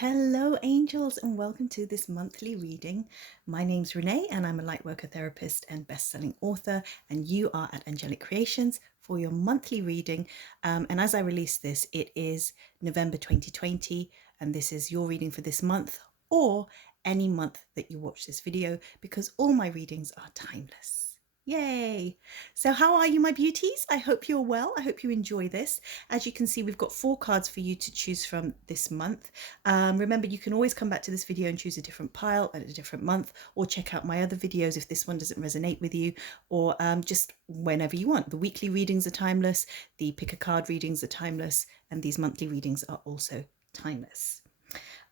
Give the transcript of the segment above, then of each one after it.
Hello, angels, and welcome to this monthly reading. My name's Renee, and I'm a lightworker therapist and best-selling author, and you are at Angelic Creations for your monthly reading. And as I release this, it is November 2020, and this is your reading for this month or any month that you watch this video, because all my readings are timeless. Yay! So how are you, my beauties? I hope you're well. I hope you enjoy this. As you can see, we've got 4 cards for you to choose from this month. Remember, you can always come back to this video and choose a different pile at a different month, or check out my other videos if this one doesn't resonate with you, or just whenever you want. The weekly readings are timeless, the pick a card readings are timeless, and these monthly readings are also timeless.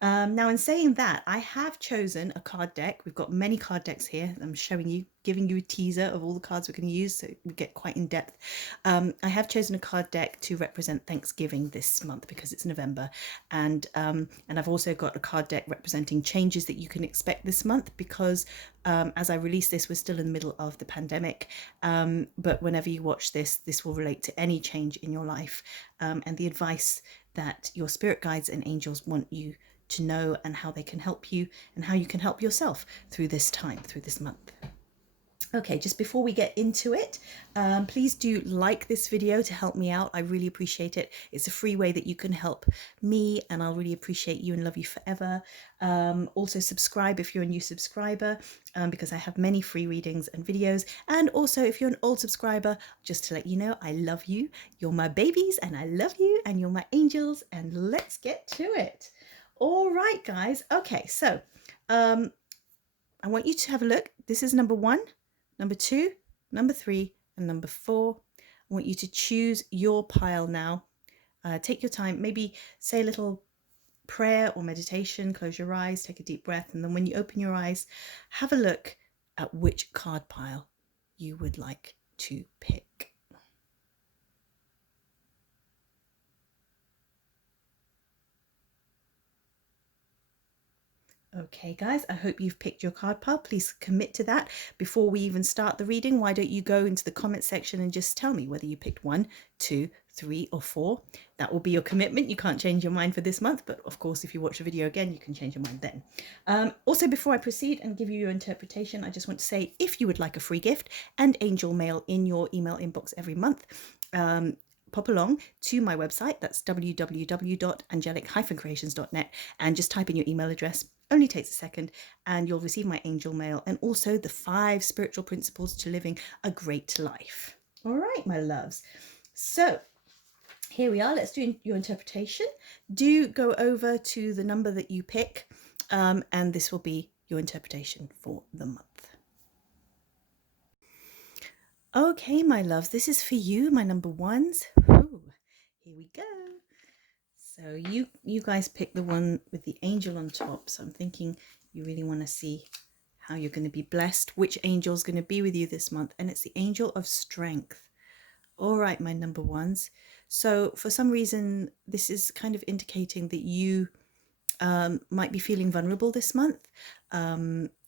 Now, in saying that, I have chosen a card deck. We've got many card decks here. I'm showing you, giving you a teaser of all the cards we're going to use, so we get quite in depth. I have chosen a card deck to represent Thanksgiving this month because it's November, and I've also got a card deck representing changes that you can expect this month because as I release this, we're still in the middle of the pandemic. But whenever you watch this, this will relate to any change in your life, and the advice that your spirit guides and angels want you to know, and how they can help you and how you can help yourself through this time, through this month. Okay, just before we get into it, please do like this video to help me out. I really appreciate it. It's a free way that you can help me, and I'll really appreciate you and love you forever. Also subscribe if you're a new subscriber, because I have many free readings and videos. And also, if you're an old subscriber, just to let you know, I love you. You're my babies and I love you, and you're my angels, and let's get to it. All right, guys. Okay, so I want you to have a look. This is number 1, number 2, number 3, and number 4. I want you to choose your pile now. Take your time, maybe say a little prayer or meditation, close your eyes, take a deep breath, and then when you open your eyes, have a look at which card pile you would like to pick. Okay, guys, I hope you've picked your card pile. Please commit to that before we even start the reading. Why don't you go into the comment section and just tell me whether you picked 1, 2, 3, or 4. That will be your commitment. You can't change your mind for this month, but of course, if you watch the video again, you can change your mind then. Also, before I proceed and give you your interpretation, I just want to say, if you would like a free gift and angel mail in your email inbox every month, pop along to my website. That's www.angelic-creations.net, and just type in your email address. Only takes a second, and you'll receive my angel mail and also the 5 spiritual principles to living a great life. All right, my loves. So here we are. Let's do your interpretation. Do go over to the number that you pick, and this will be your interpretation for the month. Okay, my loves, this is for you, my number 1s. Ooh, here we go. So you guys pick the one with the angel on top. So I'm thinking you really want to see how you're going to be blessed, which angel is going to be with you this month. And it's the angel of strength. All right, my number 1s. So for some reason, this is kind of indicating that you might be feeling vulnerable this month.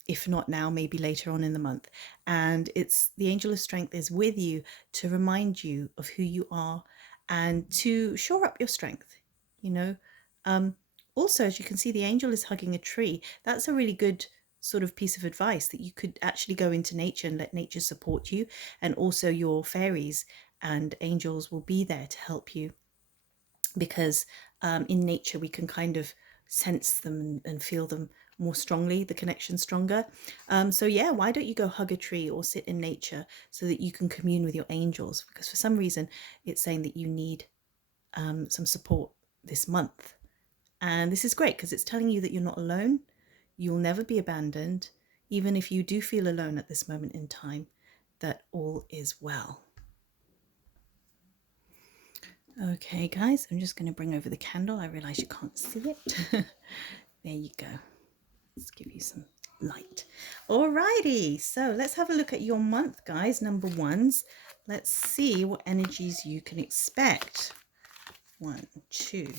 If not now, maybe later on in the month. And it's the angel of strength is with you to remind you of who you are and to shore up your strength. You know, also, as you can see, the angel is hugging a tree. That's a really good sort of piece of advice, that you could actually go into nature and let nature support you. And also your fairies and angels will be there to help you, because in nature we can kind of sense them and feel them more strongly, the connection stronger. So yeah, why don't you go hug a tree or sit in nature so that you can commune with your angels, because for some reason it's saying that you need some support this month. And this is great because it's telling you that you're not alone. You'll never be abandoned. Even if you do feel alone at this moment in time, that all is well. Okay, guys, I'm just going to bring over the candle. I realize you can't see it. There you go. Let's give you some light. Alrighty, so let's have a look at your month, guys, number 1s. Let's see what energies you can expect. 1, 2,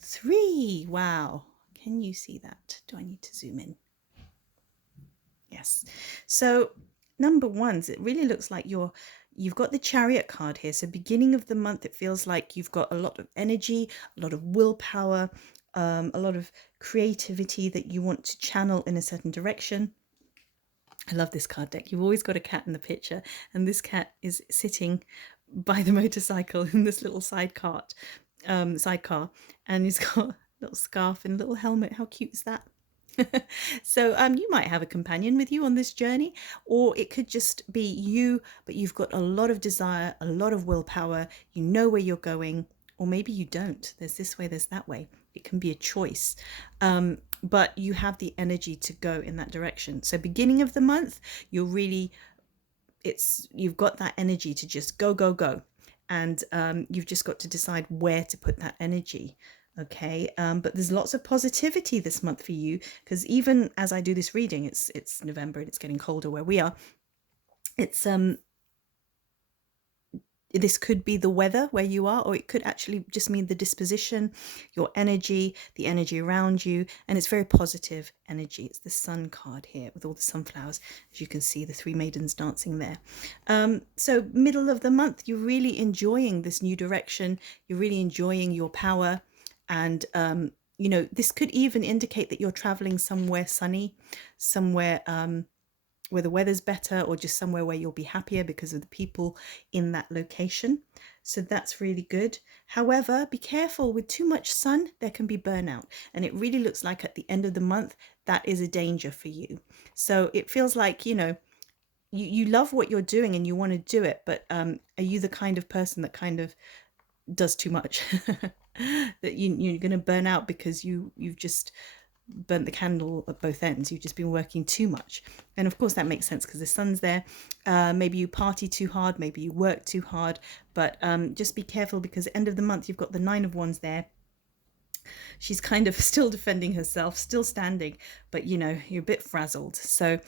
3. Wow. Can you see that? Do I need to zoom in? Yes. So number 1s, it really looks like you've got the Chariot card here. So beginning of the month, it feels like you've got a lot of energy, a lot of willpower. a lot of creativity that you want to channel in a certain direction. I love this card deck. You've always got a cat in the picture, and this cat is sitting by the motorcycle in this little sidecar, and he's got a little scarf and a little helmet. How cute is that? So you might have a companion with you on this journey, or it could just be you, but you've got a lot of desire, a lot of willpower, you know where you're going, or maybe you don't. There's this way, there's that way. It can be a choice. But you have the energy to go in that direction. So beginning of the month, you're really, you've got that energy to just go, go, go. And you've just got to decide where to put that energy. Okay, but there's lots of positivity this month for you, because even as I do this reading, it's November and it's getting colder where we are. It's this could be the weather where you are, or it could actually just mean the disposition, your energy, the energy around you, and it's very positive energy. It's the sun card here with all the sunflowers, as you can see, the three maidens dancing there. So middle of the month, you're really enjoying this new direction, you're really enjoying your power, and you know, this could even indicate that you're traveling somewhere sunny, somewhere where the weather's better, or just somewhere where you'll be happier because of the people in that location. So that's really good. However, be careful with too much sun, there can be burnout. And it really looks like at the end of the month, that is a danger for you. So it feels like, you know, you love what you're doing and you want to do it, but are you the kind of person that kind of does too much? That you're going to burn out because you've just burnt the candle at both ends. You've just been working too much. And of course that makes sense because the sun's there. Maybe you party too hard, maybe you work too hard, but just be careful, because at the end of the month you've got the Nine of Wands there. She's kind of still defending herself, still standing, but you know, you're a bit frazzled. So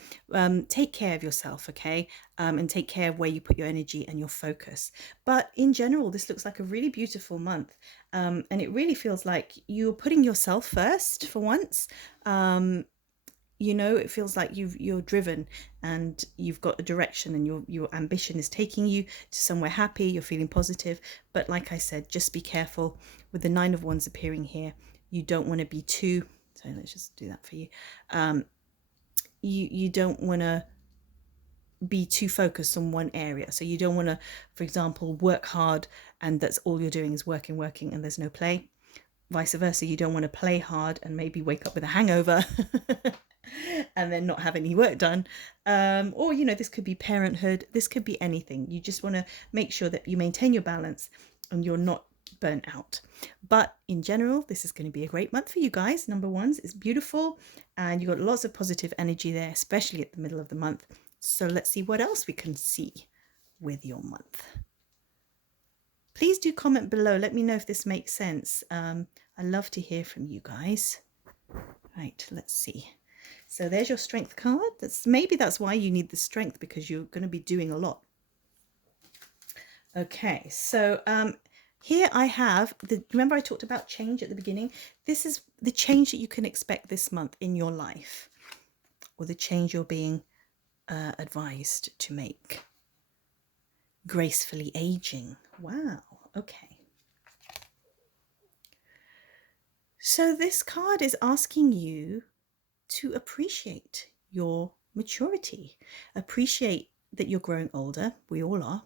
take care of yourself, okay? And take care of where you put your energy and your focus. But in general, this looks like a really beautiful month. And it really feels like you're putting yourself first for once. You know, it feels like you're driven and you've got a direction, and your ambition is taking you to somewhere happy, you're feeling positive. But like I said, just be careful with the Nine of Wands appearing here. You don't want to be too, so let's just do that for you. You don't want to be too focused on one area. So you don't want to, for example, work hard and that's all you're doing is working and there's no play. Vice versa, you don't want to play hard and maybe wake up with a hangover and then not have any work done. Or, you know, this could be parenthood, this could be anything. You just want to make sure that you maintain your balance and you're not burnt out. But in general, this is going to be a great month for you guys. Number ones, it's beautiful and you've got lots of positive energy there, especially at the middle of the month. So let's see what else we can see with your month. Please do comment below. Let me know if this makes sense. I love to hear from you guys. Right, let's see. So there's your strength card. Maybe that's why you need the strength, because you're going to be doing a lot. Okay, so here I have remember I talked about change at the beginning? This is the change that you can expect this month in your life, or the change you're being advised to make. Gracefully aging. Wow, okay. So this card is asking you to appreciate your maturity. Appreciate that you're growing older. We all are.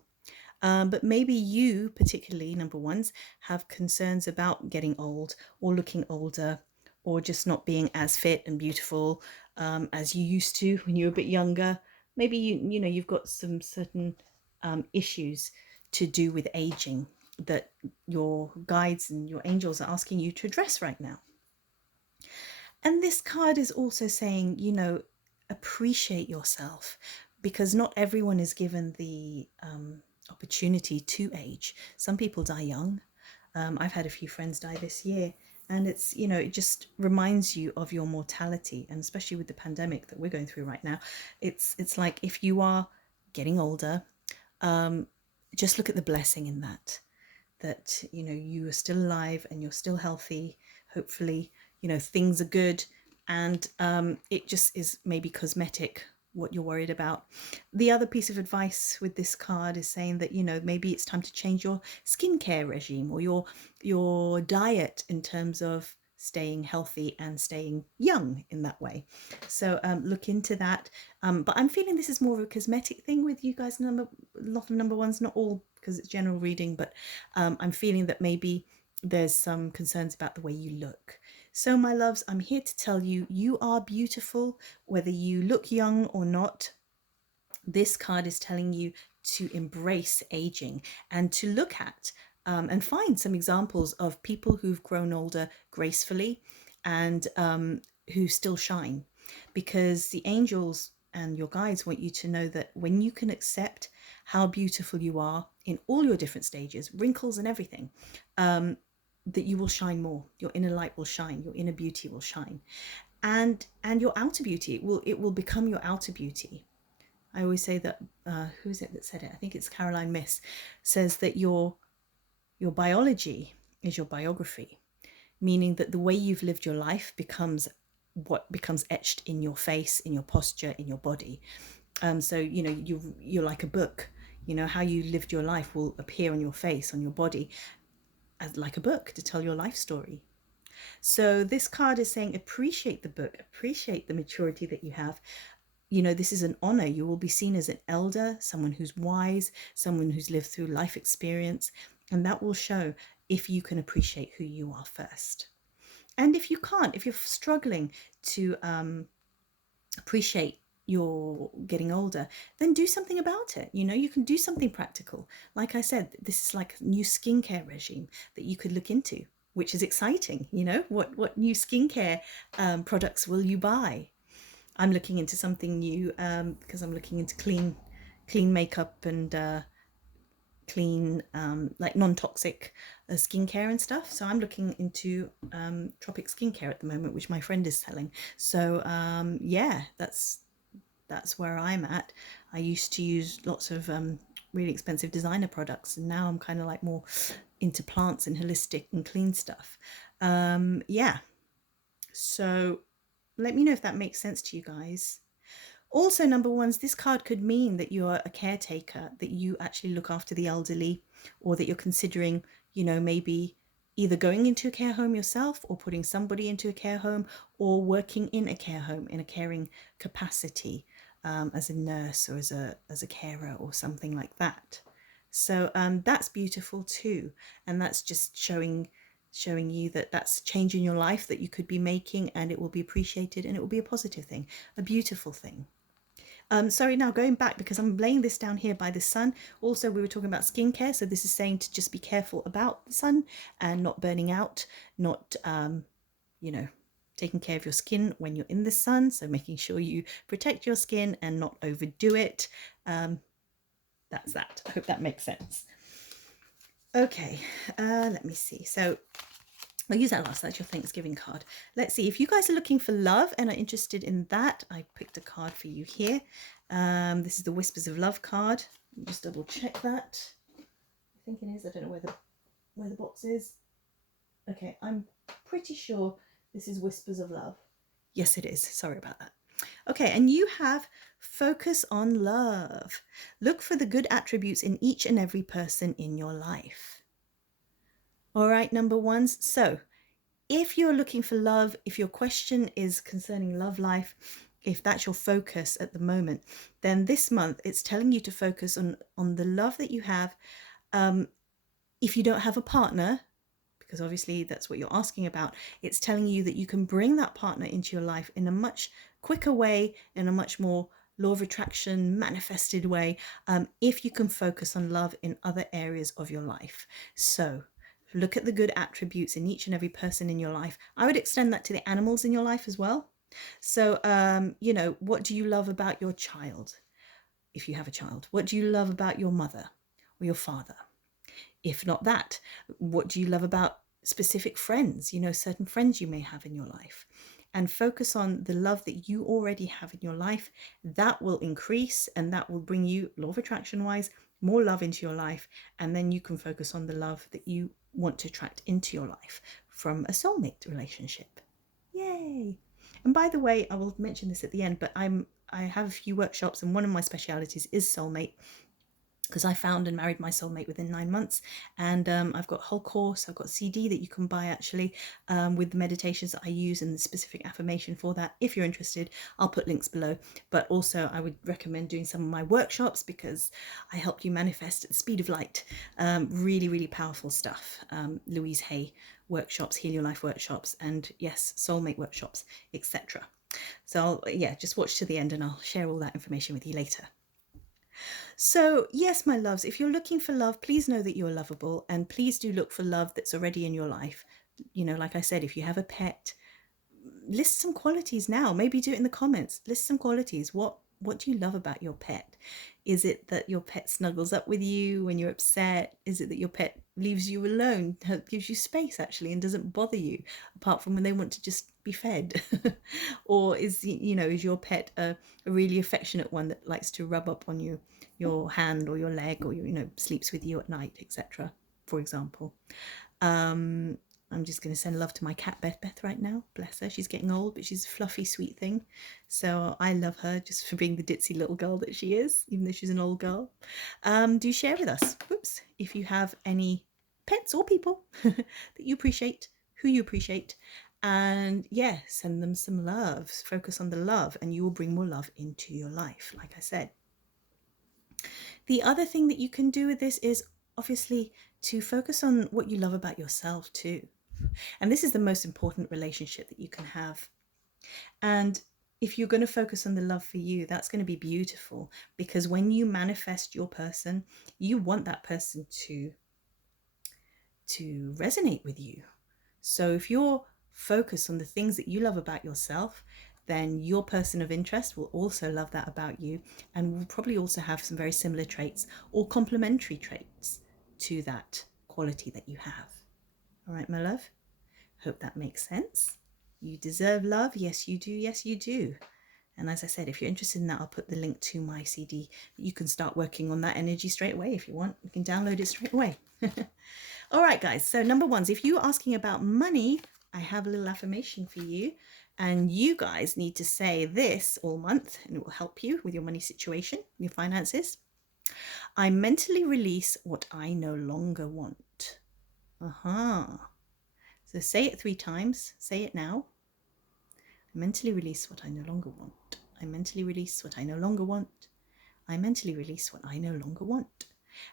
But maybe you, particularly number ones, have concerns about getting old or looking older, or just not being as fit and beautiful as you used to when you were a bit younger. Maybe you know you've got some certain issues to do with aging that your guides and your angels are asking you to address right now. And this card is also saying, you know, appreciate yourself, because not everyone is given the opportunity to age. Some people die young. I've had a few friends die this year, and it's, you know, it just reminds you of your mortality. And especially with the pandemic that we're going through right now, it's like if you are getting older, just look at the blessing in that you know, you are still alive and you're still healthy. Hopefully, you know, things are good, and it just is maybe cosmetic what you're worried about. The other piece of advice with this card is saying that, you know, maybe it's time to change your skincare regime or your diet in terms of staying healthy and staying young in that way. So look into that. But I'm feeling this is more of a cosmetic thing with you guys. A lot of number ones, not all because it's general reading, but I'm feeling that maybe there's some concerns about the way you look. So my loves, I'm here to tell you, you are beautiful, whether you look young or not. This card is telling you to embrace aging and to look at and find some examples of people who've grown older gracefully and who still shine. Because the angels and your guides want you to know that when you can accept how beautiful you are in all your different stages, wrinkles and everything, that you will shine more. Your inner light will shine. Your inner beauty will shine, and your outer beauty will become your outer beauty. I always say that, who is it that said it? I think it's Caroline Miss, says that your biology is your biography, meaning that the way you've lived your life becomes what becomes etched in your face, in your posture, in your body. So, you know, you're like a book. You know, how you lived your life will appear on your face, on your body, as like a book to tell your life story. So this card is saying appreciate the book, appreciate the maturity that you have. You know, this is an honor. You will be seen as an elder, someone who's wise, someone who's lived through life experience, and that will show if you can appreciate who you are first. And if you can't, if you're struggling to appreciate you're getting older, then do something about it. You know, you can do something practical. Like I said, this is like a new skincare regime that you could look into, which is exciting. You know, what new skincare products will you buy? I'm looking into something new because I'm looking into clean makeup and clean like non-toxic skincare and stuff. So I'm looking into Tropic Skincare at the moment, which my friend is selling. So yeah, that's where I'm at. I used to use lots of really expensive designer products, and now I'm kind of like more into plants and holistic and clean stuff. Yeah, so let me know if that makes sense to you guys. Also, number ones, this card could mean that you are a caretaker, that you actually look after the elderly, or that you're considering, you know, maybe either going into a care home yourself or putting somebody into a care home or working in a care home in a caring capacity, as a nurse or as a carer or something like that. So that's beautiful too. And that's just showing you that that's a change in your life that you could be making, and it will be appreciated, and it will be a positive thing, a beautiful thing. Sorry, now going back because I'm laying this down here by the sun. Also, we were talking about skincare, so this is saying to just be careful about the sun and not burning out, not, you know, taking care of your skin when you're in the sun. So making sure you protect your skin and not overdo it. That's that. I hope that makes sense. Okay, let me see. So I'll use that last. That's your Thanksgiving card. Let's see. If you guys are looking for love and are interested in that, I picked a card for you here. This is the Whispers of Love card. Let me just double check that. I think it is. I don't know where the box is. Okay, I'm pretty sure this is Whispers of Love. Yes, it is. Sorry about that. Okay, and you have focus on love. Look for the good attributes in each and every person in your life. All right, number ones. So if you're looking for love, if your question is concerning love life, if that's your focus at the moment, then this month it's telling you to focus on the love that you have. If you don't have a partner, because obviously that's what you're asking about, it's telling you that you can bring that partner into your life in a much quicker way, in a much more law of attraction manifested way, if you can focus on love in other areas of your life. So look at the good attributes in each and every person in your life. I would extend that to the animals in your life as well. So, you know, what do you love about your child? If you have a child, what do you love about your mother or your father? If not that, what do you love about specific friends? You know, certain friends you may have in your life. And focus on the love that you already have in your life. That will increase, and that will bring you, law of attraction wise, more love into your life. And then you can focus on the love that you want to attract into your life from a soulmate relationship. Yay! And by the way, I will mention this at the end, but I have a few workshops, and one of my specialities is soulmate. because I found and married my soulmate within 9 months. And I've got a whole course, I've got a CD that you can buy actually, with the meditations that I use and the specific affirmation for that. If you're interested, I'll put links below. But also I would recommend doing some of my workshops, because I help you manifest at the speed of light. Really, really powerful stuff. Louise Hay workshops, Heal Your Life workshops, and yes, soulmate workshops, etc. So yeah, just watch to the end and I'll share all that information with you later. So, yes, my loves, if you're looking for love, please know that you're lovable, and please do look for love that's already in your life. You know, like I said, if you have a pet, list some qualities now. Maybe do it in the comments. List some qualities. What do you love about your pet? Is it that your pet snuggles up with you when you're upset? Is it that your pet leaves you alone, gives you space actually, and doesn't bother you, apart from when they want to just be fed? Or is your pet a really affectionate one that likes to rub up on your hand or your leg, or sleeps with you at night, etc., for example? I'm just going to send love to my cat Beth right now. Bless her. She's getting old, but she's a fluffy, sweet thing. So I love her just for being the ditzy little girl that she is, even though she's an old girl. Do share with us, whoops, if you have any pets or people that you appreciate, who you appreciate. And yeah, send them some love. Focus on the love, and you will bring more love into your life, like I said. The other thing that you can do with this is obviously to focus on what you love about yourself too. And this is the most important relationship that you can have. And if you're going to focus on the love for you, that's going to be beautiful, because when you manifest your person, you want that person to resonate with you. So if you're focused on the things that you love about yourself, then your person of interest will also love that about you, and will probably also have some very similar traits or complementary traits to that quality that you have. All right, my love. Hope that makes sense. You deserve love. Yes, you do. Yes, you do. And as I said, if you're interested in that, I'll put the link to my CD. You can start working on that energy straight away if you want. You can download it straight away. All right, guys. So number one, if you're asking about money, I have a little affirmation for you. And you guys need to say this all month, and it will help you with your money situation, your finances. I mentally release what I no longer want. So say it 3 times. Say it now. I mentally release what I no longer want. I mentally release what I no longer want. I mentally release what I no longer want.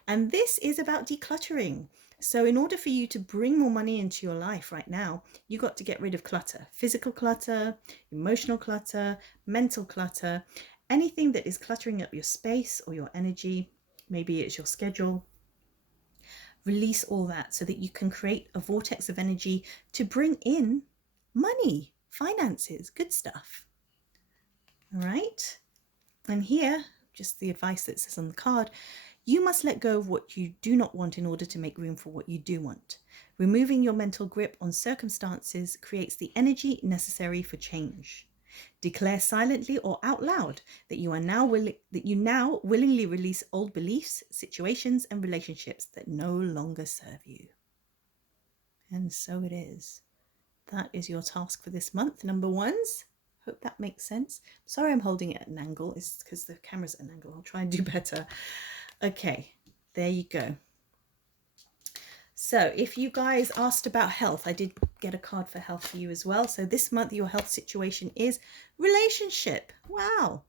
And this is about decluttering. So in order for you to bring more money into your life right now, you got to get rid of clutter. Physical clutter, emotional clutter, mental clutter, anything that is cluttering up your space or your energy. Maybe it's your schedule. Release all that so that you can create a vortex of energy to bring in money, finances, good stuff. All right. And here, just the advice that says on the card, you must let go of what you do not want in order to make room for what you do want. Removing your mental grip on circumstances creates the energy necessary for change. Declare silently or out loud that you now willingly release old beliefs, situations, and relationships that no longer serve you. And so it is. That is your task for this month, number ones. Hope that makes sense. Sorry I'm holding it at an angle. It's because the camera's at an angle. I'll try and do better. Okay, there you go. So if you guys asked about health, I did get a card for health for you as well. So this month your health situation is relationship. Wow.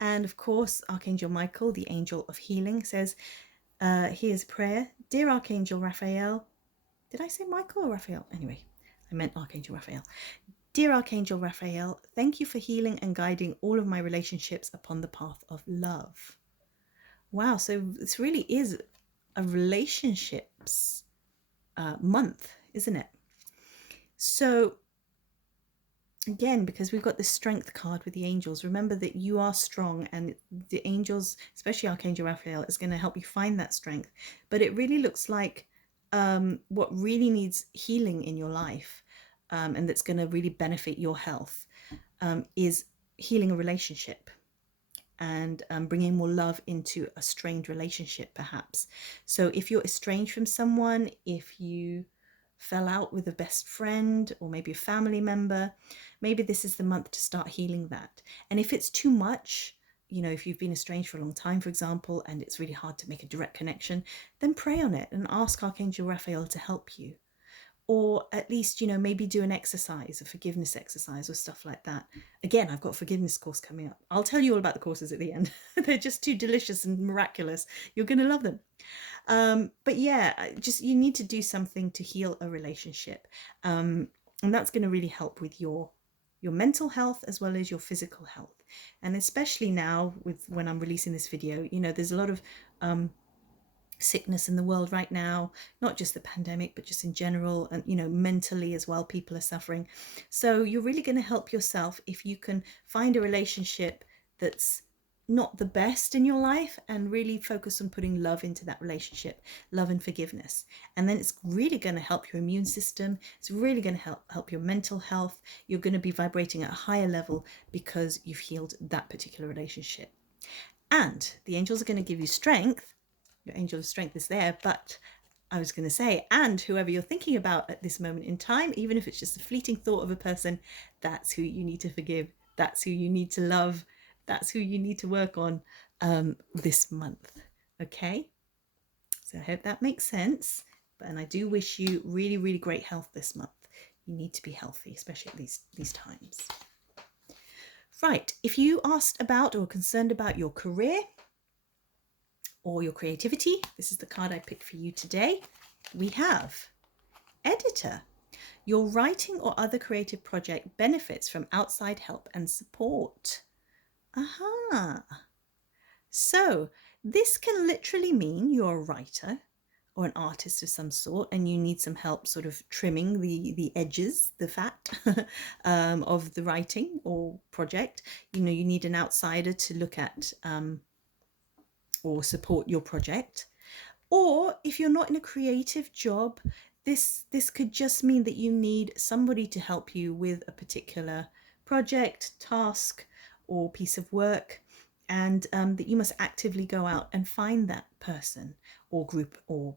And of course, Archangel Michael, the angel of healing, says, here's prayer. Dear Archangel Raphael. Did I say Michael or Raphael? Anyway, I meant Archangel Raphael. Dear Archangel Raphael, thank you for healing and guiding all of my relationships upon the path of love. Wow, so this really is a relationships month, isn't it? So again, because we've got the strength card with the angels, remember that you are strong, and the angels, especially Archangel Raphael, is going to help you find that strength. But it really looks like what really needs healing in your life, and that's going to really benefit your health, is healing a relationship, and bringing more love into a strained relationship, perhaps. So if you're estranged from someone, if you fell out with a best friend or maybe a family member, maybe this is the month to start healing that. And if it's too much, if you've been estranged for a long time, for example, and it's really hard to make a direct connection, then pray on it and ask Archangel Raphael to help you. Or at least, maybe do an exercise, a forgiveness exercise or stuff like that. Again, I've got a forgiveness course coming up. I'll tell you all about the courses at the end. They're just too delicious and miraculous. You're going to love them. But yeah, just you need to do something to heal a relationship. And that's going to really help with your mental health as well as your physical health. And especially now with when I'm releasing this video, there's a lot of sickness in the world right now, not just the pandemic, but just in general, and mentally as well, people are suffering. So you're really going to help yourself if you can find a relationship that's not the best in your life and really focus on putting love into that relationship, love and forgiveness. And then it's really going to help your immune system. It's really going to help your mental health. You're going to be vibrating at a higher level because you've healed that particular relationship. And the angels are going to give you strength. Your angel of strength is there, but I was going to say, and whoever you're thinking about at this moment in time, even if it's just a fleeting thought of a person, that's who you need to forgive. That's who you need to love. That's who you need to work on this month. Okay? So I hope that makes sense. And I do wish you really, really great health this month. You need to be healthy, especially at these times. Right. If you asked about or concerned about your career, or your creativity, this is the card I picked for you today. We have Editor. Your writing or other creative project benefits from outside help and support. Aha. So this can literally mean you're a writer or an artist of some sort and you need some help sort of trimming the edges, the fat of the writing or project. You need an outsider to look at or support your project. Or if you're not in a creative job, this could just mean that you need somebody to help you with a particular project, task, or piece of work, and that you must actively go out and find that person or group or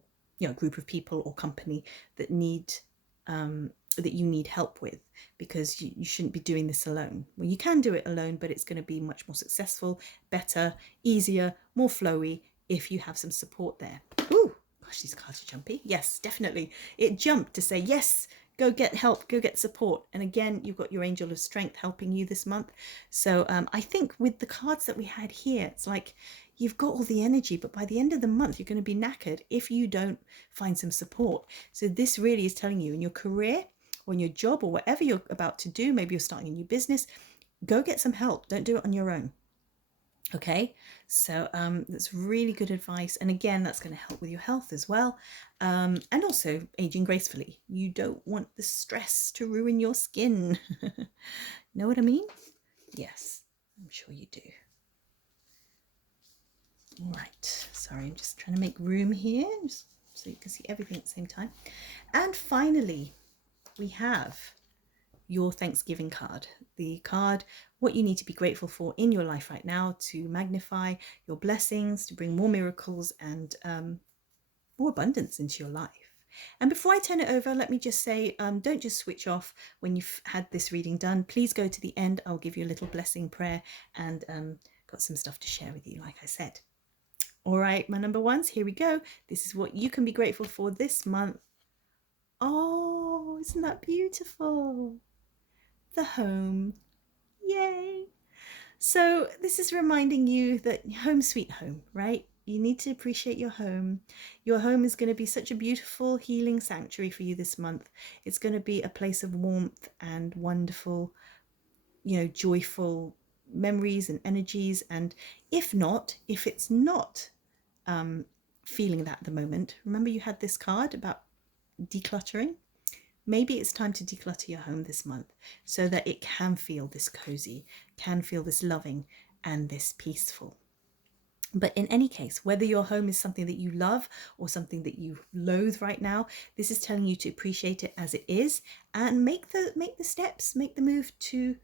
group of people or company that you need help with, because you shouldn't be doing this alone. Well, you can do it alone, but it's going to be much more successful, better, easier, more flowy if you have some support there. Ooh, gosh, these cards are jumpy. Yes, definitely. It jumped to say, yes, go get help, go get support. And again, you've got your angel of strength helping you this month. So I think with the cards that we had here, it's like you've got all the energy, but by the end of the month, you're going to be knackered if you don't find some support. So this really is telling you in your career or in your job or whatever you're about to do, maybe you're starting a new business, go get some help. Don't do it on your own. Okay, so that's really good advice. And again, that's going to help with your health as well. And also aging gracefully. You don't want the stress to ruin your skin. Know what I mean? Yes, I'm sure you do. All right, sorry, I'm just trying to make room here just so you can see everything at the same time. And finally, we have your Thanksgiving card, the card, what you need to be grateful for in your life right now to magnify your blessings, to bring more miracles and more abundance into your life. And before I turn it over, let me just say, don't just switch off when you've had this reading done. Please go to the end. I'll give you a little blessing prayer and got some stuff to share with you, like I said. All right, my number ones, here we go. This is what you can be grateful for this month. Oh, isn't that beautiful? The home. Yay. So this is reminding you that home sweet home, right? You need to appreciate your home. Your home is going to be such a beautiful healing sanctuary for you this month. It's going to be a place of warmth and wonderful, joyful memories and energies. And if it's not feeling that at the moment, remember you had this card about decluttering. Maybe it's time to declutter your home this month so that it can feel this cozy, can feel this loving and this peaceful. But in any case, whether your home is something that you love or something that you loathe right now, this is telling you to appreciate it as it is and make the steps, make the move to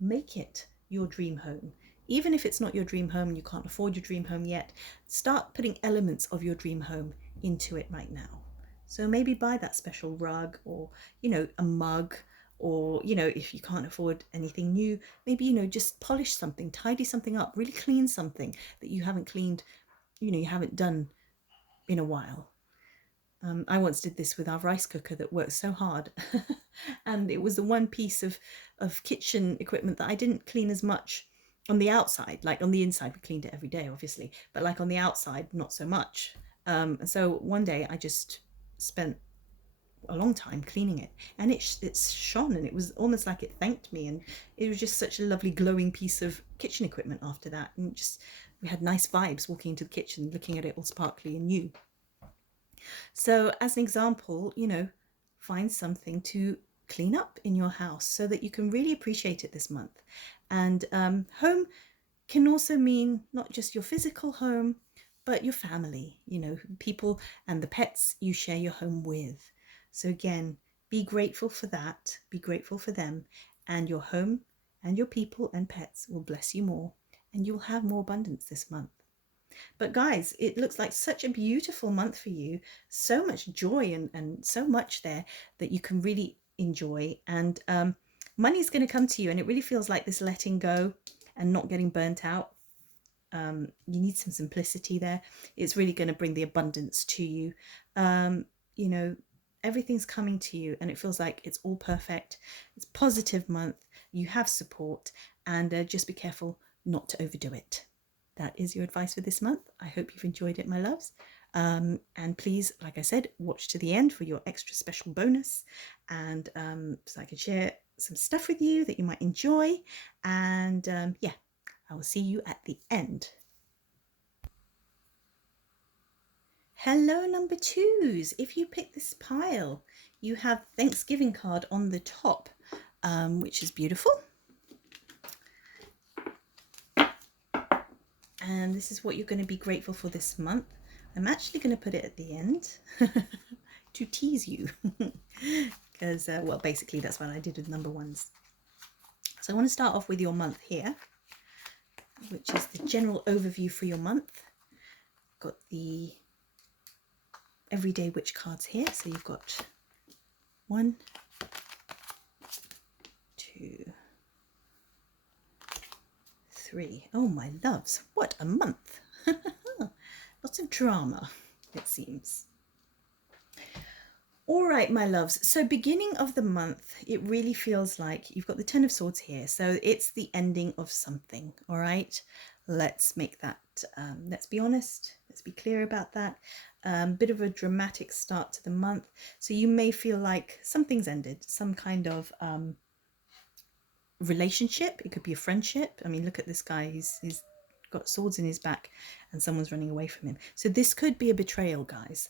make it your dream home. Even if it's not your dream home and you can't afford your dream home yet, start putting elements of your dream home into it right now. So maybe buy that special rug or, a mug or, you know, if you can't afford anything new, maybe, you know, just polish something, tidy something up, really clean something that you haven't cleaned, you know, you haven't done in a while. I once did this with our rice cooker that worked so hard. And it was the one piece of kitchen equipment that I didn't clean as much on the outside. Like on the inside, we cleaned it every day, obviously, but like on the outside, not so much. And so one day I just spent a long time cleaning it, and it's shone, and it was almost like it thanked me, and it was just such a lovely glowing piece of kitchen equipment after that. And just, we had nice vibes walking into the kitchen, looking at it all sparkly and new. So as an example, you know, find something to clean up in your house so that you can really appreciate it this month. And home can also mean not just your physical home, but your family, you know, people and the pets you share your home with. So again, be grateful for that, be grateful for them, and your home and your people and pets will bless you more, and you'll have more abundance this month. But guys, it looks like such a beautiful month for you. So much joy and so much there that you can really enjoy. And money's going to come to you. And it really feels like this letting go and not getting burnt out. You need some simplicity there. It's really going to bring the abundance to you. You know, everything's coming to you and it feels like it's all perfect. It's a positive month. You have support, and just be careful not to overdo it. That is your advice for this month. I hope you've enjoyed it, my loves. And please, like I said, watch to the end for your extra special bonus, and so I can share some stuff with you that you might enjoy. And yeah, I will see you at the end. Hello, number twos. If you pick this pile, you have Thanksgiving card on the top, which is beautiful. And this is what you're going to be grateful for this month. I'm actually going to put it at the end to tease you because, well, basically that's what I did with number ones. So I want to start off with your month here, which is the general overview for your month. Got the everyday witch cards here. So you've got 1, 2, 3. Oh my loves, what a month. Lots of drama, it seems. All right, my loves, so beginning of the month, it really feels like you've got the 10 of Swords here. So it's the ending of something, all right? Let's make that, let's be honest, let's be clear about that. Bit of a dramatic start to the month. So you may feel like something's ended, some kind of relationship. It could be a friendship. I mean, look at this guy, he's got swords in his back and someone's running away from him. So this could be a betrayal, guys.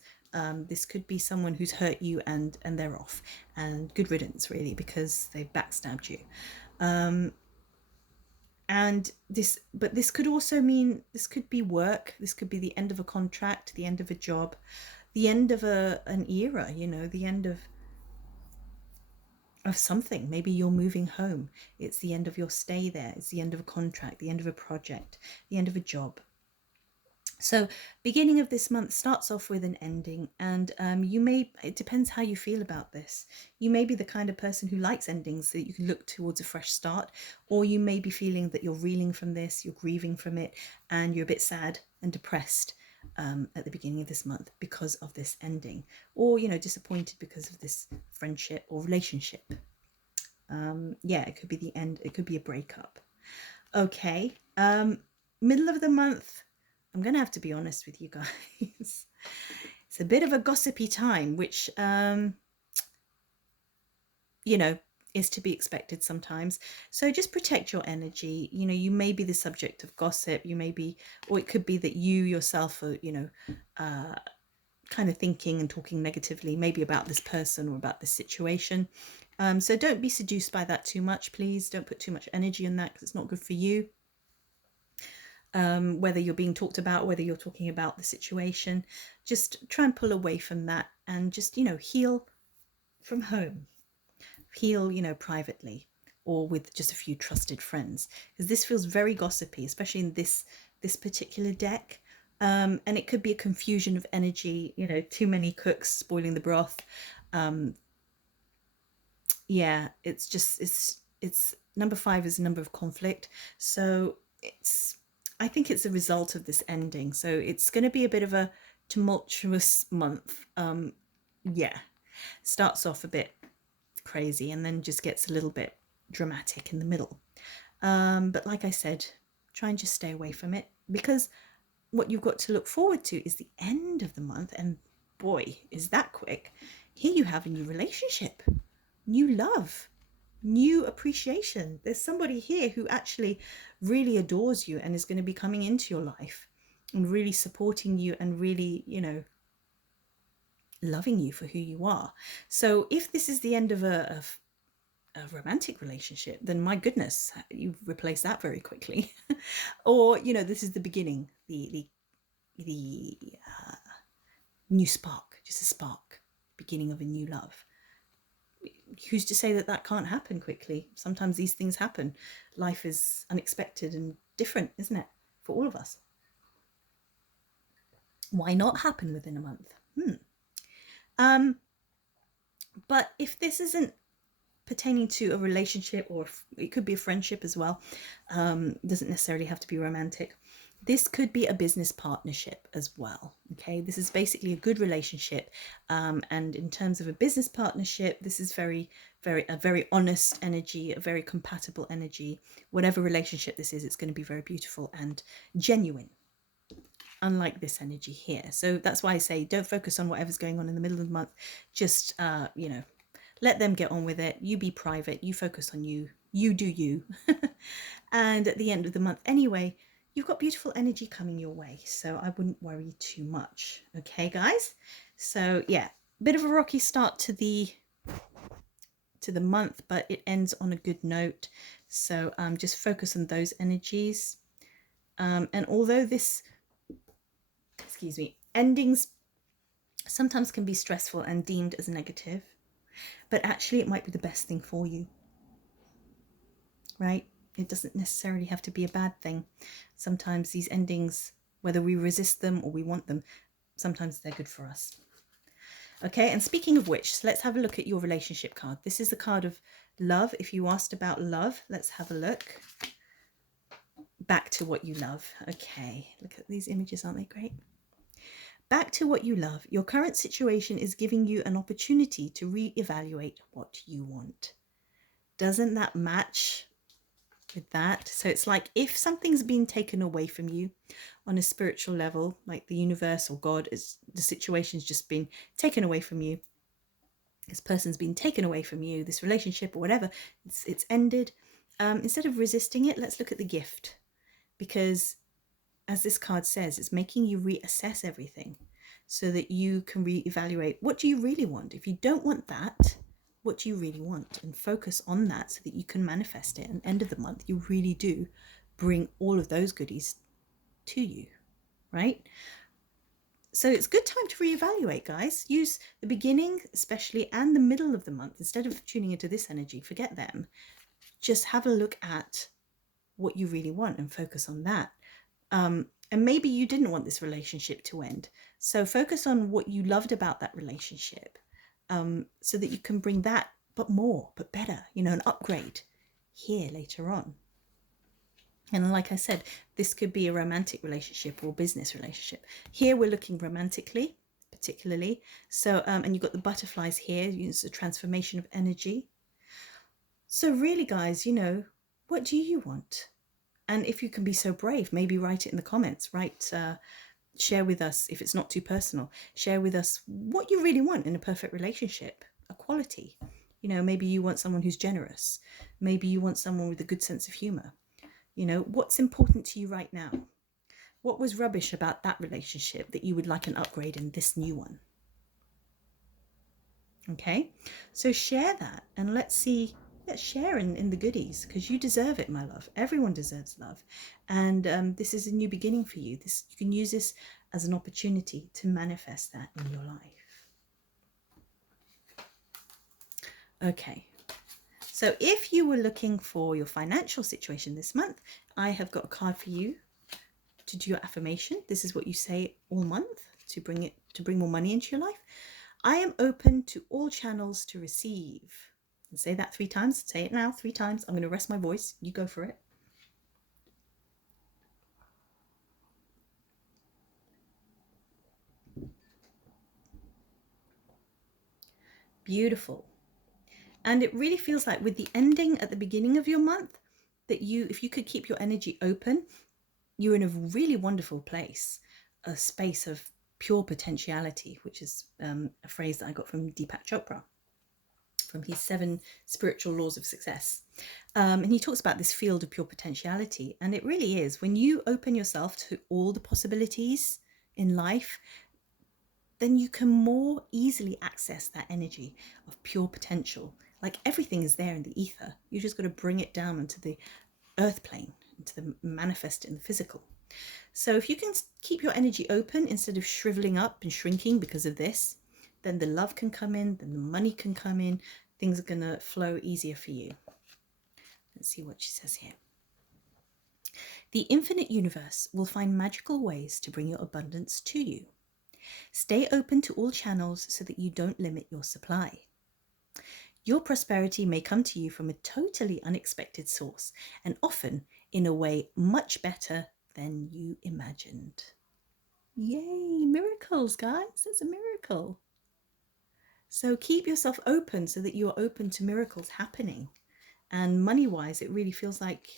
This could be someone who's hurt you and they're off, and good riddance really, because they've backstabbed you. And this could also mean, this could be work, this could be the end of a contract, the end of a job, the end of an era, you know, the end of something. Maybe you're moving home, it's the end of your stay there, it's the end of a contract, the end of a project, the end of a job. So beginning of this month starts off with an ending, and you may, it depends how you feel about this. You may be the kind of person who likes endings, so that you can look towards a fresh start, or you may be feeling that you're reeling from this, you're grieving from it, and you're a bit sad and depressed at the beginning of this month because of this ending, or, you know, disappointed because of this friendship or relationship. Yeah, it could be the end, it could be a breakup. Okay, middle of the month, I'm going to have to be honest with you guys. It's a bit of a gossipy time, which, you know, is to be expected sometimes. So just protect your energy. You know, you may be the subject of gossip. You may be, or it could be that you yourself are, you know, kind of thinking and talking negatively, maybe about this person or about this situation. So don't be seduced by that too much, please. Don't put too much energy in that, because it's not good for you. Whether you're being talked about, whether you're talking about the situation, just try and pull away from that, and just, you know, heal from home, heal, you know, privately, or with just a few trusted friends, because this feels very gossipy, especially in this particular deck. And it could be a confusion of energy, you know, too many cooks spoiling the broth. yeah, it's just it's number 5 is a number of conflict. So it's, I think it's a result of this ending. So it's going to be a bit of a tumultuous month. Yeah, starts off a bit crazy and then just gets a little bit dramatic in the middle. But like I said, try and just stay away from it, because what you've got to look forward to is the end of the month. And boy, is that quick. Here you have a new relationship, new love, new appreciation. There's somebody here who actually really adores you and is going to be coming into your life and really supporting you and really, loving you for who you are. So if this is the end of a romantic relationship, then my goodness, you replace that very quickly. Or this is the beginning, the new spark, just a spark, beginning of a new love. Who's to say that that can't happen quickly? Sometimes these things happen. Life is unexpected and different, isn't it, for all of us? Why not happen within a month? But if this isn't pertaining to a relationship, or it could be a friendship as well, doesn't necessarily have to be romantic. This could be a business partnership as well. Okay, this is basically a good relationship, and in terms of a business partnership, this is a very honest energy, a very compatible energy. Whatever relationship this is, it's going to be very beautiful and genuine, unlike this energy here. So that's why I say don't focus on whatever's going on in the middle of the month. Just let them get on with it. You be private. You focus on you. You do you. And at the end of the month, anyway, you've got beautiful energy coming your way. So I wouldn't worry too much. Okay, guys? So yeah, bit of a rocky start to the month, but it ends on a good note. So just focus on those energies. And although this, endings sometimes can be stressful and deemed as negative, but actually it might be the best thing for you, right? It doesn't necessarily have to be a bad thing. Sometimes these endings, whether we resist them or we want them, sometimes they're good for us. Okay, and speaking of which, let's have a look at your relationship card. This is the card of love. If you asked about love, let's have a look. Back to what you love. Okay, look at these images, aren't they great? Back to what you love. Your current situation is giving you an opportunity to reevaluate what you want. Doesn't that match with that? So it's like if something's been taken away from you on a spiritual level, like the universe or God, the situation's just been taken away from you. This person's been taken away from you, this relationship or whatever, it's ended. Instead of resisting it, let's look at the gift, because as this card says, it's making you reassess everything so that you can reevaluate, what do you really want? If you don't want that, what do you really want? And focus on that so that you can manifest it. And end of the month, you really do bring all of those goodies to you, right? So it's a good time to reevaluate, guys. Use the beginning especially and the middle of the month. Instead of tuning into this energy, forget them. Just have a look at what you really want and focus on that. And maybe you didn't want this relationship to end. So focus on what you loved about that relationship, so that you can bring that, but more, but better, an upgrade here later on. And like I said, this could be a romantic relationship or business relationship. Here we're looking romantically, particularly. So, and you've got the butterflies here. It's a transformation of energy. So really, guys, what do you want? And if you can be so brave, maybe write it in the comments. Share with us, if it's not too personal, share with us what you really want in a perfect relationship, a quality. Maybe you want someone who's generous. Maybe you want someone with a good sense of humor. What's important to you right now? What was rubbish about that relationship that you would like an upgrade in this new one? Okay, so share that and let's share in the goodies, because you deserve it, my love. Everyone deserves love. And this is a new beginning for you. You can use this as an opportunity to manifest that in your life. Okay, so if you were looking for your financial situation this month, I have got a card for you to do your affirmation. This is what you say all month to bring more money into your life. I am open to all channels to receive. Say that 3 times. Say it now 3 times. I'm going to rest my voice. You go for it. Beautiful. And it really feels like with the ending at the beginning of your month, that if you could keep your energy open, you're in a really wonderful place, a space of pure potentiality, which is a phrase that I got from Deepak Chopra, from his 7 spiritual laws of success. And he talks about this field of pure potentiality. And it really is, when you open yourself to all the possibilities in life, then you can more easily access that energy of pure potential. Like everything is there in the ether. You just got to bring it down into the earth plane, into the manifest in the physical. So if you can keep your energy open instead of shriveling up and shrinking because of this, then the love can come in, then the money can come in. Things are going to flow easier for you. Let's see what she says here. The infinite universe will find magical ways to bring your abundance to you. Stay open to all channels so that you don't limit your supply. Your prosperity may come to you from a totally unexpected source, and often in a way much better than you imagined. Yay, miracles, guys. That's a miracle. So keep yourself open so that you're open to miracles happening. And money-wise, it really feels like,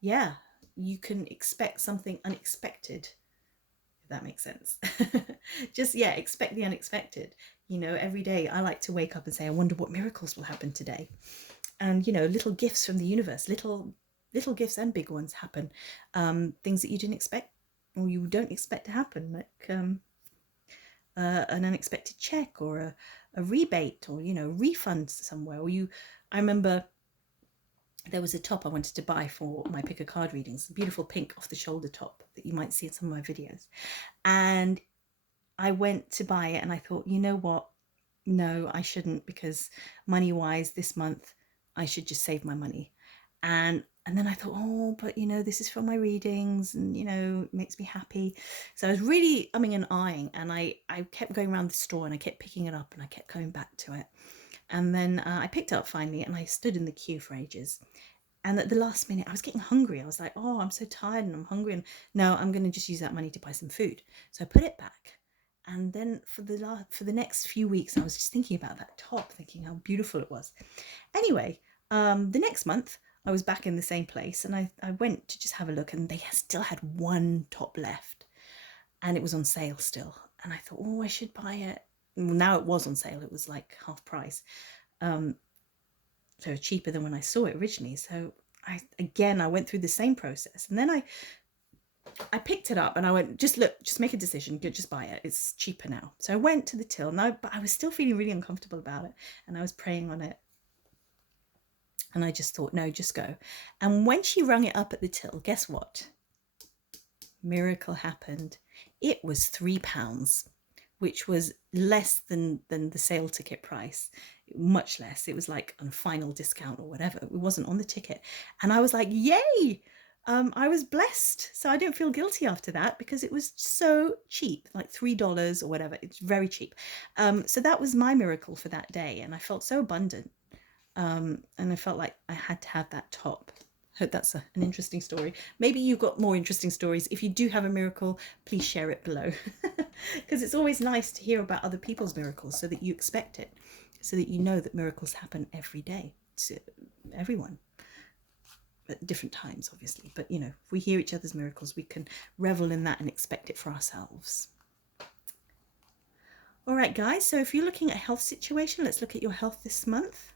yeah, you can expect something unexpected, if that makes sense. Just, yeah, expect the unexpected. You know, every day I like to wake up and say, I wonder what miracles will happen today. And, you know, little gifts from the universe, little gifts and big ones happen. Things that you didn't expect or you don't expect to happen, like an unexpected check or a rebate or, you know, refund somewhere. Or I remember there was a top I wanted to buy for my pick a card readings, a beautiful pink off the shoulder top that you might see in some of my videos. And I went to buy it and I thought, you know what? No, I shouldn't, because money-wise this month, I should just save my money. And then I thought, oh, but you know, this is from my readings and, you know, it makes me happy. So I was really umming and ahhing, and I kept going around the store and I kept picking it up and I kept coming back to it. And then I picked it up finally and I stood in the queue for ages. And at the last minute, I was getting hungry. I was like, oh, I'm so tired and I'm hungry. And no, I'm going to just use that money to buy some food. So I put it back. And then for the next few weeks, I was just thinking about that top, thinking how beautiful it was. Anyway, the next month, I was back in the same place and I went to just have a look, and they still had one top left and it was on sale still. And I thought, oh, I should buy it. Well, now it was on sale. It was like half price. So cheaper than when I saw it originally. So I went through the same process, and then I picked it up and I went, just make a decision, just buy it. It's cheaper now. So I went to the till, but I was still feeling really uncomfortable about it, and I was praying on it. And I just thought, no, just go. And when she rung it up at the till, guess what? Miracle happened. It was £3, which was less than the sale ticket price, much less. It was like on final discount or whatever. It wasn't on the ticket. And I was like, yay! I was blessed. So I didn't feel guilty after that because it was so cheap, like $3 or whatever. It's very cheap. So that was my miracle for that day. And I felt so abundant. And I felt like I had to have that top. Hope that's an interesting story. Maybe you've got more interesting stories. If you do have a miracle, please share it below. Because it's always nice to hear about other people's miracles so that you expect it, so that you know that miracles happen every day to everyone at different times, obviously. But, you know, if we hear each other's miracles, we can revel in that and expect it for ourselves. All right, guys. So if you're looking at a health situation, let's look at your health this month.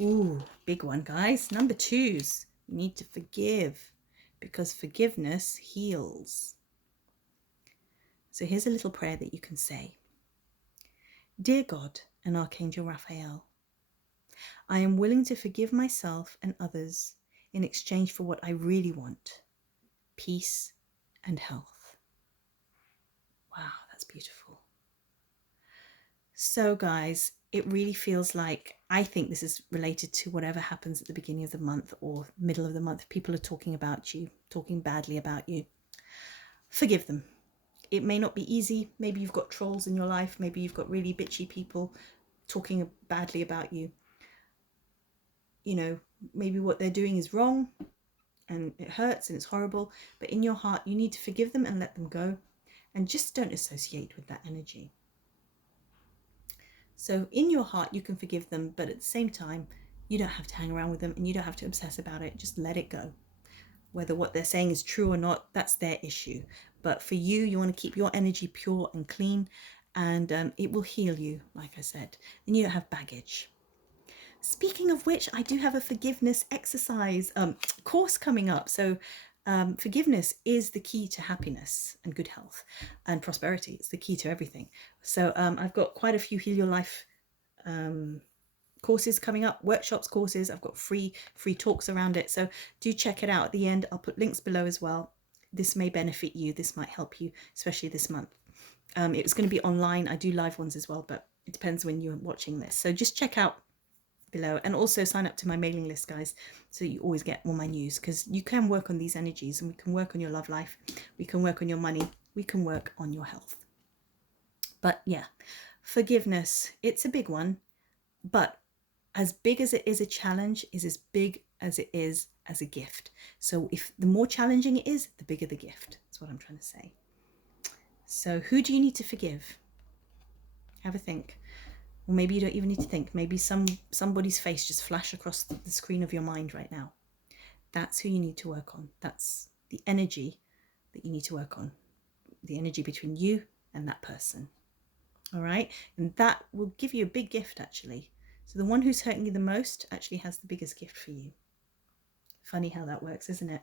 Ooh, big one, guys. Number 2s. You need to forgive, because forgiveness heals. So here's a little prayer that you can say. Dear God and Archangel Raphael, I am willing to forgive myself and others in exchange for what I really want, peace and health. Wow, that's beautiful. So guys, it really feels like, I think this is related to whatever happens at the beginning of the month or middle of the month. People are talking about you, talking badly about you. Forgive them. It may not be easy. Maybe you've got trolls in your life. Maybe you've got really bitchy people. talking badly about you. You know, maybe what they're doing is wrong and it hurts and it's horrible, but in your heart, you need to forgive them and let them go, and just don't associate with that energy. So in your heart, you can forgive them, but at the same time, you don't have to hang around with them and you don't have to obsess about it. Just let it go. Whether what they're saying is true or not, that's their issue. But for you, you want to keep your energy pure and clean, and it will heal you, like I said. And you don't have baggage. Speaking of which, I do have a forgiveness exercise course coming up. So forgiveness is the key to happiness and good health and prosperity. It's the key to everything. So I've got quite a few Heal Your Life courses coming up, workshops, courses. I've got free talks around it. So do check it out at the end. I'll put links below as well. This may benefit you. This might help you, especially this month. It was going to be online. I do live ones as well, but it depends when you're watching this. So just check out below, and also sign up to my mailing list, guys, so you always get all my news, because you can work on these energies, and we can work on your love life, we can work on your money, we can work on your health. But yeah, forgiveness, it's a big one, but as big as it is a challenge is as big as it is as a gift. So if the more challenging it is, the bigger the gift. That's what I'm trying to say. So who do you need to forgive? Have a think. Or maybe you don't even need to think. Maybe somebody's face just flashed across the screen of your mind right now. That's who you need to work on. That's the energy that you need to work on. The energy between you and that person. All right? And that will give you a big gift, actually. So the one who's hurting you the most actually has the biggest gift for you. Funny how that works, isn't it?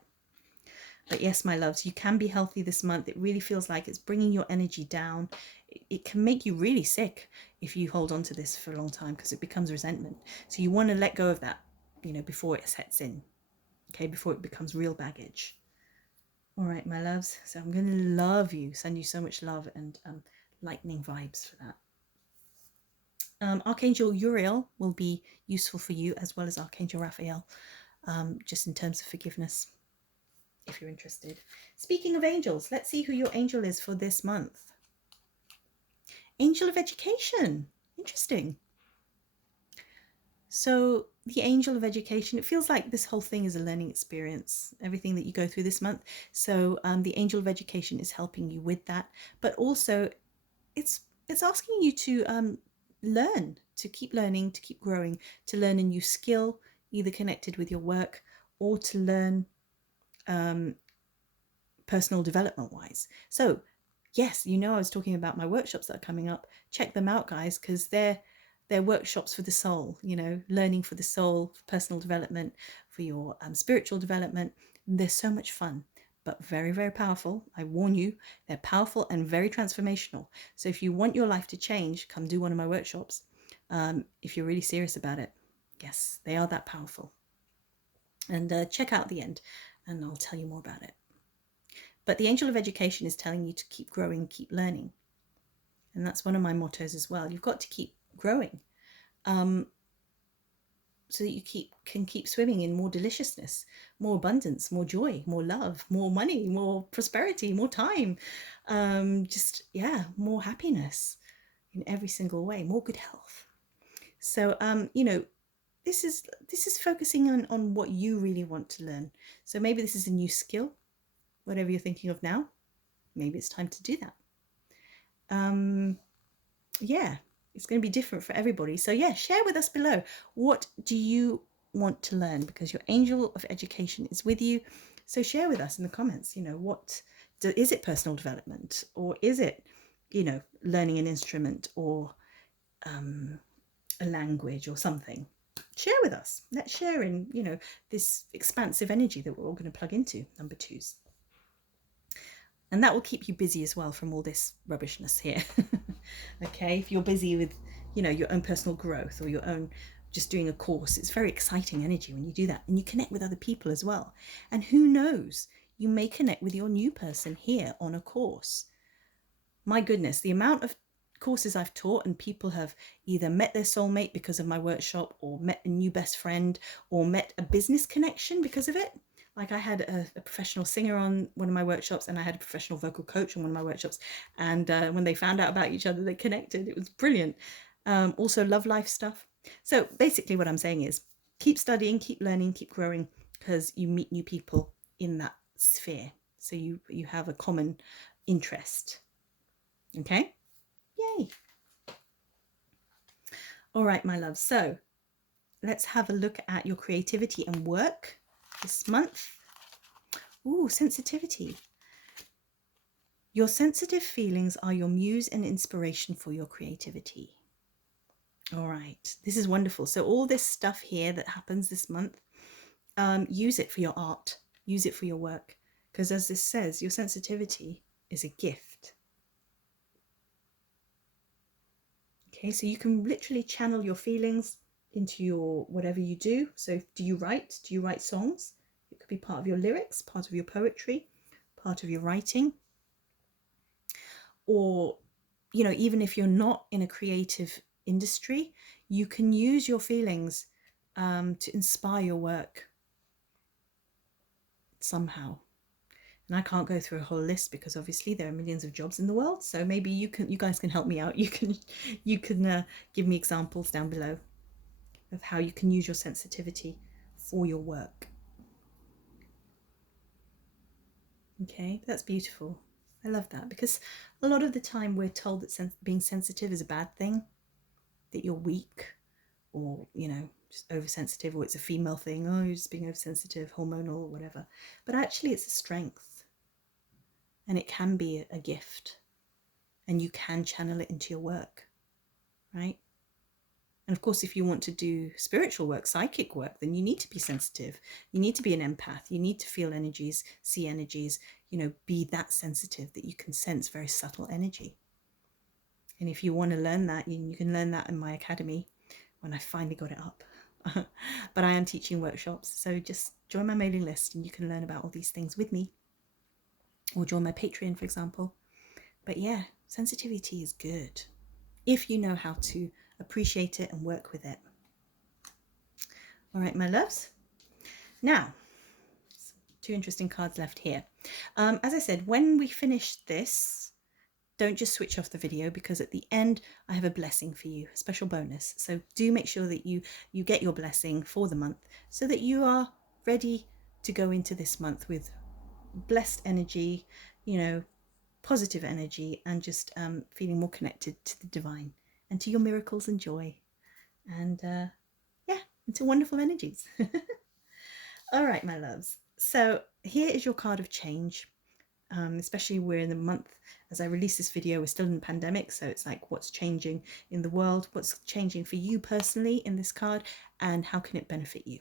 But yes, my loves, you can be healthy this month. It really feels like it's bringing your energy down. It can make you really sick if you hold on to this for a long time, because it becomes resentment. So you want to let go of that, before it sets in, okay, before it becomes real baggage. All right, my loves. So I'm going to love you, send you so much love and lightning vibes for that. Archangel Uriel will be useful for you, as well as Archangel Raphael, just in terms of forgiveness, if you're interested. Speaking of angels, let's see who your angel is for this month. Angel of Education. Interesting. So the angel of education, it feels like this whole thing is a learning experience, everything that you go through this month. So the angel of education is helping you with that, but also it's asking you to learn, to keep learning, to keep growing, to learn a new skill, either connected with your work or to learn personal development wise. So yes, I was talking about my workshops that are coming up. Check them out, guys, because they're workshops for the soul, learning for the soul, for personal development, for your spiritual development. They're so much fun, but very, very powerful. I warn you, they're powerful and very transformational. So if you want your life to change, come do one of my workshops. If you're really serious about it, yes, they are that powerful. And check out the end and I'll tell you more about it. But the angel of education is telling you to keep growing, keep learning. And that's one of my mottos as well. You've got to keep growing so that you can keep swimming in more deliciousness, more abundance, more joy, more love, more money, more prosperity, more time, more happiness in every single way, more good health. So this is focusing on what you really want to learn. So maybe this is a new skill, whatever you're thinking of now. Maybe it's time to do that. It's going to be different for everybody. So yeah, share with us below. What do you want to learn? Because your angel of education is with you. So share with us in the comments, is it personal development, or is it, learning an instrument or a language or something? Share with us. Let's share in, this expansive energy that we're all going to plug into, number twos. And that will keep you busy as well from all this rubbishness here. Okay, if you're busy with, your own personal growth or your own just doing a course, it's very exciting energy when you do that. And you connect with other people as well. And who knows, you may connect with your new person here on a course. My goodness, the amount of courses I've taught and people have either met their soulmate because of my workshop, or met a new best friend, or met a business connection because of it. Like I had a professional singer on one of my workshops, and I had a professional vocal coach on one of my workshops. And when they found out about each other, they connected. It was brilliant. Also love life stuff. So basically what I'm saying is keep studying, keep learning, keep growing, because you meet new people in that sphere. So you have a common interest. Okay? Yay. All right, my love. So let's have a look at your creativity and work this month. Ooh, sensitivity. Your sensitive feelings are your muse and inspiration for your creativity. All right, this is wonderful. So all this stuff here that happens this month, use it for your art, use it for your work, because as this says, your sensitivity is a gift. Okay, so you can literally channel your feelings into your whatever you do. So do you write? Do you write songs? It could be part of your lyrics, part of your poetry, part of your writing. Or, you know, even if you're not in a creative industry, you can use your feelings to inspire your work somehow. And I can't go through a whole list because obviously there are millions of jobs in the world. So maybe you guys can help me out. You can give me examples down below of how you can use your sensitivity for your work. Okay, that's beautiful. I love that, because a lot of the time we're told that being sensitive is a bad thing, that you're weak, or, you know, just oversensitive, or it's a female thing. Oh, you're just being oversensitive, hormonal, or whatever. But actually it's a strength, and it can be a gift, and you can channel it into your work, right? And of course, if you want to do spiritual work, psychic work, then you need to be sensitive. You need to be an empath. You need to feel energies, see energies, you know, be that sensitive that you can sense very subtle energy. And if you want to learn that, you can learn that in my academy when I finally got it up. But I am teaching workshops, so just join my mailing list and you can learn about all these things with me, or join my Patreon, for example. But yeah, sensitivity is good if you know how to appreciate it and work with it. All right, my loves. Now, two interesting cards left here. As I said, when we finish this, don't just switch off the video, because at the end I have a blessing for you, a special bonus. So do make sure that you get your blessing for the month, so that you are ready to go into this month with blessed energy, you know, positive energy, and just feeling more connected to the divine and to your miracles and joy, and yeah, into wonderful energies. All right, my loves. So here is your card of change. Especially we're in the month, as I release this video, we're still in the pandemic, so it's like, what's changing in the world, what's changing for you personally in this card, and how can it benefit you?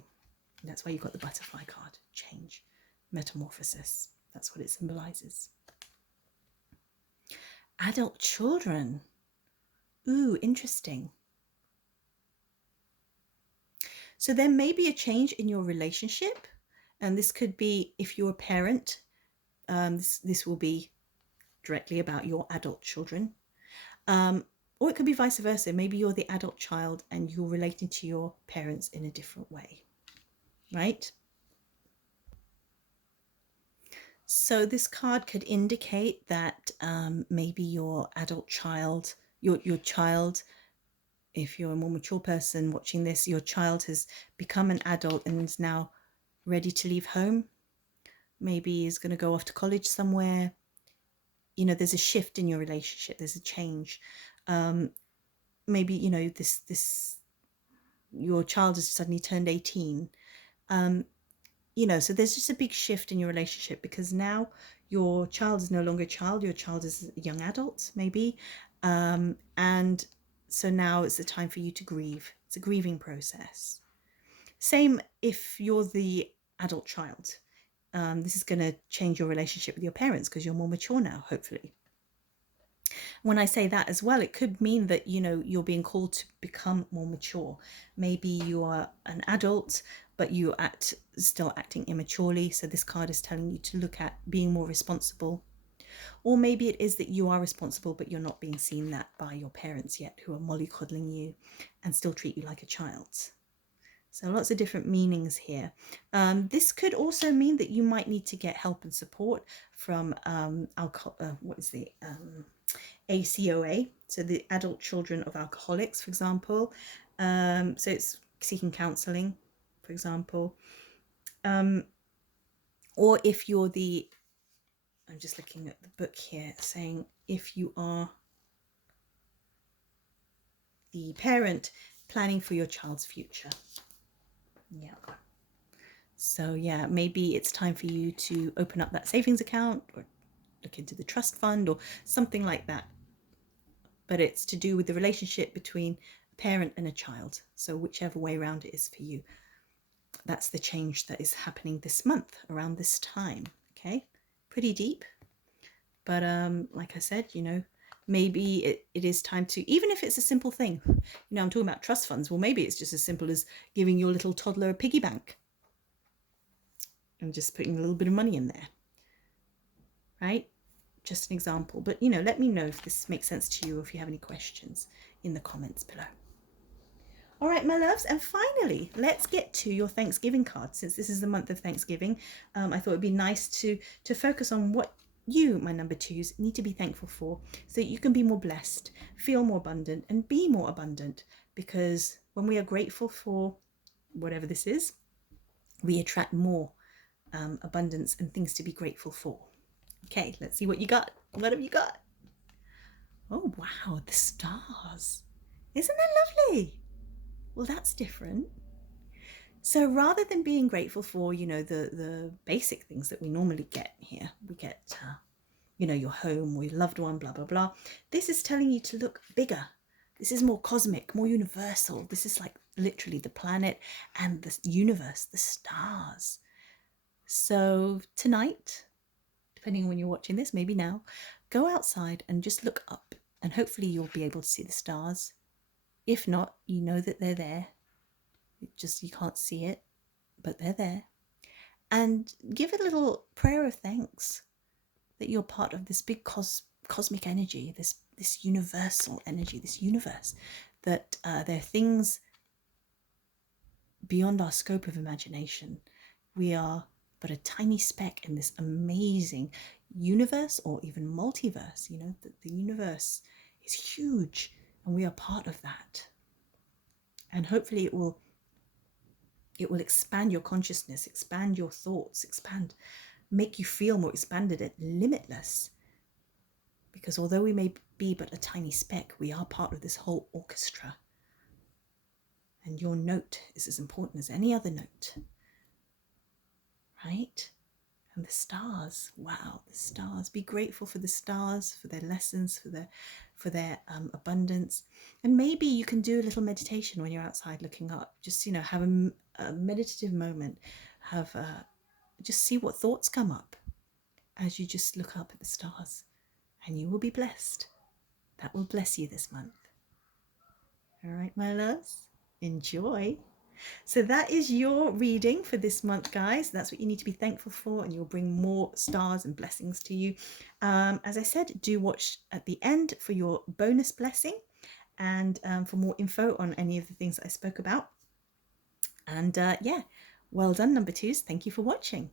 And that's why you've got the butterfly card. Change, metamorphosis, that's what it symbolizes. Adult children. Ooh, interesting. So there may be a change in your relationship, and this could be, if you're a parent, this will be directly about your adult children, or it could be vice versa. Maybe you're the adult child and you're relating to your parents in a different way, right? So this card could indicate that maybe your adult child, your child, if you're a more mature person watching this, your child has become an adult and is now ready to leave home. Maybe is going to go off to college somewhere. You know, there's a shift in your relationship, there's a change. Maybe, you know, your child has suddenly turned 18. You know, so there's just a big shift in your relationship, because now your child is no longer a child, your child is a young adult, maybe. And so now it's the time for you to grieve. It's a grieving process. Same if you're the adult child. This is going to change your relationship with your parents, because you're more mature now, hopefully. When I say that as well, it could mean that, you know, you're being called to become more mature. Maybe you are an adult, but you still acting immaturely. So this card is telling you to look at being more responsible. Or maybe it is that you are responsible, but you're not being seen that by your parents yet, who are mollycoddling you and still treat you like a child. So lots of different meanings here. This could also mean that you might need to get help and support from ACOA, so the Adult Children of Alcoholics, for example. So it's seeking counselling, for example. Or if you're I'm just looking at the book here, saying if you are the parent planning for your child's future. Yeah. So yeah, maybe it's time for you to open up that savings account or look into the trust fund or something like that. But it's to do with the relationship between a parent and a child. So whichever way around it is for you. That's the change that is happening this month around this time. Okay, pretty deep. But like I said, maybe it is time to, even if it's a simple thing, I'm talking about trust funds. Well, maybe it's just as simple as giving your little toddler a piggy bank and just putting a little bit of money in there, right? Just an example. But, let me know if this makes sense to you or if you have any questions in the comments below. All right, my loves, and finally, let's get to your Thanksgiving card. Since this is the month of Thanksgiving, I thought it'd be nice to focus on what you, my number twos, need to be thankful for so that you can be more blessed, feel more abundant, and be more abundant. Because when we are grateful for whatever this is, we attract more abundance and things to be grateful for. Okay, let's see what you got. What have you got? Oh, wow, the stars. Isn't that lovely? Well, that's different. So rather than being grateful for, the basic things that we normally get here, we get, your home or your loved one, blah, blah, blah. This is telling you to look bigger. This is more cosmic, more universal. This is like literally the planet and the universe, the stars. So tonight, depending on when you're watching this, maybe now, go outside and just look up and hopefully you'll be able to see the stars. If not, you know that they're there. You can't see it, but they're there. And give a little prayer of thanks that you're part of this big cosmic energy, this universal energy, this universe, that there are things beyond our scope of imagination. We are but a tiny speck in this amazing universe or even multiverse. The universe is huge and we are part of that. And hopefully it will expand your consciousness, expand your thoughts, make you feel more expanded and limitless. Because although we may be but a tiny speck, we are part of this whole orchestra. And your note is as important as any other note. Right? And the stars, wow, the stars. Be grateful for the stars, for their lessons, for their abundance. And maybe you can do a little meditation when you're outside looking up. Just, have a meditative moment. Just see what thoughts come up as you just look up at the stars. And you will be blessed. That will bless you this month. All right, my loves, enjoy. So that is your reading for this month, guys. That's what you need to be thankful for, and you'll bring more stars and blessings to you. As I said, do watch at the end for your bonus blessing and for more info on any of the things that I spoke about. And yeah, well done, number twos. Thank you for watching.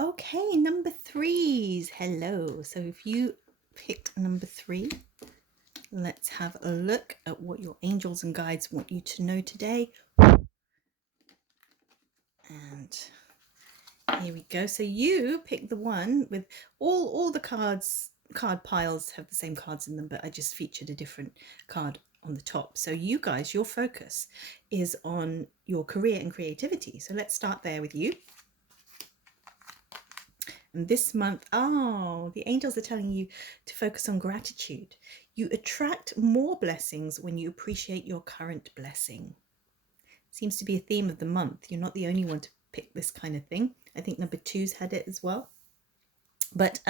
Okay, number threes. Hello. So if you picked number 3, let's have a look at what your angels and guides want you to know today. And here we go. So you pick the one with all the card piles have the same cards in them, but I just featured a different card on the top. So you guys, your focus is on your career and creativity. So let's start there with you. And this month, the angels are telling you to focus on gratitude. You attract more blessings when you appreciate your current blessing. Seems to be a theme of the month. You're not the only one to pick this kind of thing. I think number 2's had it as well. But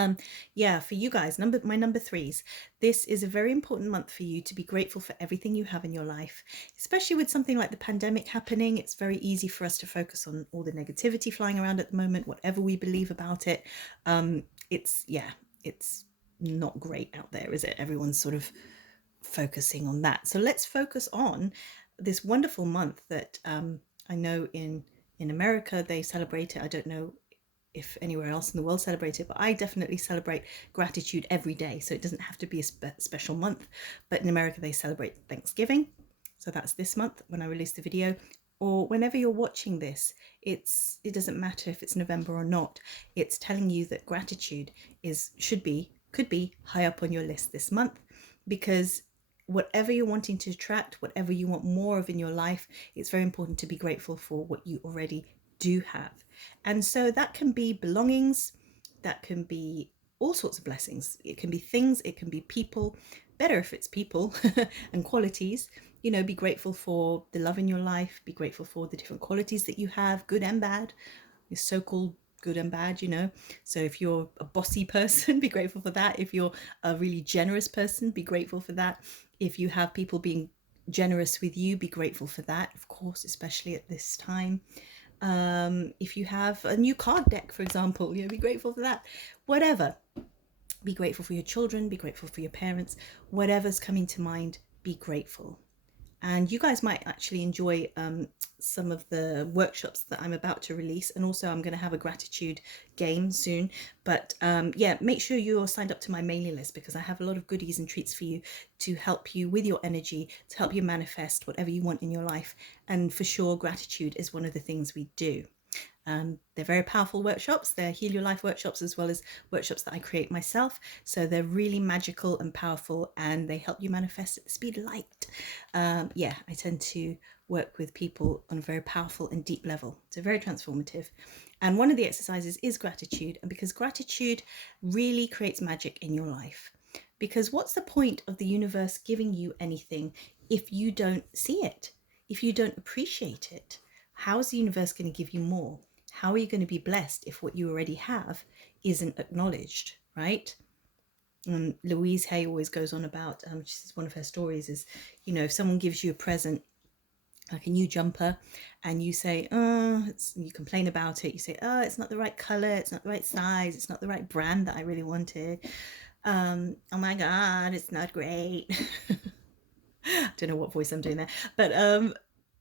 yeah, for you guys, my number 3s, this is a very important month for you to be grateful for everything you have in your life, especially with something like the pandemic happening. It's very easy for us to focus on all the negativity flying around at the moment, whatever we believe about it. It's not great out there, is it? Everyone's sort of focusing on that. So let's focus on this wonderful month that I know in America they celebrate it. I don't know if anywhere else in the world celebrate it, but I definitely celebrate gratitude every day. So it doesn't have to be a special month, but in America they celebrate Thanksgiving. So that's this month when I release the video, or whenever you're watching this. It doesn't matter if it's November or not. It's telling you that gratitude could be high up on your list this month, because whatever you're wanting to attract, whatever you want more of in your life, it's very important to be grateful for what you already do have. And so that can be belongings, that can be all sorts of blessings. It can be things, it can be people. Better if it's people and qualities. Be grateful for the love in your life, be grateful for the different qualities that you have, good and bad, your so-called good and bad. So if you're a bossy person, be grateful for that. If you're a really generous person, be grateful for that. If you have people being generous with you, be grateful for that, of course, especially at this time. If you have a new card deck, for example, be grateful for that. Whatever, be grateful for your children, be grateful for your parents, whatever's coming to mind, be grateful. And you guys might actually enjoy some of the workshops that I'm about to release. And also I'm going to have a gratitude game soon. But yeah, make sure you're signed up to my mailing list, because I have a lot of goodies and treats for you to help you with your energy, to help you manifest whatever you want in your life. And for sure, gratitude is one of the things we do. They're very powerful workshops. They're Heal Your Life workshops, as well as workshops that I create myself. So they're really magical and powerful, and they help you manifest at the speed of light. Yeah, I tend to work with people on a very powerful and deep level. So very transformative. And one of the exercises is gratitude. And because gratitude really creates magic in your life. Because what's the point of the universe giving you anything if you don't see it, if you don't appreciate it? How is the universe going to give you more? How are you going to be blessed if what you already have isn't acknowledged, right? Louise Hay always goes on about, one of her stories is, if someone gives you a present, like a new jumper, and you say, you complain about it, you say, it's not the right color, it's not the right size, it's not the right brand that I really wanted. Oh my God, it's not great. I don't know what voice I'm doing there, but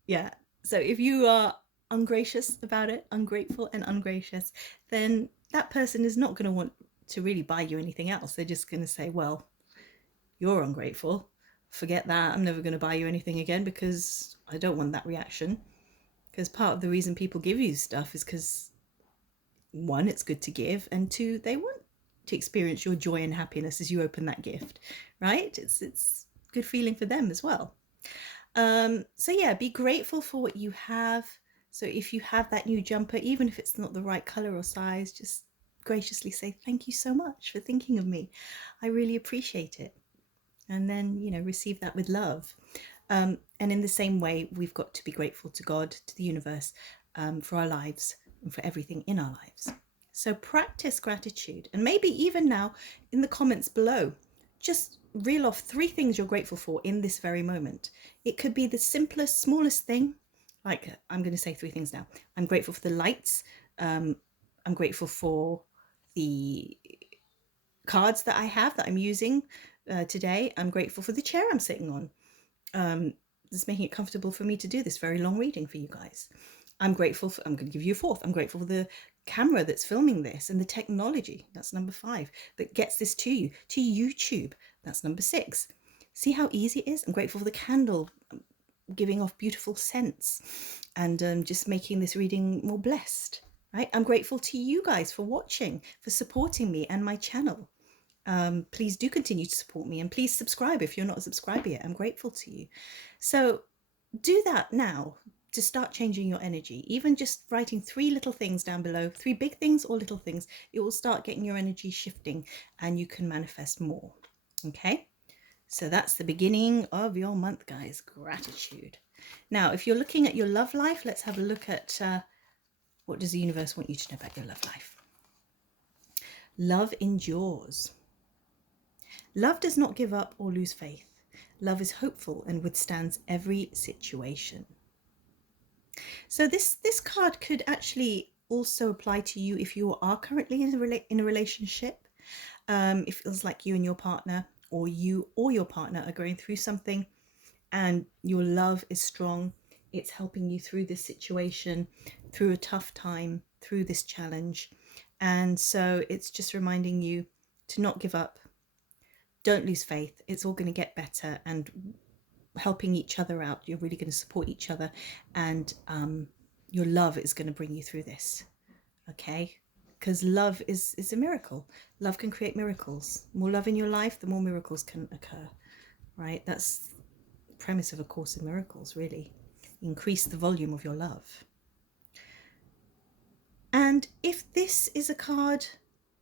yeah. So if you are ungracious about it, ungrateful and ungracious, then that person is not going to want to really buy you anything else. They're just going to say, well, you're ungrateful. Forget that. I'm never going to buy you anything again, because I don't want that reaction. Because part of the reason people give you stuff is because, one, it's good to give, and two, they want to experience your joy and happiness as you open that gift, right? It's good feeling for them as well. So yeah, be grateful for what you have. So if you have that new jumper, even if it's not the right color or size, just graciously say, thank you so much for thinking of me. I really appreciate it. And then, receive that with love. And in the same way, we've got to be grateful to God, to the universe, for our lives and for everything in our lives. So practice gratitude. And maybe even now in the comments below, just reel off 3 things you're grateful for in this very moment. It could be the simplest, smallest thing. Like, I'm going to say 3 things now. I'm grateful for the lights. I'm grateful for the cards that I have that I'm using today. I'm grateful for the chair I'm sitting on. It's making it comfortable for me to do this very long reading for you guys. I'm grateful for, I'm going to give you a 4th. I'm grateful for the camera that's filming this and the technology. That's number 5, that gets this to you, to YouTube. That's number 6. See how easy it is? I'm grateful for the candle giving off beautiful scents and just making this reading more blessed, right? I'm grateful to you guys for watching, for supporting me and my channel. Please do continue to support me, and please subscribe if you're not a subscriber yet. I'm grateful to you. So do that now to start changing your energy. Even just writing 3 little things down below, 3 big things or little things, it will start getting your energy shifting and you can manifest more. Okay, so that's the beginning of your month, guys. Gratitude. Now, if you're looking at your love life, let's have a look at what does the universe want you to know about your love life. Love endures. Love does not give up or lose faith. Love is hopeful and withstands every situation. So this card could actually also apply to you if you are currently in a relationship. It feels like you and your partner, or you or your partner, are going through something and your love is strong. It's helping you through this situation, through a tough time, through this challenge. And so it's just reminding you to not give up. Don't lose faith. It's all going to get better, and helping each other out. You're really going to support each other, and your love is going to bring you through this. Okay? Because love is a miracle. Love can create miracles. More love in your life, the more miracles can occur. Right? That's the premise of A Course in Miracles, really. Increase the volume of your love. And if this is a card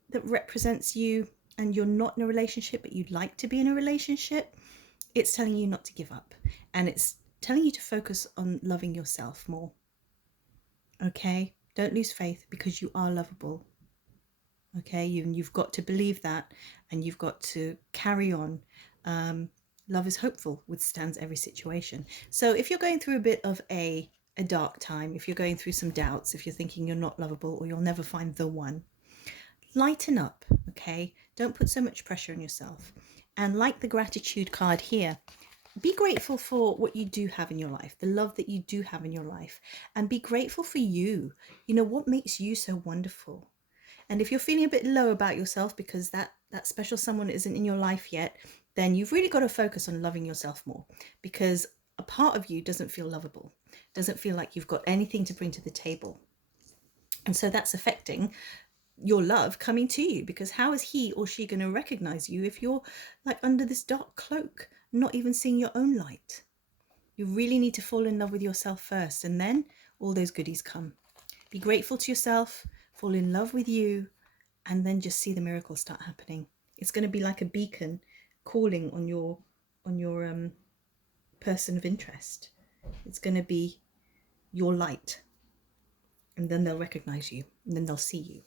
that represents you and you're not in a relationship but you'd like to be in a relationship, it's telling you not to give up, and it's telling you to focus on loving yourself more. Okay? Don't lose faith, because you are lovable. Okay? You've got to believe that, and you've got to carry on. Love is hopeful, withstands every situation. So if you're going through a bit of a dark time, if you're going through some doubts, if you're thinking you're not lovable or you'll never find the one, lighten up, okay? Don't put so much pressure on yourself. And like the gratitude card here, be grateful for what you do have in your life, the love that you do have in your life, and be grateful for you. You know, what makes you so wonderful. And if you're feeling a bit low about yourself because that special someone isn't in your life yet, then you've really got to focus on loving yourself more, because a part of you doesn't feel lovable, doesn't feel like you've got anything to bring to the table. And so that's affecting your love coming to you, because how is he or she going to recognize you if you're like under this dark cloak, not even seeing your own light? You really need to fall in love with yourself first, and then all those goodies come. Be grateful to yourself, fall in love with you, and then just see the miracles start happening. It's going to be like a beacon calling on your person of interest. It's going to be your light, and then they'll recognize you, and then they'll see you.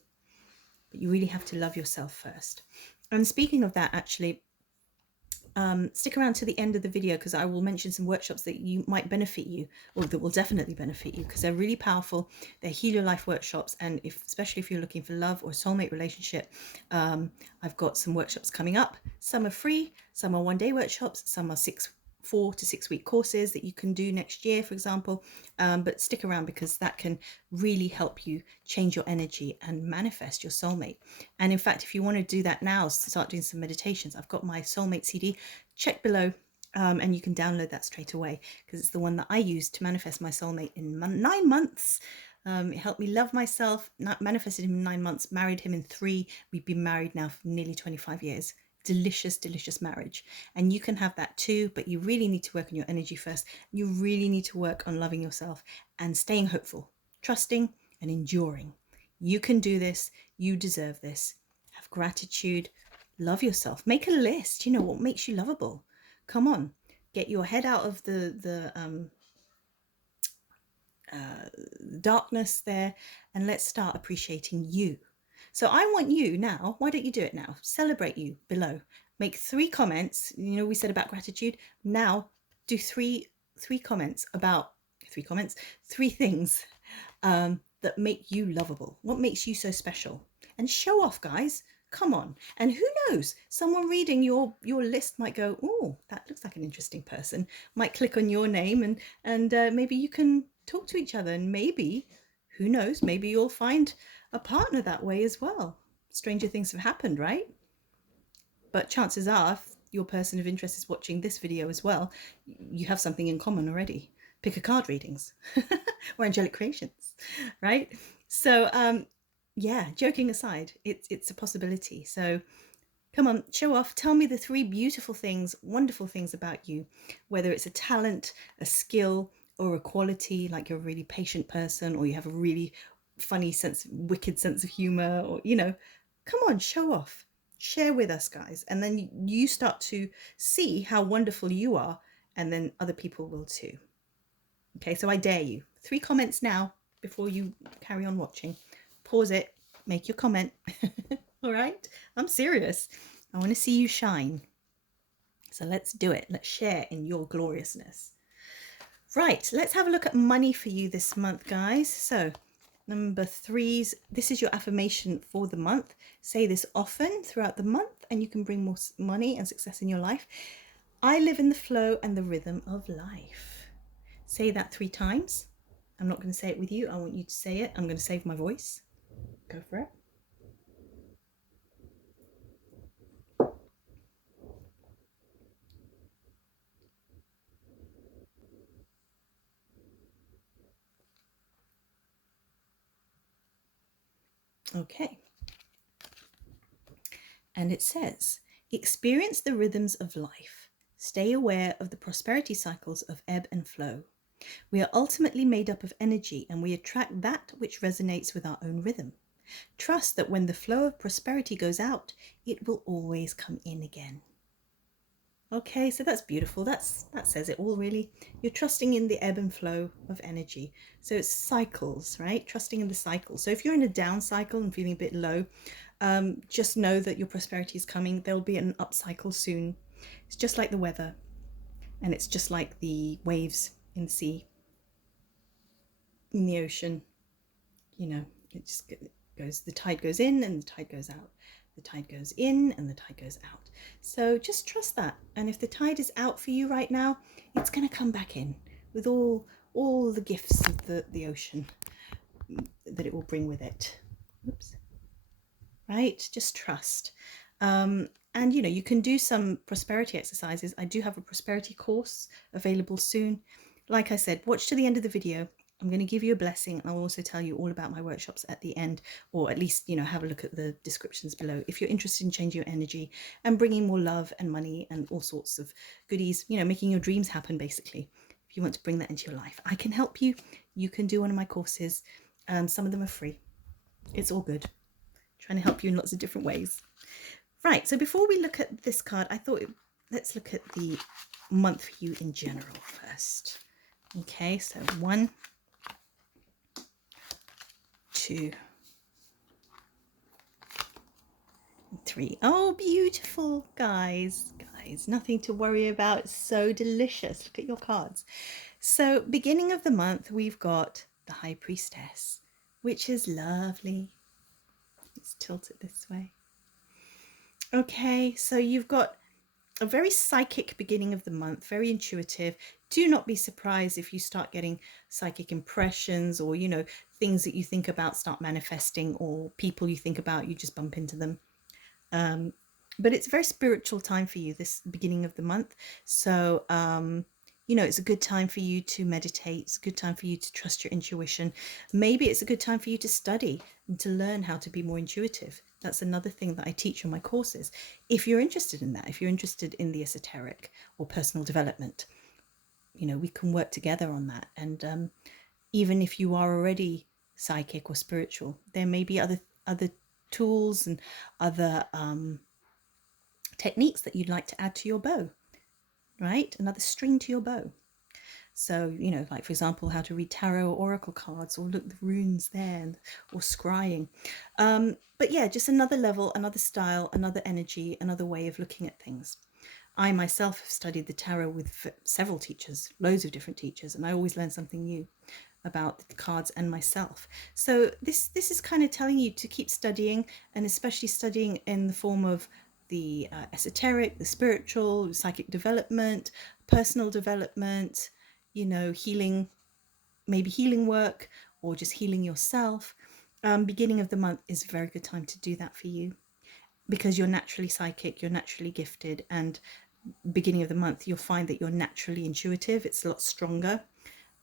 But you really have to love yourself first. And speaking of that, actually, stick around to the end of the video, because I will mention some workshops that you might benefit you, or that will definitely benefit you, because they're really powerful. They're Heal Your Life workshops, and especially if you're looking for love or soulmate relationship, I've got some workshops coming up. Some are free, some are one-day workshops, some are 4 to 6 week courses that you can do next year, for example. But stick around, because that can really help you change your energy and manifest your soulmate. And in fact, if you want to do that now, start doing some meditations, I've got my soulmate CD. Check below, and you can download that straight away, because it's the one that I used to manifest my soulmate in 9 months. It helped me love myself, manifested him in 9 months, married him in 3. We've been married now for nearly 25 years. Delicious marriage. And you can have that too, but you really need to work on your energy first. You really need to work on loving yourself and staying hopeful, trusting, and enduring. You can do this. You deserve this. Have gratitude. Love yourself. Make a list. You know what makes you lovable. Come on, get your head out of the darkness there, and let's start appreciating you. So I want you now, why don't you do it now? Celebrate you below. Make 3 comments. You know, we said about gratitude. Now do three comments about 3 things that make you lovable. What makes you so special? And show off, guys. Come on. And who knows, someone reading your list might go, oh, that looks like an interesting person, might click on your name, and maybe you can talk to each other, and maybe, who knows, maybe you'll find a partner that way as well. Stranger things have happened, right? But chances are, if your person of interest is watching this video as well, you have something in common already. Pick a card readings or angelic creations, right? So yeah, joking aside, it's a possibility. So come on, show off. Tell me the 3 beautiful things, wonderful things about you, whether it's a talent, a skill, or a quality, like you're a really patient person, or you have a really funny wicked sense of humor, or, you know, come on, show off. Share with us, guys. And then you start to see how wonderful you are, and then other people will too. Okay, so I dare you. 3 comments now before you carry on watching. Pause it, make your comment. All right, I'm serious. I want to see you shine. So let's do it. Let's share in your gloriousness. Right, let's have a look at money for you this month, guys. So number 3s, this is your affirmation for the month. Say this often throughout the month, and you can bring more money and success in your life. I live in the flow and the rhythm of life. Say that 3 times. I'm not going to say it with you. I want you to say it. I'm going to save my voice. Go for it. Okay. And it says, experience the rhythms of life. Stay aware of the prosperity cycles of ebb and flow. We are ultimately made up of energy, and we attract that which resonates with our own rhythm. Trust that when the flow of prosperity goes out, it will always come in again. Okay, so that's beautiful. That says it all, really. You're trusting in the ebb and flow of energy. So it's cycles, right? Trusting in the cycle. So if you're in a down cycle and feeling a bit low, just know that your prosperity is coming. There'll be an up cycle soon. It's just like the weather, and it's just like the waves in the sea, in the ocean. You know, it just goes, the tide goes in and the tide goes out. The tide goes in and the tide goes out. So just trust that. And if the tide is out for you right now, it's going to come back in with all the gifts of the ocean that it will bring with it. Oops. Right? Just trust. And you know, you can do some prosperity exercises. I do have a prosperity course available soon. Like I said, watch to the end of the video. I'm going to give you a blessing, and I'll also tell you all about my workshops at the end, or at least, you know, have a look at the descriptions below if you're interested in changing your energy and bringing more love and money and all sorts of goodies, you know, making your dreams happen, basically. If you want to bring that into your life, I can help you. You can do one of my courses. Some of them are free. It's all good. Trying to help you in lots of different ways. Right, so before we look at this card, I thought let's look at the month for you in general first. Okay, so 1, 2, 3. Oh, beautiful, guys. Nothing to worry about. It's so delicious. Look at your cards. So beginning of the month, we've got the High Priestess, which is lovely. Let's tilt it this way. Okay, so you've got a very psychic beginning of the month, very intuitive. Do not be surprised if you start getting psychic impressions, or, you know, things that you think about start manifesting, or people you think about, you just bump into them. But it's a very spiritual time for you, this beginning of the month. So, you know, it's a good time for you to meditate. It's a good time for you to trust your intuition. Maybe it's a good time for you to study and to learn how to be more intuitive. That's another thing that I teach on my courses. If you're interested in that, if you're interested in the esoteric or personal development, you know, we can work together on that. And even if you are already psychic or spiritual, there may be other tools and other techniques that you'd like to add to your bow, right? Another string to your bow. So, you know, like for example, how to read tarot or oracle cards, or look the runes there, or scrying. But yeah, just another level, another style, another energy, another way of looking at things. I myself have studied the tarot with several teachers, loads of different teachers, and I always learn something new about the cards and myself. So this is kind of telling you to keep studying, and especially studying in the form of the esoteric, the spiritual, psychic development, personal development, you know, healing, maybe healing work, or just healing yourself. Beginning of the month is a very good time to do that for you, because you're naturally psychic, you're naturally gifted, and beginning of the month you'll find that you're naturally intuitive. It's a lot stronger,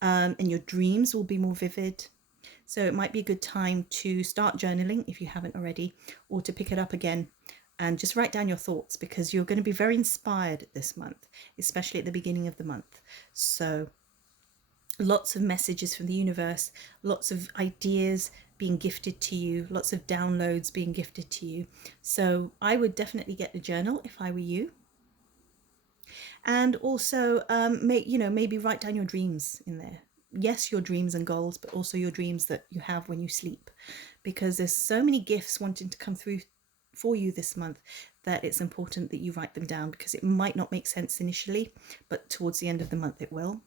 and your dreams will be more vivid. So it might be a good time to start journaling if you haven't already, or to pick it up again and just write down your thoughts, because you're going to be very inspired this month, especially at the beginning of the month. So lots of messages from the universe, lots of ideas being gifted to you, lots of downloads being gifted to you. So I would definitely get a journal if I were you. And also maybe write down your dreams in there. Yes, your dreams and goals, but also your dreams that you have when you sleep, because there's so many gifts wanting to come through for you this month that it's important that you write them down, because it might not make sense initially, but towards the end of the month it will.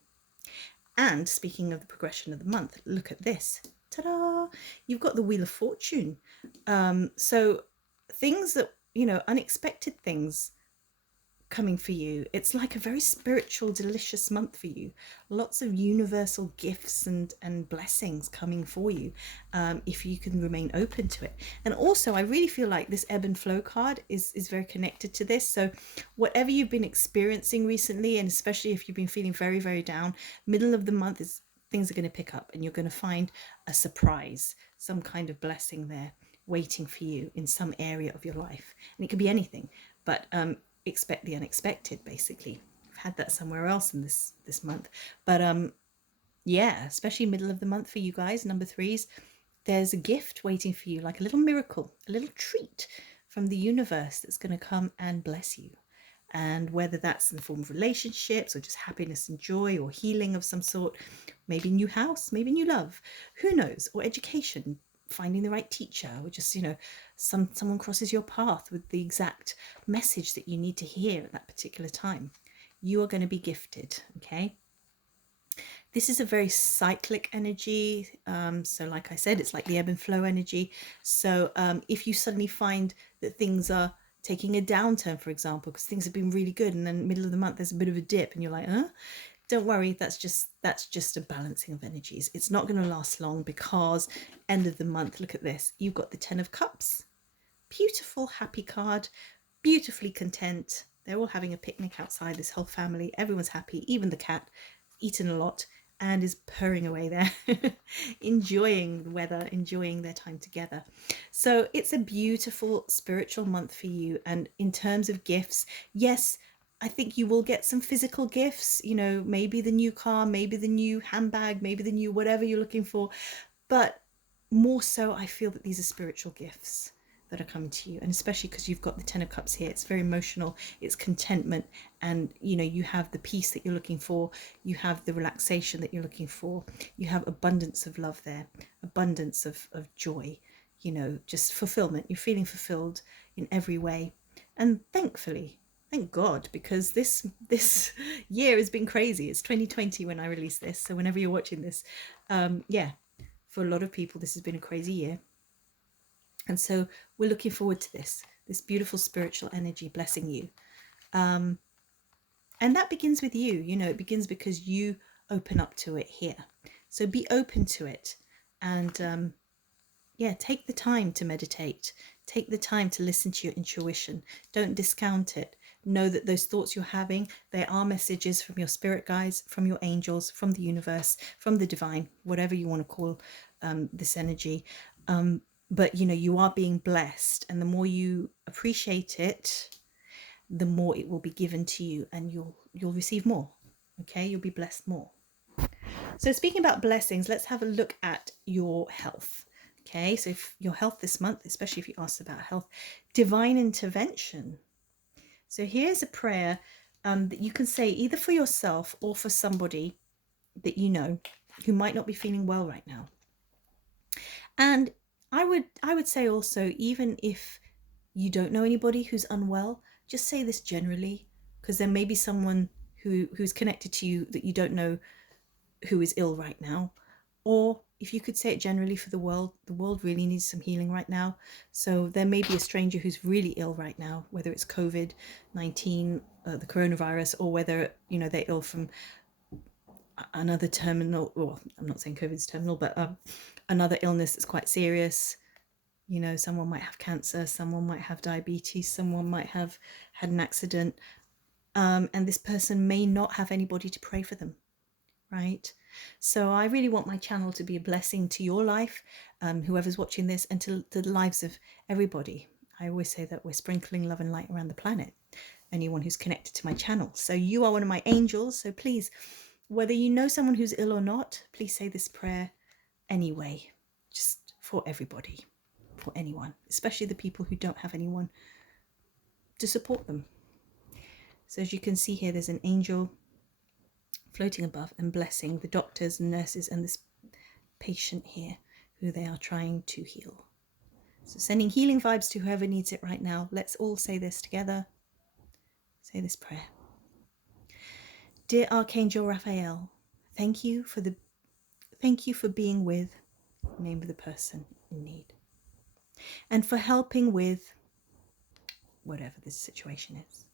And speaking of the progression of the month, look at this. Ta-da! You've got the Wheel of Fortune. So things that, you know, unexpected things coming for you. It's like a very spiritual, delicious month for you. Lots of universal gifts and blessings coming for you, if you can remain open to it. And also, I really feel like this ebb and flow card is very connected to this. So whatever you've been experiencing recently, and especially if you've been feeling very, very down, middle of the month is things are going to pick up, and you're going to find a surprise, some kind of blessing there. waiting for you in some area of your life. And it could be anything, but expect the unexpected, basically. I've had that somewhere else in this month. But yeah, especially middle of the month for you guys, number threes, there's a gift waiting for you, like a little miracle, a little treat from the universe that's going to come and bless you. And whether that's in the form of relationships or just happiness and joy or healing of some sort, maybe new house, maybe new love, who knows, or education, finding the right teacher, or just, you know, someone crosses your path with the exact message that you need to hear at that particular time. You are going to be gifted, okay? This is a very cyclic energy. So like I said, it's like the ebb and flow energy. So if you suddenly find that things are taking a downturn, for example, because things have been really good, and then middle of the month there's a bit of a dip and you're like, don't worry, that's just a balancing of energies. It's not going to last long, because end of the month, look at this, you've got the 10 of Cups. Beautiful, happy card, beautifully content. They're all having a picnic outside, this whole family. Everyone's happy, even the cat, eaten a lot and is purring away there, enjoying the weather, enjoying their time together. So it's a beautiful spiritual month for you. And in terms of gifts, yes, I think you will get some physical gifts, you know, maybe the new car, maybe the new handbag, maybe the new whatever you're looking for. But more so, I feel that these are spiritual gifts that are coming to you, and especially because you've got the 10 of Cups here. It's very emotional, it's contentment, and you know, you have the peace that you're looking for, you have the relaxation that you're looking for, you have abundance of love there, abundance of joy, you know, just fulfillment. You're feeling fulfilled in every way. And thankfully, thank God, because this year has been crazy. It's 2020 when I released this, so whenever you're watching this, yeah, for a lot of people this has been a crazy year. And so we're looking forward to this beautiful spiritual energy blessing you. And that begins with you. You know, it begins because you open up to it here. So be open to it. And yeah, take the time to meditate. Take the time to listen to your intuition. Don't discount it. Know that those thoughts you're having, they are messages from your spirit guides, from your angels, from the universe, from the divine, whatever you want to call this energy. But you know, you are being blessed, and the more you appreciate it, the more it will be given to you, and you'll receive more. Okay, you'll be blessed more. So speaking about blessings, let's have a look at your health. Okay, so if your health this month, especially if you asked about health, divine intervention. So here's a prayer that you can say either for yourself or for somebody that you know who might not be feeling well right now. And I would say also, even if you don't know anybody who's unwell, just say this generally, because there may be someone who's connected to you that you don't know who is ill right now. Or if you could say it generally for the world really needs some healing right now. So there may be a stranger who's really ill right now, whether it's COVID-19, the coronavirus, or whether, you know, they're ill from another terminal, well, I'm not saying COVID's terminal, but another illness that's quite serious. You know, someone might have cancer, someone might have diabetes, someone might have had an accident, and this person may not have anybody to pray for them, right? So I really want my channel to be a blessing to your life, whoever's watching this, and to the lives of everybody. I always say that we're sprinkling love and light around the planet, anyone who's connected to my channel. So you are one of my angels, so please, whether you know someone who's ill or not, please say this prayer anyway, just for everybody, for anyone, especially the people who don't have anyone to support them. So as you can see here, there's an angel floating above and blessing the doctors and nurses and this patient here who they are trying to heal. So sending healing vibes to whoever needs it right now. Let's all say this together. Say this prayer. Dear Archangel Raphael, thank you for being with, name of the person in need, and for helping with whatever this situation is.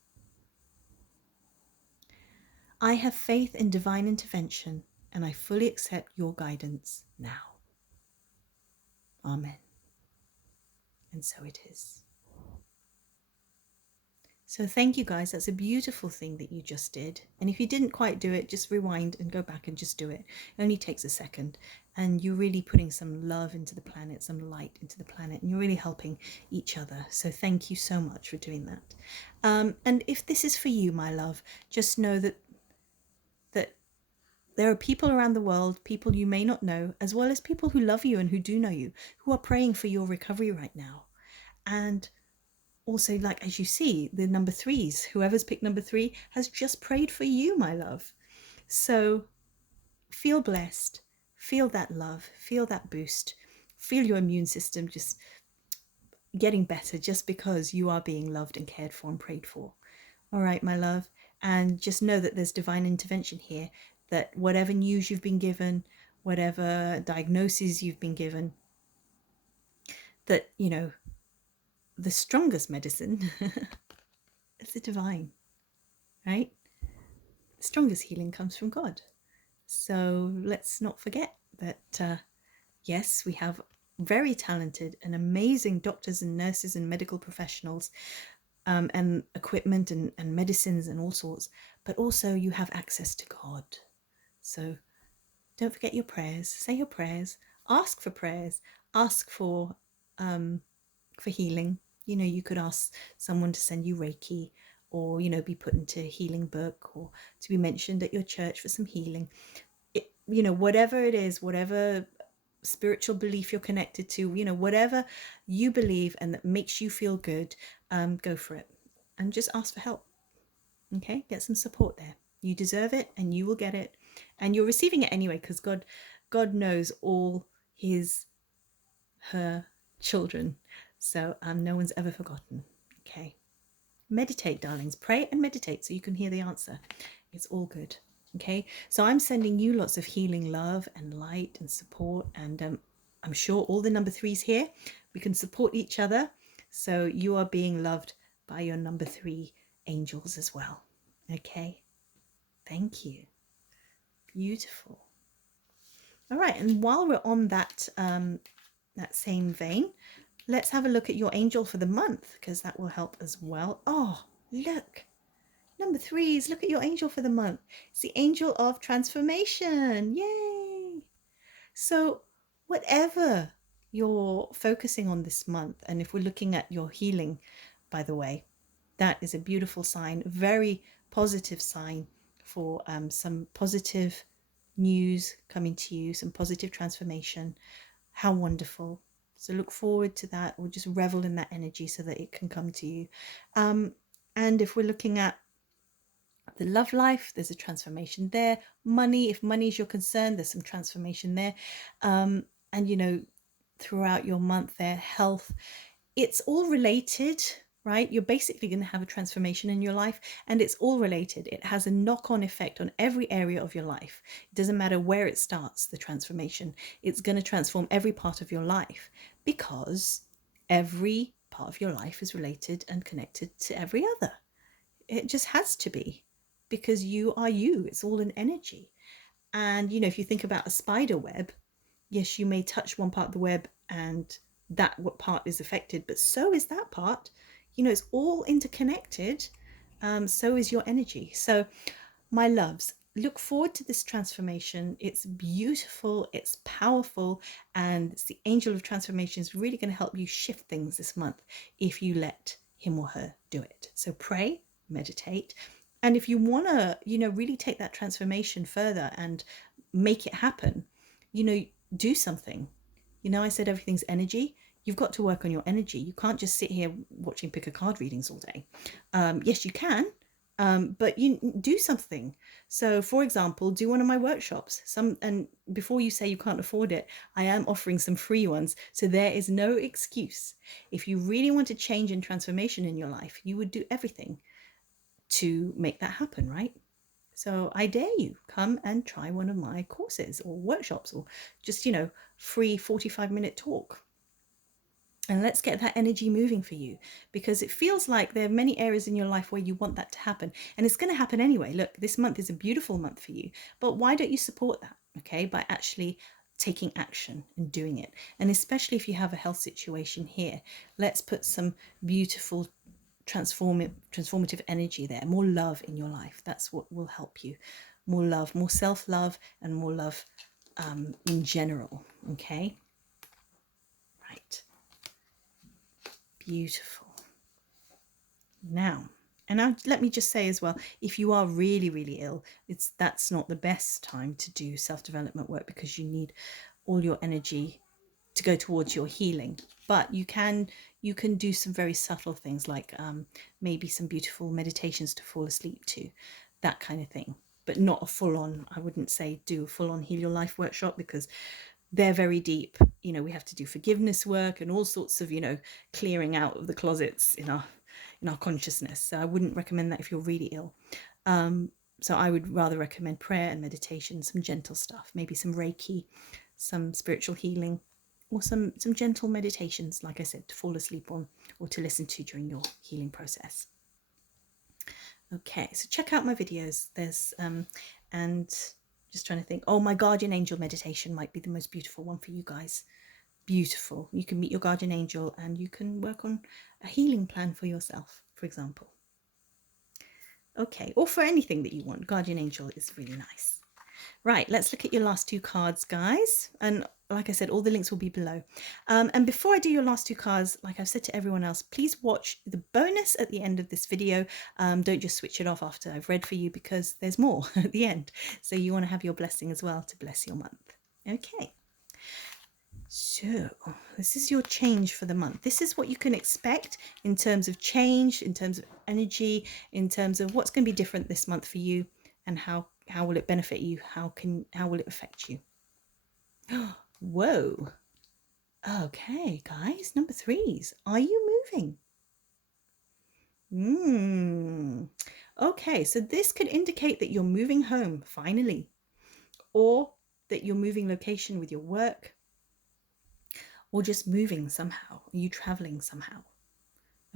I have faith in divine intervention, and I fully accept your guidance now. Amen. And so it is. So thank you guys. That's a beautiful thing that you just did. And if you didn't quite do it, just rewind and go back and just do it. It only takes a second. and you're really putting some love into the planet, some light into the planet, and you're really helping each other. So thank you so much for doing that. And if this is for you, my love, just know that there are people around the world, people you may not know, as well as people who love you and who do know you, who are praying for your recovery right now. And also, like, as you see, the number threes, whoever's picked number three has just prayed for you, my love. So feel blessed, feel that love, feel that boost, feel your immune system just getting better just because you are being loved and cared for and prayed for. All right, my love. And just know that there's divine intervention here, that whatever news you've been given, whatever diagnoses you've been given, that, you know, the strongest medicine is the divine, right? The strongest healing comes from God. So let's not forget that, yes, we have very talented and amazing doctors and nurses and medical professionals, and equipment and medicines and all sorts, but also you have access to God. So don't forget your prayers, say your prayers, ask for prayers, ask for healing. You know, you could ask someone to send you Reiki, or, you know, be put into a healing book, or to be mentioned at your church for some healing. You know, whatever it is, whatever spiritual belief you're connected to, you know, whatever you believe and that makes you feel good, go for it and just ask for help. Okay, get some support there. You deserve it and you will get it, and you're receiving it anyway, because God knows all her children. So no one's ever forgotten. Okay, meditate, darlings. Pray and meditate so you can hear the answer. It's all good. Okay, so I'm sending you lots of healing love and light and support, and I'm sure all the number threes here, we can support each other. So you are being loved by your number three angels as well. Okay, thank you. Beautiful. All right, and while we're on that that same vein, let's have a look at your angel for the month, because that will help as well. Oh, look, number threes, look at your angel for the month. It's the angel of transformation. Yay! So whatever you're focusing on this month, and if we're looking at your healing, by the way, that is a beautiful sign, very positive sign for some positive news coming to you, some positive transformation. How wonderful. So look forward to that, or just revel in that energy so that it can come to you. And if we're looking at the love life, there's a transformation there. Money, if money is your concern, there's some transformation there. And, you know, throughout your month there, health, it's all related, right? You're basically going to have a transformation in your life, and it's all related. It has a knock-on effect on every area of your life. It doesn't matter where it starts, the transformation. It's going to transform every part of your life, because every part of your life is related and connected to every other. It just has to be, because you are you. It's all an energy. And, you know, if you think about a spider web, yes, you may touch one part of the web and that what part is affected, but so is that part. You know, it's all interconnected. So is your energy. So, my loves, look forward to this transformation. It's beautiful, it's powerful, and it's the angel of transformation is really going to help you shift things this month if you let him or her do it. So pray, meditate, and if you want to, you know, really take that transformation further and make it happen, you know, do something. You know, I said everything's energy. You've got to work on your energy. You can't just sit here watching pick a card readings all day. Yes, you can, but you do something. So, for example, do one of my workshops. And before you say you can't afford it, I am offering some free ones. So there is no excuse. If you really want a change and transformation in your life, you would do everything to make that happen, right? So I dare you, come and try one of my courses or workshops, or just, you know, free 45-minute talk. And let's get that energy moving for you, because it feels like there are many areas in your life where you want that to happen. And it's going to happen anyway. Look, this month is a beautiful month for you. But why don't you support that, okay, by actually taking action and doing it? And especially if you have a health situation here, let's put some beautiful transformative energy there, more love in your life. That's what will help you. More love, more self-love, and more love in general. Okay, right, beautiful. Now, let me just say as well, if you are really, really ill, that's not the best time to do self-development work, because you need all your energy to go towards your healing. But you can do some very subtle things, like maybe some beautiful meditations to fall asleep to, that kind of thing. But not a full-on, I wouldn't say do a full-on heal your life workshop, because they're very deep. You know, we have to do forgiveness work and all sorts of, you know, clearing out of the closets in our consciousness. So I wouldn't recommend that if you're really ill. So I would rather recommend prayer and meditation, some gentle stuff, maybe some Reiki, some spiritual healing, or some gentle meditations, like I said, to fall asleep on or to listen to during your healing process. Okay, so check out my videos. There's and just trying to think. Oh, my guardian angel meditation might be the most beautiful one for you guys. Beautiful. You can meet your guardian angel and you can work on a healing plan for yourself, for example. Okay, or for anything that you want. Guardian angel is really nice. Right, let's look at your last two cards, guys. And like I said, all the links will be below. And before I do your last two cards, like I've said to everyone else, please watch the bonus at the end of this video. Don't just switch it off after I've read for you, because there's more at the end. So you want to have your blessing as well to bless your month. Okay. So this is your change for the month. This is what you can expect in terms of change, in terms of energy, in terms of what's going to be different this month for you, and how will it benefit you? How will it affect you? Whoa. Okay, guys, number threes. Are you moving? Okay, so this could indicate that you're moving home finally, or that you're moving location with your work, or just moving somehow. Are you traveling somehow?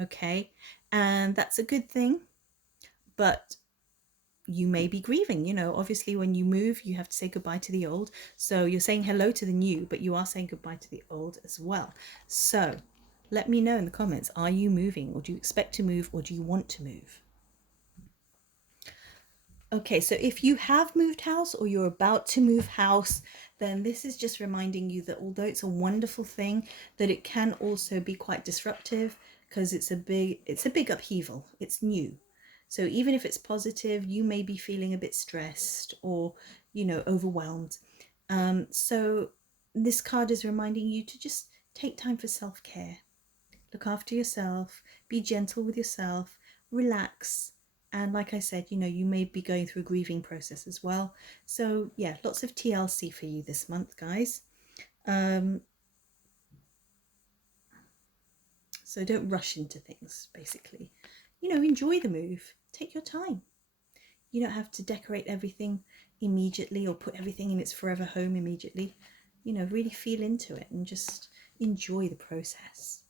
Okay, and that's a good thing, but you may be grieving. You know, obviously when you move, you have to say goodbye to the old. So you're saying hello to the new, but you are saying goodbye to the old as well. So let me know in the comments, are you moving, or do you expect to move, or do you want to move? Okay, so if you have moved house or you're about to move house, then this is just reminding you that although it's a wonderful thing, that it can also be quite disruptive, because it's a big upheaval. It's new. So even if it's positive, you may be feeling a bit stressed or, you know, overwhelmed. So this card is reminding you to just take time for self-care. Look after yourself, be gentle with yourself, relax. And like I said, you know, you may be going through a grieving process as well. So yeah, lots of TLC for you this month, guys. So don't rush into things, basically. You know, enjoy the move. Take your time. You don't have to decorate everything immediately or put everything in its forever home immediately. You know, really feel into it and just enjoy the process.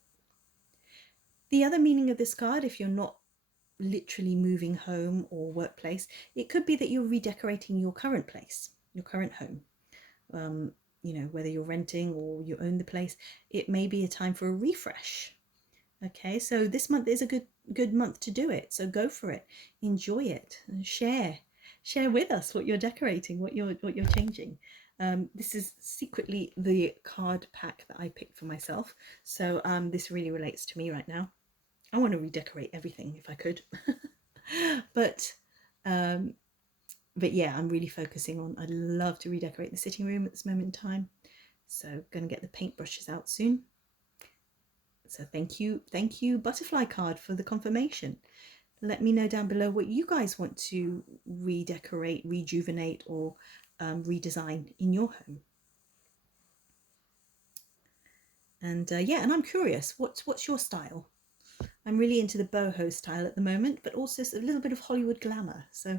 The other meaning of this card, if you're not literally moving home or workplace, it could be that you're redecorating your current place, your current home. You know, whether you're renting or you own the place, it may be a time for a refresh. Okay, so this month is a good month to do it. So go for it, enjoy it, and share with us what you're decorating, what you're changing. This is secretly the card pack that I picked for myself, so this really relates to me right now. I want to redecorate everything if I could. but yeah, I'm really focusing on, I'd love to redecorate the sitting room at this moment in time. So going to get the paintbrushes out soon. So thank you butterfly card for the confirmation. Let me know down below what you guys want to redecorate, rejuvenate, or redesign in your home. And yeah, and I'm curious, what's your style? I'm really into the boho style at the moment, but also a little bit of Hollywood glamour. So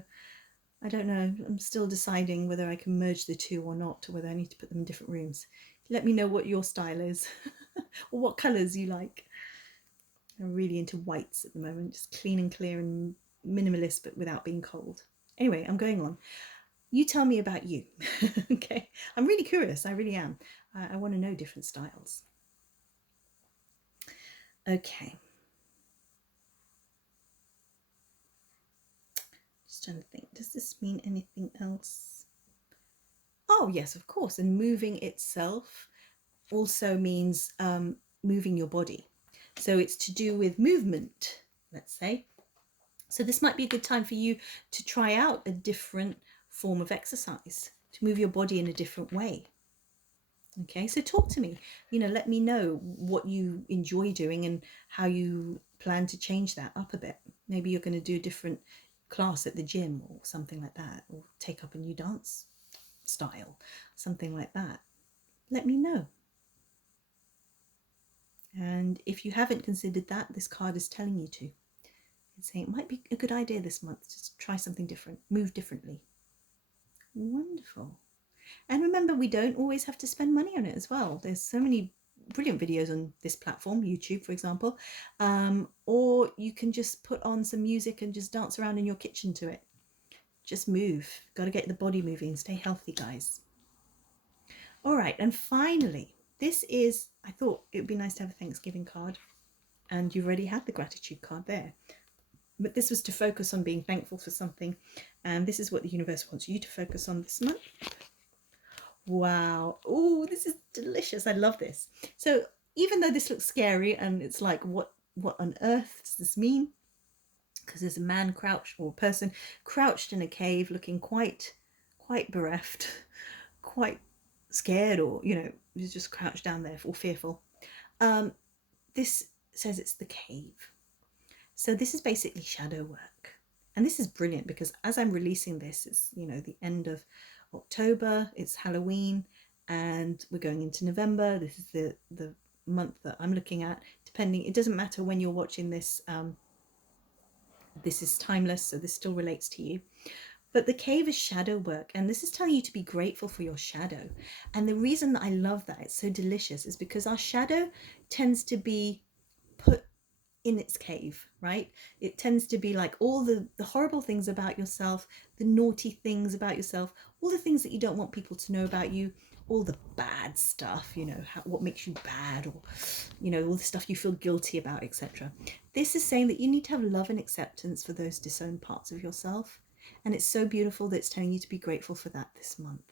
I don't know, I'm still deciding whether I can merge the two or not, or whether I need to put them in different rooms. Let me know what your style is or what colours you like. I'm really into whites at the moment, just clean and clear and minimalist, but without being cold. Anyway, I'm going on. You tell me about you. Okay, I'm really curious, I really am. I want to know different styles. Okay. Just trying to think, does this mean anything else? Oh, yes, of course. And moving itself also means moving your body. So it's to do with movement, let's say. So this might be a good time for you to try out a different form of exercise, to move your body in a different way. Okay, so talk to me, let me know what you enjoy doing and how you plan to change that up a bit. Maybe you're going to do a different class at the gym or something like that, or take up a new dance style, something like that. Let me know. And if you haven't considered that, this card is telling you to. It's saying it might be a good idea this month to try something different, move differently. Wonderful. And remember, we don't always have to spend money on it as well. There's so many brilliant videos on this platform, YouTube, for example. Or you can just put on some music and just dance around in your kitchen to it. Just move. Got to get the body moving. Stay healthy, guys. All right. And finally, I thought it would be nice to have a Thanksgiving card. And you already had the gratitude card there. But this was to focus on being thankful for something. And this is what the universe wants you to focus on this month. Wow. Oh, this is delicious. I love this. So even though this looks scary and it's like, what on earth does this mean? Because there's a man crouched, or a person crouched in a cave looking quite bereft, quite scared, or, he's just crouched down there or fearful. This says it's the cave. So this is basically shadow work. And this is brilliant because as I'm releasing this, it's, the end of October, it's Halloween, and we're going into November. This is the month that I'm looking at. Depending, it doesn't matter when you're watching this. This is timeless, so this still relates to you. But the cave is shadow work, and this is telling you to be grateful for your shadow. And the reason that I love that, it's so delicious, is because our shadow tends to be put in its cave, right? It tends to be like all the horrible things about yourself, the naughty things about yourself, all the things that you don't want people to know about you, all the bad stuff, what makes you bad, or, all the stuff you feel guilty about, etc. This is saying that you need to have love and acceptance for those disowned parts of yourself. And it's so beautiful that it's telling you to be grateful for that this month.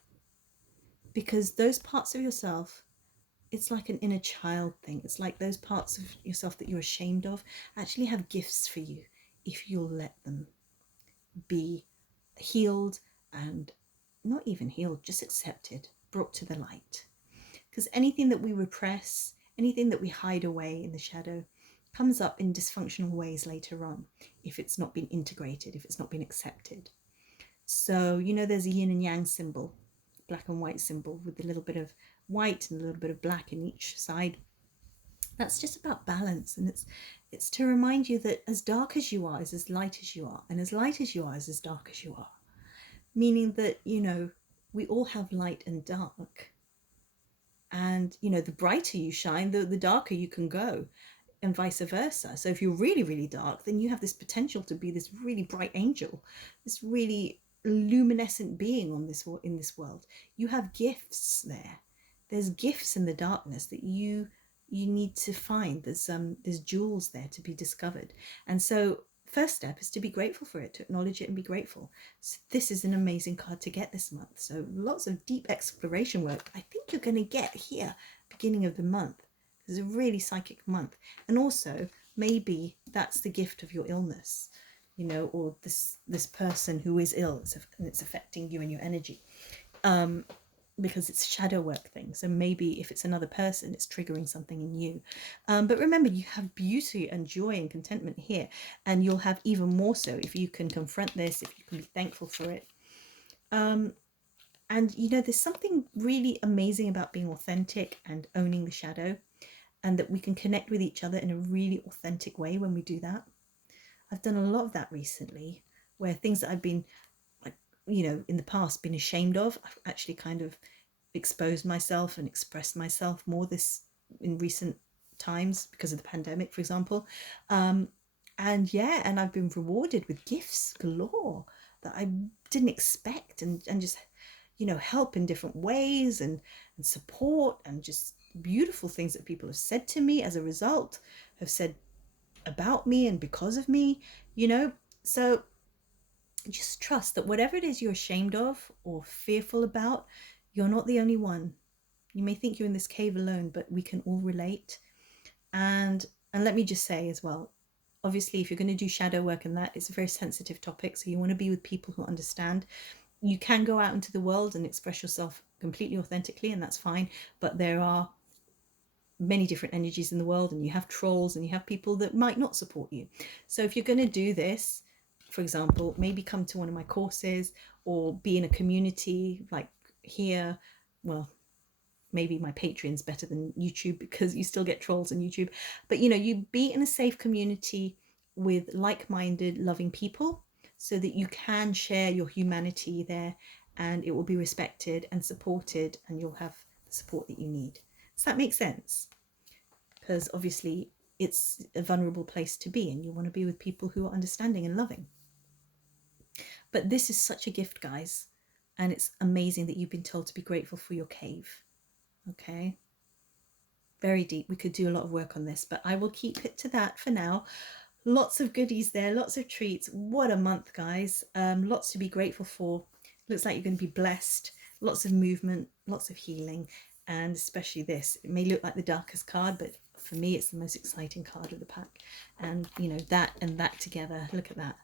Because those parts of yourself, it's like an inner child thing. It's like those parts of yourself that you're ashamed of actually have gifts for you if you'll let them be healed, and not even healed, just accepted, brought to the light. Because anything that we repress, anything that we hide away in the shadow, comes up in dysfunctional ways later on if it's not been integrated, if it's not been accepted. So, there's a yin and yang symbol, black and white symbol, with a little bit of white and a little bit of black in each side. That's just about balance, and it's to remind you that as dark as you are is as light as you are, and as light as you are is as dark as you are. Meaning that, we all have light and dark. And, the brighter you shine, the darker you can go, and vice versa. So if you're really, really dark, then you have this potential to be this really bright angel, this really luminescent being in this world. You have gifts there. There's gifts in the darkness that you need to find. There's jewels there to be discovered. And so first step is to be grateful for it, to acknowledge it and be grateful. So this is an amazing card to get this month. So lots of deep exploration work I think you're going to get here beginning of the month. It's a really psychic month. And also maybe that's the gift of your illness, or this person who is ill, and it's affecting you and your energy, because it's a shadow work thing. So maybe if it's another person, it's triggering something in you. But remember, you have beauty and joy and contentment here, and you'll have even more so if you can confront this, if you can be thankful for it. And there's something really amazing about being authentic and owning the shadow, and that we can connect with each other in a really authentic way when we do that. I've done a lot of that recently, where things that I've been, like, in the past been ashamed of, I've actually kind of exposed myself and expressed myself more this in recent times because of the pandemic, for example. And I've been rewarded with gifts galore that I didn't expect, and just, help in different ways, and support, and just beautiful things that people have said to me as a result, have said about me and because of me, so just trust that whatever it is you're ashamed of or fearful about, You're not the only one. You may think you're in this cave alone, but we can all relate. And let me just say as well, obviously, if you're going to do shadow work and that, it's a very sensitive topic. So you want to be with people who understand. You can go out into the world and express yourself completely authentically, and that's fine. But there are many different energies in the world, and you have trolls and you have people that might not support you. So if you're going to do this, for example, maybe come to one of my courses or be in a community like here. Well, maybe my Patreon's better than YouTube because you still get trolls on YouTube. But you be in a safe community with like-minded, loving people so that you can share your humanity there, and it will be respected and supported, and you'll have the support that you need. Does that make sense? Because obviously it's a vulnerable place to be, and you want to be with people who are understanding and loving. But this is such a gift, guys, and it's amazing that you've been told to be grateful for your cave. Okay, very deep. We could do a lot of work on this, but I will keep it to that for now. Lots of goodies there, lots of treats. What a month, guys. Lots to be grateful for. Looks like you're going to be blessed. Lots of movement, lots of healing, and especially this. It may look like the darkest card, but for me it's the most exciting card of the pack. And that and that together, look at that.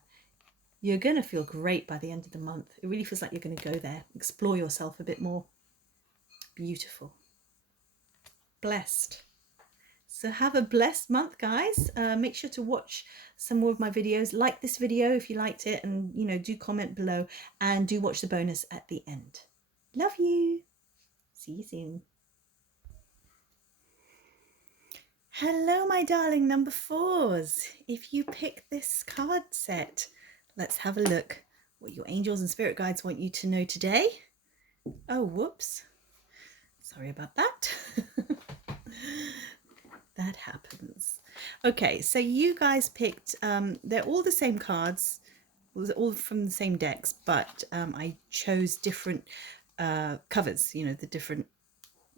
You're going to feel great by the end of the month. It really feels like you're going to go there, explore yourself a bit more. Beautiful. Blessed. So have a blessed month, guys. Make sure to watch some more of my videos. Like this video if you liked it, and do comment below, and do watch the bonus at the end. Love you. See you soon. Hello, my darling number 4s. If you pick this card set, let's have a look what your angels and spirit guides want you to know today. Oh, whoops. Sorry about that. That happens. Okay, so you guys picked, they're all the same cards, all from the same decks, but I chose different covers, the different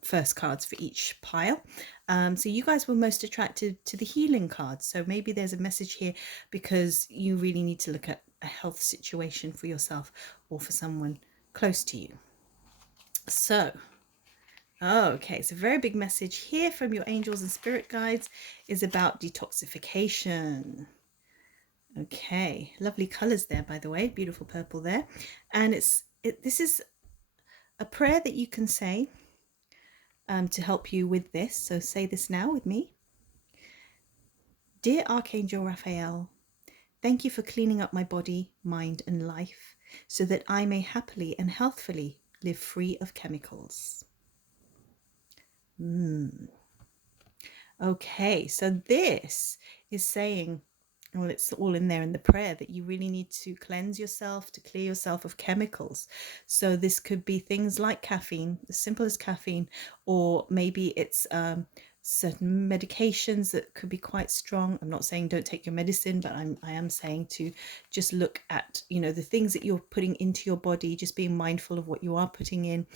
first cards for each pile. So you guys were most attracted to the healing cards. So maybe there's a message here because you really need to look at a health situation for yourself or for someone close to you. So okay, so a very big message here from your angels and spirit guides is about detoxification. Okay, lovely colors there, by the way, beautiful purple there. And this is a prayer that you can say to help you with this. So say this now with me. Dear Archangel Raphael, thank you for cleaning up my body, mind, and life so that I may happily and healthfully live free of chemicals. Okay, so this is saying, well, it's all in there in the prayer, that you really need to cleanse yourself, to clear yourself of chemicals. So this could be things like caffeine, as simple as caffeine, or maybe it's certain medications that could be quite strong. I'm not saying don't take your medicine, but I am saying to just look at, the things that you're putting into your body, just being mindful of what you are putting in.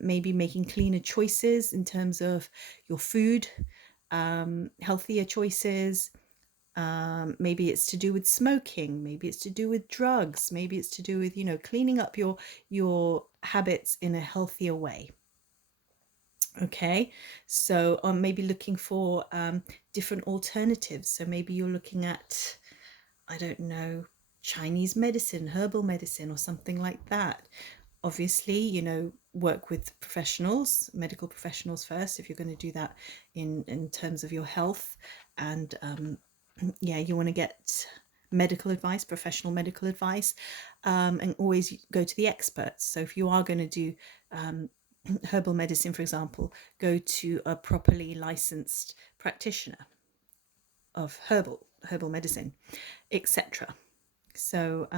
Maybe making cleaner choices in terms of your food, healthier choices. Maybe it's to do with smoking, maybe it's to do with drugs, maybe it's to do with cleaning up your habits in a healthier way. Okay, so maybe looking for different alternatives. So maybe you're looking at, I don't know, Chinese medicine, herbal medicine, or something like that. Obviously, work with professionals, medical professionals first, if you're going to do that in terms of your health. And yeah, you want to get medical advice, professional medical advice, and always go to the experts. So if you are going to do herbal medicine, for example, go to a properly licensed practitioner of herbal medicine, etc. So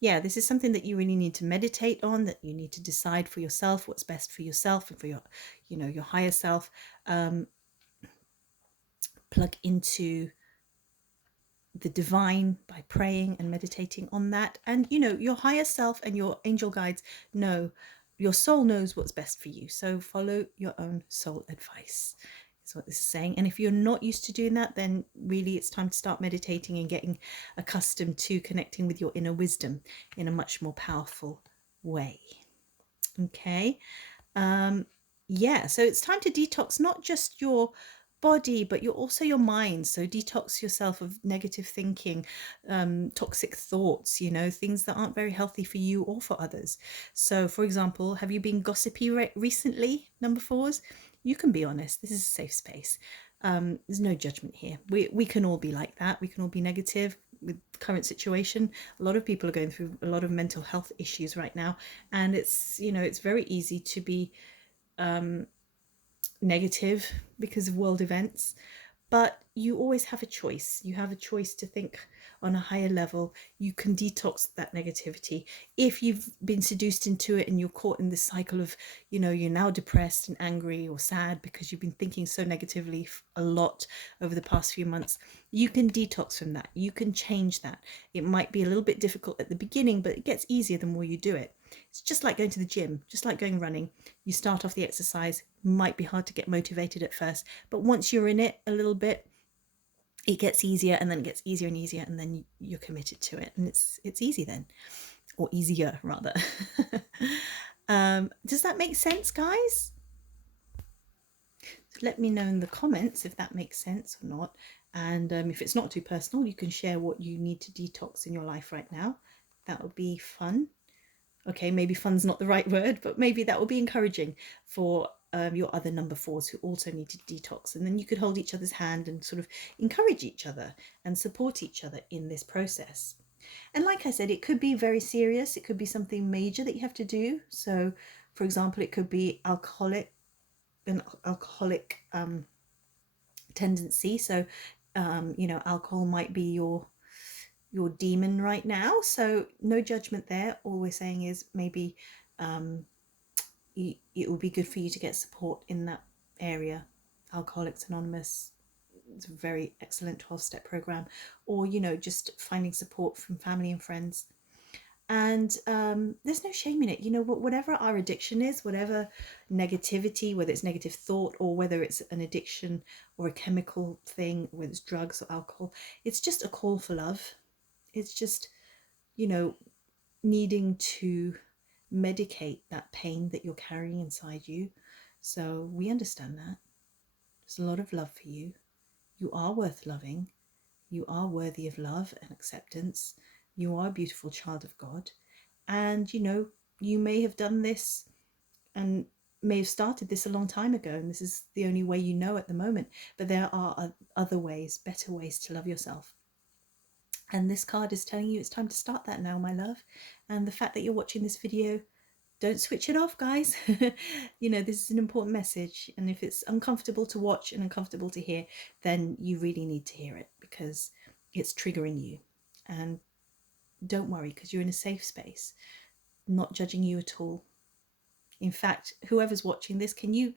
yeah, this is something that you really need to meditate on, that you need to decide for yourself what's best for yourself and for your your higher self. Plug into the divine by praying and meditating on that, and your higher self and your angel guides know, your soul knows what's best for you, so follow your own soul advice is what this is saying. And if you're not used to doing that, then really it's time to start meditating and getting accustomed to connecting with your inner wisdom in a much more powerful way. Okay. Yeah, so it's time to detox not just your body, but also your mind. So detox yourself of negative thinking, toxic thoughts, things that aren't very healthy for you or for others. So, for example, have you been gossipy recently, number fours? You can be honest. This is a safe space. There's no judgment here. We can all be like that. We can all be negative with the current situation. A lot of people are going through a lot of mental health issues right now, and it's very easy to be negative because of world events. But you always have a choice. You have a choice to think on a higher level. You can detox that negativity. If you've been seduced into it and you're caught in this cycle of, you're now depressed and angry or sad because you've been thinking so negatively a lot over the past few months, you can detox from that. You can change that. It might be a little bit difficult at the beginning, but it gets easier the more you do it. It's just like going to the gym, just like going running. You start off the exercise, might be hard to get motivated at first, but once you're in it a little bit, it gets easier, and then it gets easier and easier, and then you're committed to it, and it's easy then, or easier rather. Does that make sense, guys? So let me know in the comments if that makes sense or not. And if it's not too personal, you can share what you need to detox in your life right now. That would be fun. Okay, maybe fun's not the right word, but maybe that will be encouraging for your other number fours who also need to detox. And then you could hold each other's hand and sort of encourage each other and support each other in this process. And like I said, it could be very serious. It could be something major that you have to do. So, for example, it could be an alcoholic tendency. So, alcohol might be your demon right now. So no judgment there. All we're saying is maybe it will be good for you to get support in that area. Alcoholics Anonymous, it's a very excellent 12-step program, or just finding support from family and friends. And there's no shame in it. Whatever our addiction is, whatever negativity, whether it's negative thought or whether it's an addiction or a chemical thing, whether it's drugs or alcohol, it's just a call for love. It's just needing to medicate that pain that you're carrying inside you. So we understand that. There's a lot of love for you. You are worth loving. You are worthy of love and acceptance. You are a beautiful child of God. And you may have done this and may have started this a long time ago, and this is the only way you know at the moment. But there are other ways, better ways to love yourself. And this card is telling you it's time to start that now, my love. And the fact that you're watching this video, don't switch it off, guys. This is an important message. And if it's uncomfortable to watch and uncomfortable to hear, then you really need to hear it because it's triggering you. And don't worry, because you're in a safe space, not judging you at all. In fact, whoever's watching this, can you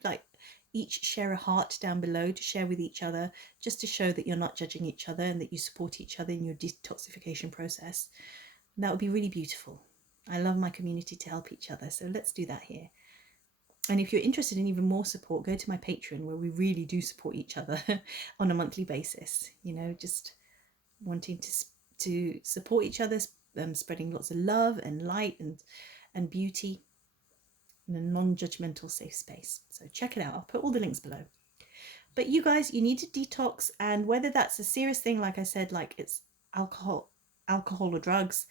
each share a heart down below to share with each other, just to show that you're not judging each other and that you support each other in your detoxification process? And that would be really beautiful. I love my community to help each other, so let's do that here. And if you're interested in even more support, go to my Patreon, where we really do support each other on a monthly basis. Just wanting to support each other, spreading lots of love and light and beauty in a non-judgmental safe space. So check it out. I'll put all the links below. But you guys, you need to detox, and whether that's a serious thing, like I said, like it's alcohol or drugs,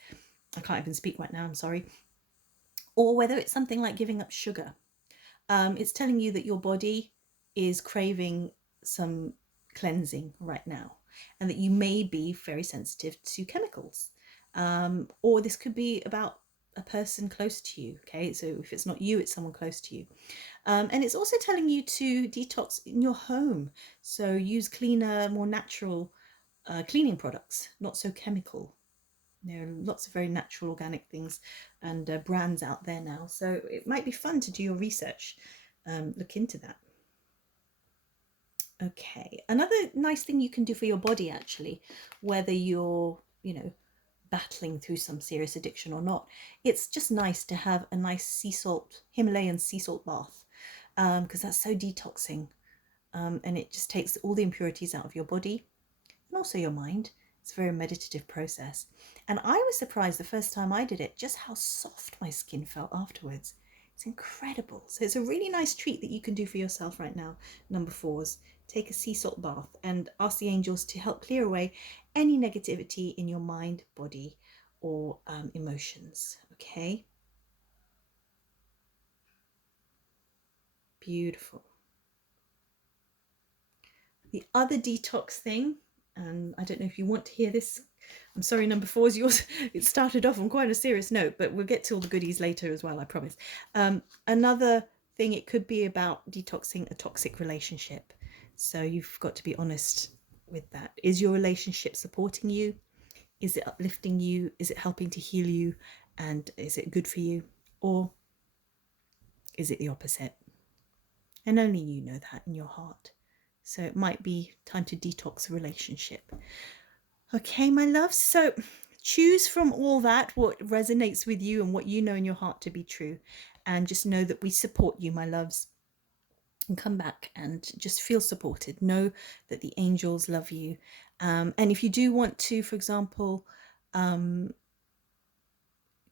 I can't even speak right now, I'm sorry, or whether it's something like giving up sugar, it's telling you that your body is craving some cleansing right now, and that you may be very sensitive to chemicals, or this could be about a person close to you. Okay, so if it's not you, it's someone close to you. And it's also telling you to detox in your home, so use cleaner, more natural cleaning products, not so chemical. There are lots of very natural organic things and brands out there now, so it might be fun to do your research, look into that. Okay, another nice thing you can do for your body, actually, whether you're battling through some serious addiction or not, it's just nice to have a nice Himalayan sea salt bath, because that's so detoxing, and it just takes all the impurities out of your body and also your mind. It's a very meditative process. And I was surprised the first time I did it, just how soft my skin felt afterwards. It's incredible. So it's a really nice treat that you can do for yourself right now. Number 4s, take a sea salt bath and ask the angels to help clear away any negativity in your mind, body, or emotions. Okay. Beautiful. The other detox thing, and I don't know if you want to hear this. I'm sorry, number 4 is yours. It started off on quite a serious note, but we'll get to all the goodies later as well, I promise. Another thing, it could be about detoxing a toxic relationship. So you've got to be honest with that. Is your relationship supporting you? Is it uplifting you? Is it helping to heal you? And is it good for you? Or is it the opposite? And only you know that in your heart. So it might be time to detox a relationship. Okay, my loves. So choose from all that what resonates with you and what you know in your heart to be true. And just know that we support you, my loves. And come back and just feel supported. Know that the angels love you. And if you do want to, for example,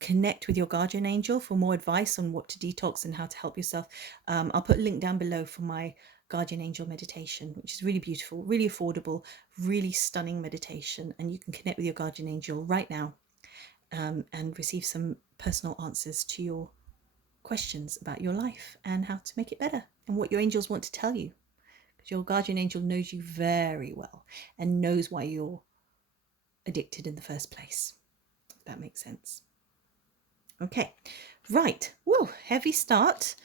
connect with your guardian angel for more advice on what to detox and how to help yourself, I'll put a link down below for my guardian angel meditation, which is really beautiful, really affordable, really stunning meditation. And you can connect with your guardian angel right now, and receive some personal answers to your questions about your life and how to make it better and what your angels want to tell you, because your guardian angel knows you very well and knows why you're addicted in the first place, if that makes sense. Okay, right. Whoa, heavy start,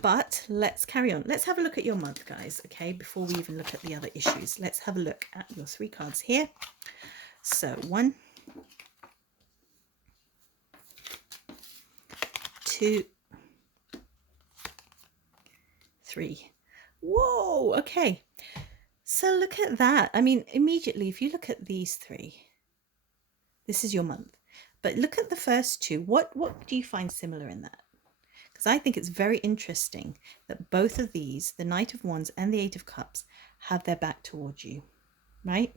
but let's carry on. Let's have a look at your month, guys. Okay, before we even look at the other issues, let's have a look at your 3 cards here. So 1, 2, 3. Whoa, okay. So look at that. I mean, immediately, if you look at these 3, this is your month. But look at the first 2. What do you find similar in that? Because I think it's very interesting that both of these, the Knight of Wands and the 8 of Cups, have their back towards you, right?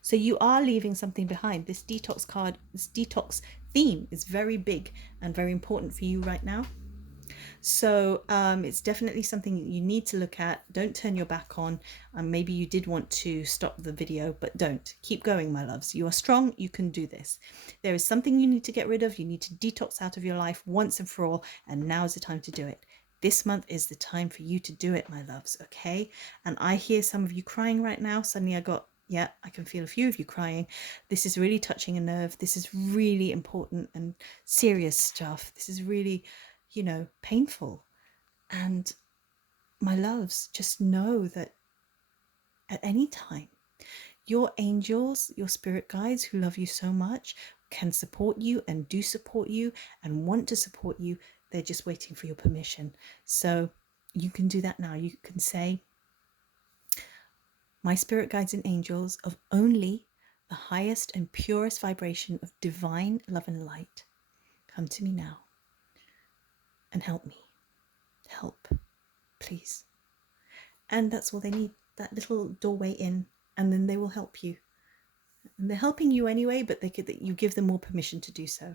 So you are leaving something behind. This detox card, this detox theme is very big and very important for you right now. So it's definitely something you need to look at. Don't turn your back on. Maybe you did want to stop the video, but don't. Keep going, my loves. You are strong. You can do this. There is something you need to get rid of. You need to detox out of your life once and for all. And now is the time to do it. This month is the time for you to do it, my loves. Okay. And I hear some of you crying right now. Suddenly I can feel a few of you crying. This is really touching a nerve. This is really important and serious stuff. This is really, painful. And my loves, just know that at any time, your angels, your spirit guides who love you so much, can support you and do support you and want to support you. They're just waiting for your permission. So you can do that now. You can say, my spirit guides and angels of only the highest and purest vibration of divine love and light, come to me now and help me. Help, please. And that's all they need, that little doorway in, and then they will help you. And they're helping you anyway, but you give them more permission to do so.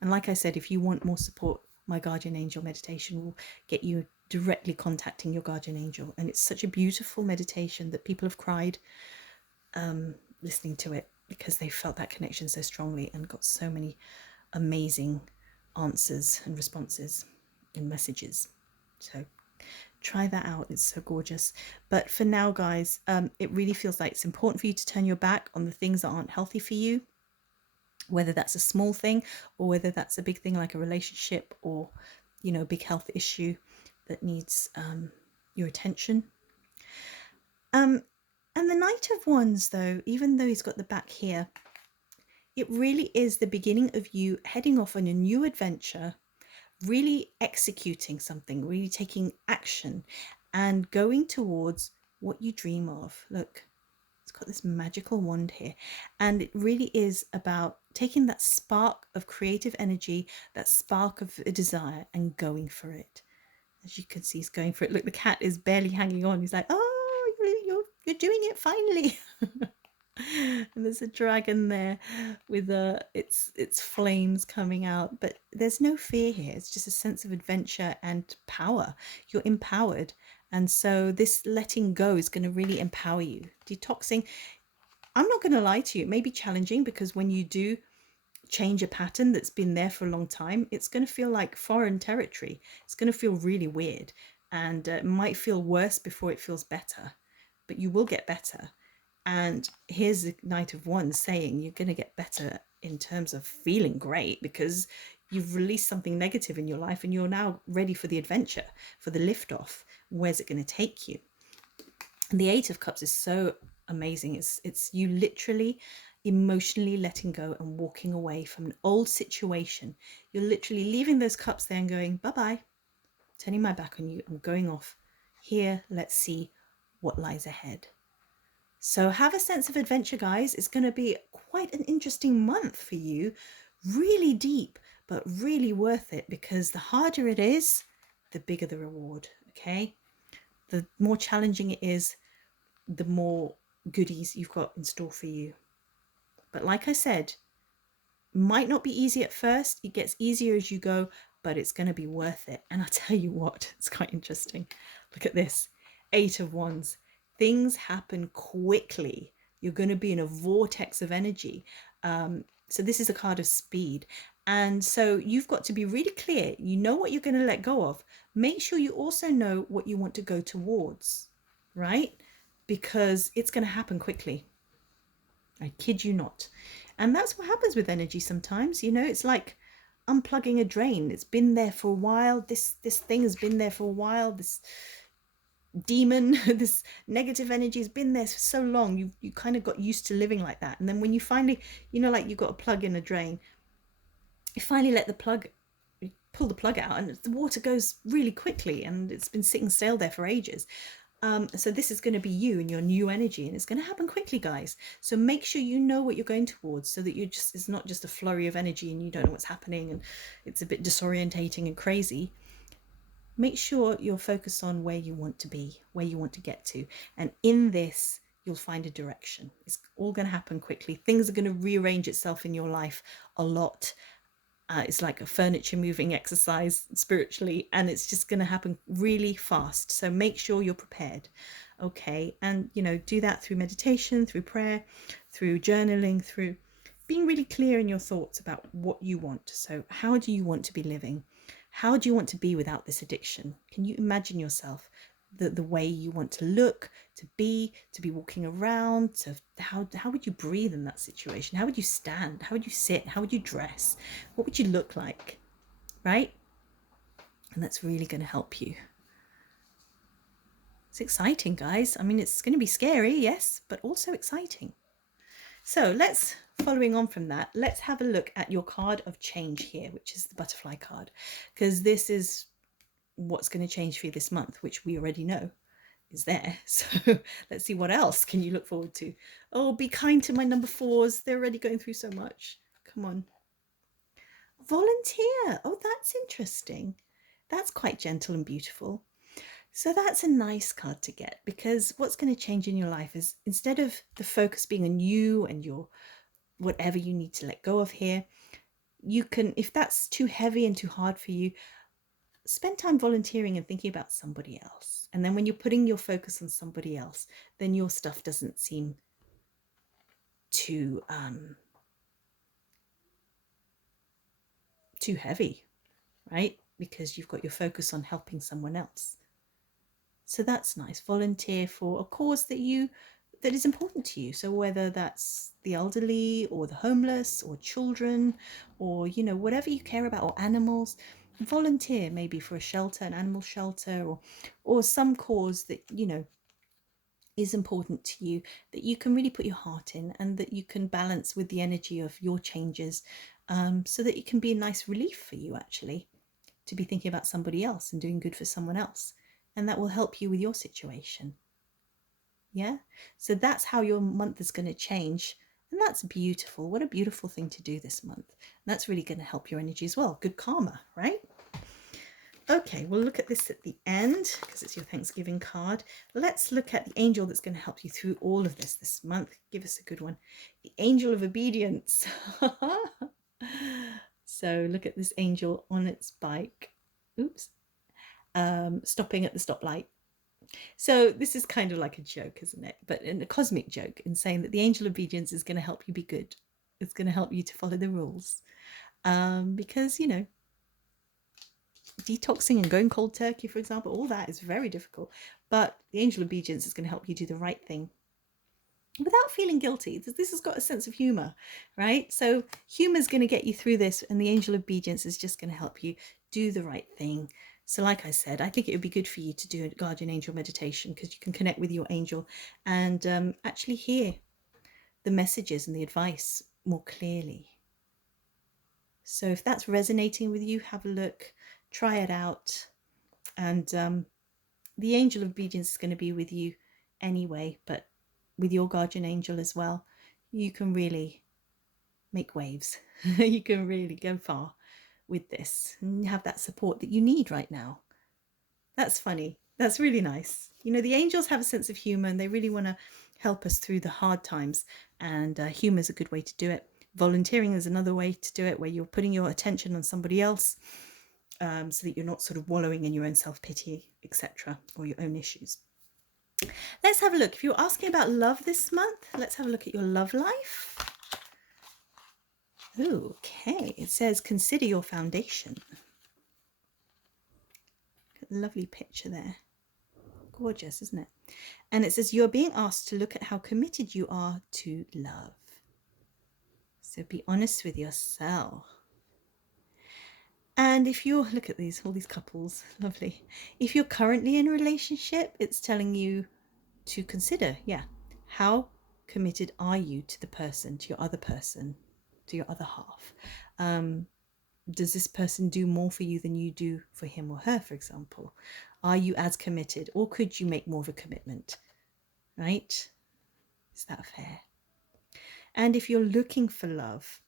And like I said, if you want more support, my guardian angel meditation will get you directly contacting your guardian angel. And it's such a beautiful meditation that people have cried listening to it, because they felt that connection so strongly and got so many amazing answers and responses and messages. So try that out. It's so gorgeous. But for now, guys, it really feels like it's important for you to turn your back on the things that aren't healthy for you, whether that's a small thing or whether that's a big thing like a relationship or, a big health issue that needs your attention. And the Knight of Wands, though, even though he's got the back here, it really is the beginning of you heading off on a new adventure, really executing something, really taking action and going towards what you dream of. Look, it's got this magical wand here. And it really is about taking that spark of creative energy, that spark of a desire, and going for it. As you can see, he's going for it. Look, the cat is barely hanging on. He's like, oh, you're doing it finally. And there's a dragon there with its flames coming out, but there's no fear here. It's just a sense of adventure and power. You're empowered, and so this letting go is going to really empower you. Detoxing, I'm not going to lie to you, it may be challenging, because when you do change a pattern that's been there for a long time, it's going to feel like foreign territory. It's going to feel really weird, and it might feel worse before it feels better, but you will get better. And here's the Knight of Wands saying you're going to get better in terms of feeling great, because you've released something negative in your life and you're now ready for the adventure, for the lift off. Where's it going to take you? And the Eight of Cups is so amazing. It's you literally emotionally letting go and walking away from an old situation. You're literally leaving those cups there and going, bye-bye, turning my back on you, I'm going off. Here, let's see what lies ahead. So have a sense of adventure, guys. It's going to be quite an interesting month for you. Really deep, but really worth it, because the harder it is, the bigger the reward, okay? The more challenging it is, the more goodies you've got in store for you. But like I said, might not be easy at first. It gets easier as you go, but it's going to be worth it. And I'll tell you what, it's quite interesting. Look at this. Eight of Wands. Things happen quickly. You're going to be in a vortex of energy. So this is a card of speed. And so you've got to be really clear. You know what you're going to let go of. Make sure you also know what you want to go towards, right? Because it's going to happen quickly. I kid you not. And that's what happens with energy sometimes. You know, it's like unplugging a drain. It's been there for a while. This thing has been there for a while. This demon, this negative energy has been there for so long. You kind of got used to living like that. And then when you finally, you know, like you've got a plug in a drain, you finally let the plug, you pull the plug out, and the water goes really quickly, and it's been sitting still there for ages. So this is going to be you and your new energy, and it's going to happen quickly, guys. So make sure you know what you're going towards, so that it's not just a flurry of energy and you don't know what's happening and it's a bit disorientating and crazy. Make sure you're focused on where you want to be, where you want to get to. And in this, you'll find a direction. It's all going to happen quickly. Things are going to rearrange itself in your life a lot. It's like a furniture moving exercise spiritually, and it's just going to happen really fast. So make sure you're prepared. Okay. And, you know, do that through meditation, through prayer, through journaling, through being really clear in your thoughts about what you want. So how do you want to be living? How do you want to be without this addiction? Can you imagine yourself, the way you want to look, to be walking around, to how would you breathe in that situation? How would you stand? How would you sit? How would you dress? What would you look like? Right? And that's really going to help you. It's exciting, guys. I mean, it's going to be scary, yes, but also exciting. So following on from that, let's have a look at your card of change here, which is the butterfly card, because this is what's going to change for you this month, which we already know is there. So let's see, what else can you look forward to? Oh, be kind to my number fours. They're already going through so much. Come on. Volunteer. Oh, that's interesting. That's quite gentle and beautiful. So that's a nice card to get, because what's going to change in your life is, instead of the focus being on you and your whatever you need to let go of here, you can, if that's too heavy and too hard for you, spend time volunteering and thinking about somebody else. And then when you're putting your focus on somebody else, then your stuff doesn't seem too heavy, right? Because you've got your focus on helping someone else. So that's nice. Volunteer for a cause that is important to you. So whether that's the elderly or the homeless or children, or, you know, whatever you care about, or animals, volunteer maybe for a shelter, an animal shelter, or some cause that, you know, is important to you, that you can really put your heart in, and that you can balance with the energy of your changes, so that it can be a nice relief for you, actually, to be thinking about somebody else and doing good for someone else. And that will help you with your situation. Yeah. So that's how your month is going to change. And that's beautiful. What a beautiful thing to do this month. And that's really going to help your energy as well. Good karma, right? Okay, we'll look at this at the end because it's your Thanksgiving card. Let's look at the angel that's going to help you through all of this month. Give us a good one. The angel of obedience. So look at this angel on its bike. Oops. Stopping at the stoplight. So this is kind of like a joke, isn't it? But in a cosmic joke, in saying that the angel of obedience is going to help you be good. It's going to help you to follow the rules. Because, you know, detoxing and going cold turkey, for example, all that is very difficult. But the angel of obedience is going to help you do the right thing without feeling guilty. This has got a sense of humor, right? So humor is going to get you through this, and the angel of obedience is just going to help you do the right thing. So like I said, I think it would be good for you to do a guardian angel meditation because you can connect with your angel and actually hear the messages and the advice more clearly. So if that's resonating with you, have a look, try it out. And the angel of obedience is going to be with you anyway, but with your guardian angel as well, you can really make waves. You can really go far with this and have that support that you need right now. That's funny. That's really nice. You know, the angels have a sense of humor and they really want to help us through the hard times. And humor is a good way to do it. Volunteering is another way to do it, where you're putting your attention on somebody else so that you're not sort of wallowing in your own self-pity, etc., or your own issues. Let's have a look. If you're asking about love this month, let's have a look at your love life. Okay, it says consider your foundation. Lovely picture there. Gorgeous, isn't it? And it says you're being asked to look at how committed you are to love. So be honest with yourself. And if you're, look at these, all these couples, lovely. If you're currently in a relationship, it's telling you to consider, how committed are you to the person, to your other person, to your other half? Does this person do more for you than you do for him or her, for example? Are you as committed, or could you make more of a commitment, right? Is that fair? And if you're looking for love,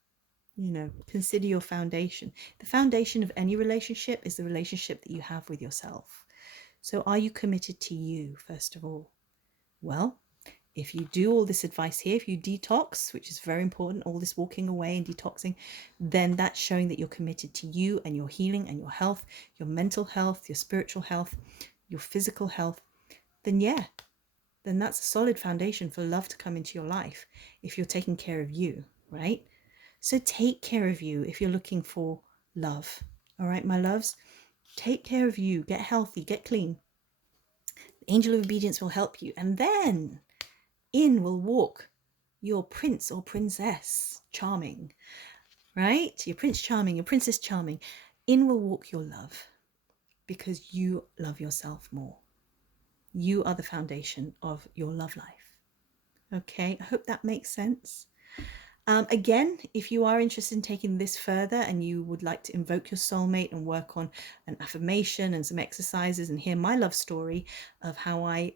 you know, consider your foundation. The foundation of any relationship is the relationship that you have with yourself. So are you committed to you, first of all? Well, if you do all this advice here, if you detox, which is very important, all this walking away and detoxing, then that's showing that you're committed to you and your healing and your health, your mental health, your spiritual health, your physical health, then then that's a solid foundation for love to come into your life if you're taking care of you, right? So take care of you if you're looking for love. All right, my loves, take care of you, get healthy, get clean. The angel of obedience will help you. And then in will walk your prince or princess charming, right? Your prince charming, your princess charming. In will walk your love because you love yourself more. You are the foundation of your love life. Okay, I hope that makes sense. Again, if you are interested in taking this further and you would like to invoke your soulmate and work on an affirmation and some exercises and hear my love story of how I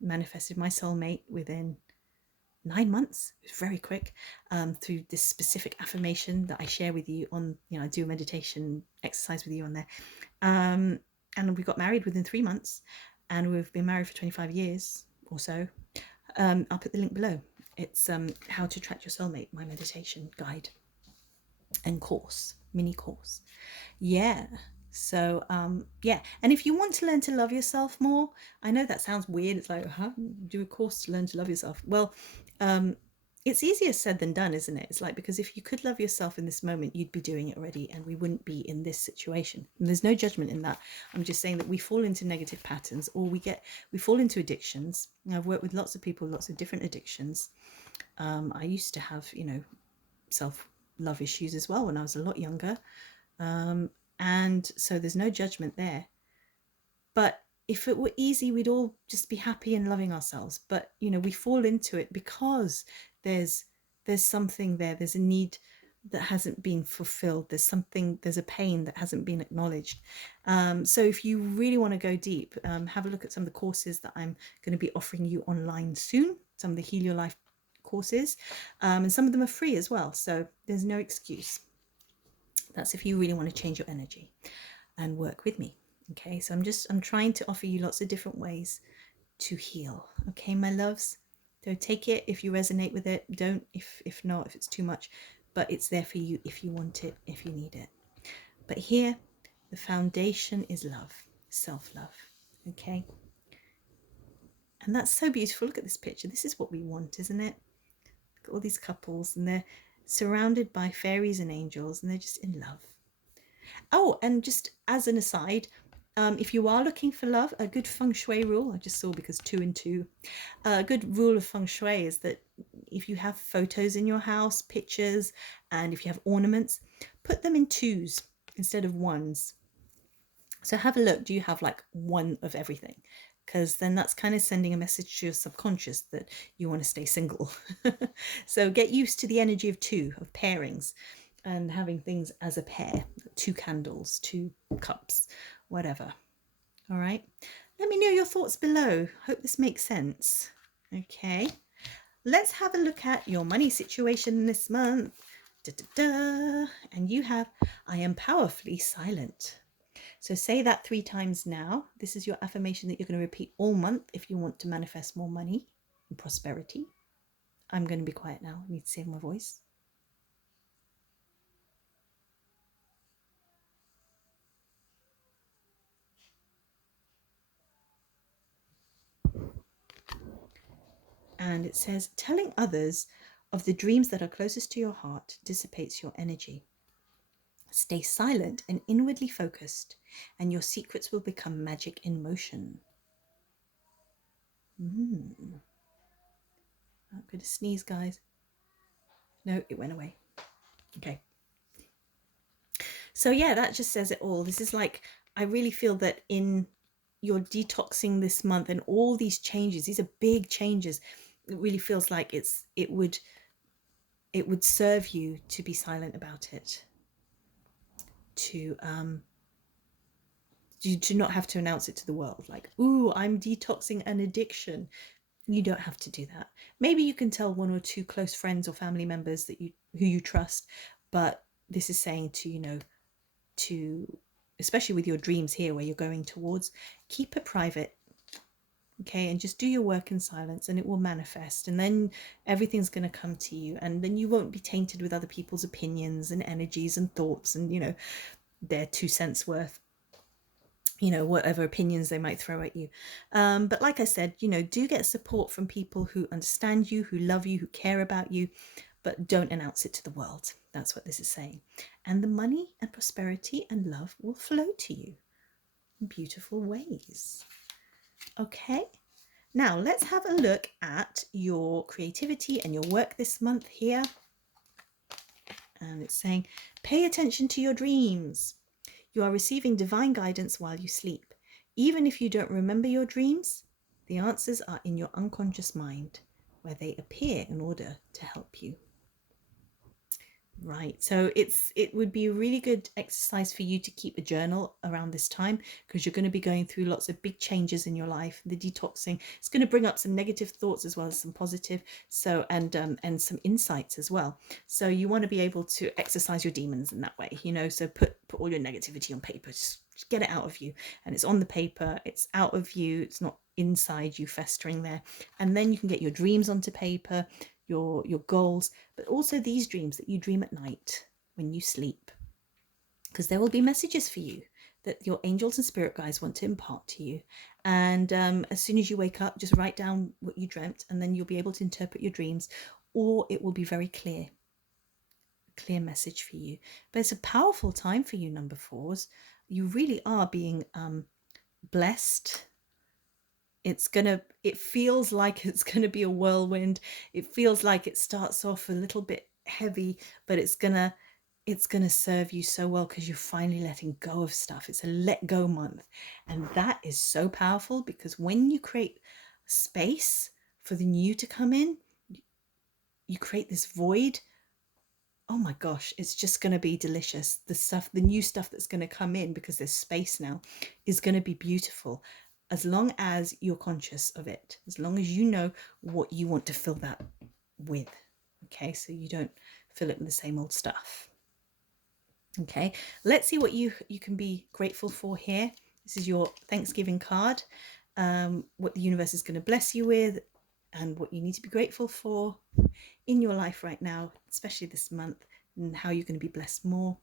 manifested my soulmate within 9 months, it was very quick, through this specific affirmation that I share with you on, I do a meditation exercise with you on there. And we got married within 3 months and we've been married for 25 years or so. I'll put the link below. It's How to Attract Your Soulmate, my meditation guide and course, mini course. So and if you want to learn to love yourself more, I know that sounds weird, it's like, how do a course to learn to love yourself? Well, it's easier said than done, isn't it? It's like, because if you could love yourself in this moment, you'd be doing it already and we wouldn't be in this situation. And there's no judgment in that. I'm just saying that we fall into negative patterns, or we fall into addictions. I've worked with lots of people, lots of different addictions. I used to have, self-love issues as well when I was a lot younger. And so there's no judgment there. But if it were easy, we'd all just be happy and loving ourselves. But, we fall into it because there's something there. There's a need that hasn't been fulfilled. There's a pain that hasn't been acknowledged. So if you really want to go deep, have a look at some of the courses that I'm going to be offering you online soon. Some of the Heal Your Life courses. And some of them are free as well. So there's no excuse. That's if you really want to change your energy and work with me. Okay, so I'm trying to offer you lots of different ways to heal. Okay, my loves. So take it if you resonate with it. Don't if not, if it's too much. But it's there for you if you want it, if you need it. But here, the foundation is love, self-love. Okay. And that's so beautiful. Look at this picture. This is what we want, isn't it? Look at all these couples, and they're surrounded by fairies and angels, and they're just in love. Oh, and just as an aside, if you are looking for love, a good feng shui rule, I just saw because 2 and 2, a good rule of feng shui is that if you have photos in your house, pictures, and if you have ornaments, put them in 2s instead of 1s. So have a look. Do you have like one of everything? Because then that's kind of sending a message to your subconscious that you want to stay single. So get used to the energy of 2, of pairings, and having things as a pair, 2 candles, 2 cups, whatever. All right. Let me know your thoughts below. Hope this makes sense. Okay. Let's have a look at your money situation this month. Da, da, da. And you have, I am powerfully silent. So say that 3 times now. This is your affirmation that you're going to repeat all month if you want to manifest more money and prosperity. I'm going to be quiet now. I need to save my voice. And it says, telling others of the dreams that are closest to your heart dissipates your energy. Stay silent and inwardly focused, and your secrets will become magic in motion. I'm going to sneeze, guys. No, it went away. Okay. So yeah, that just says it all. This is like, I really feel that in your detoxing this month and all these changes, these are big changes. It really feels like it would serve you to be silent about it, to not have to announce it to the world, like, ooh, I'm detoxing an addiction. You don't have to do that. Maybe you can tell 1 or 2 close friends or family members that who you trust, but this is saying to, to, especially with your dreams here where you're going towards, keep it private. Okay, and just do your work in silence, and it will manifest, and then everything's going to come to you, and then you won't be tainted with other people's opinions and energies and thoughts and their 2 cents worth, whatever opinions they might throw at you. But like I said, do get support from people who understand you, who love you, who care about you, but don't announce it to the world. That's what this is saying. And the money and prosperity and love will flow to you in beautiful ways. Okay, now let's have a look at your creativity and your work this month here. And it's saying, pay attention to your dreams. You are receiving divine guidance while you sleep. Even if you don't remember your dreams, the answers are in your unconscious mind, where they appear in order to help you. Right, so it would be a really good exercise for you to keep a journal around this time, because you're going to be going through lots of big changes in your life. The detoxing, it's going to bring up some negative thoughts as well as some positive, so and some insights as well. So you want to be able to exercise your demons in that way, so put all your negativity on paper. Just get it out of you, and it's on the paper, it's out of you, it's not inside you festering there. And then you can get your dreams onto paper, your goals, but also these dreams that you dream at night when you sleep, because there will be messages for you that your angels and spirit guides want to impart to you. And as soon as you wake up, just write down what you dreamt, and then you'll be able to interpret your dreams, or it will be very clear message for you. But it's a powerful time for you, number 4s. You really are being blessed. It feels like it's gonna be a whirlwind. It feels like it starts off a little bit heavy, but it's gonna serve you so well, because you're finally letting go of stuff. It's a let go month, and that is so powerful, because when you create space for the new to come in, you create this void. Oh my gosh, it's just going to be delicious. The new stuff that's going to come in, because there's space now, is going to be beautiful, as long as you're conscious of it, as long as you know what you want to fill that with. Okay, so you don't fill it with the same old stuff. Okay, let's see what you can be grateful for here. This is your Thanksgiving card, what the universe is going to bless you with and what you need to be grateful for in your life right now, especially this month, and how you're going to be blessed more.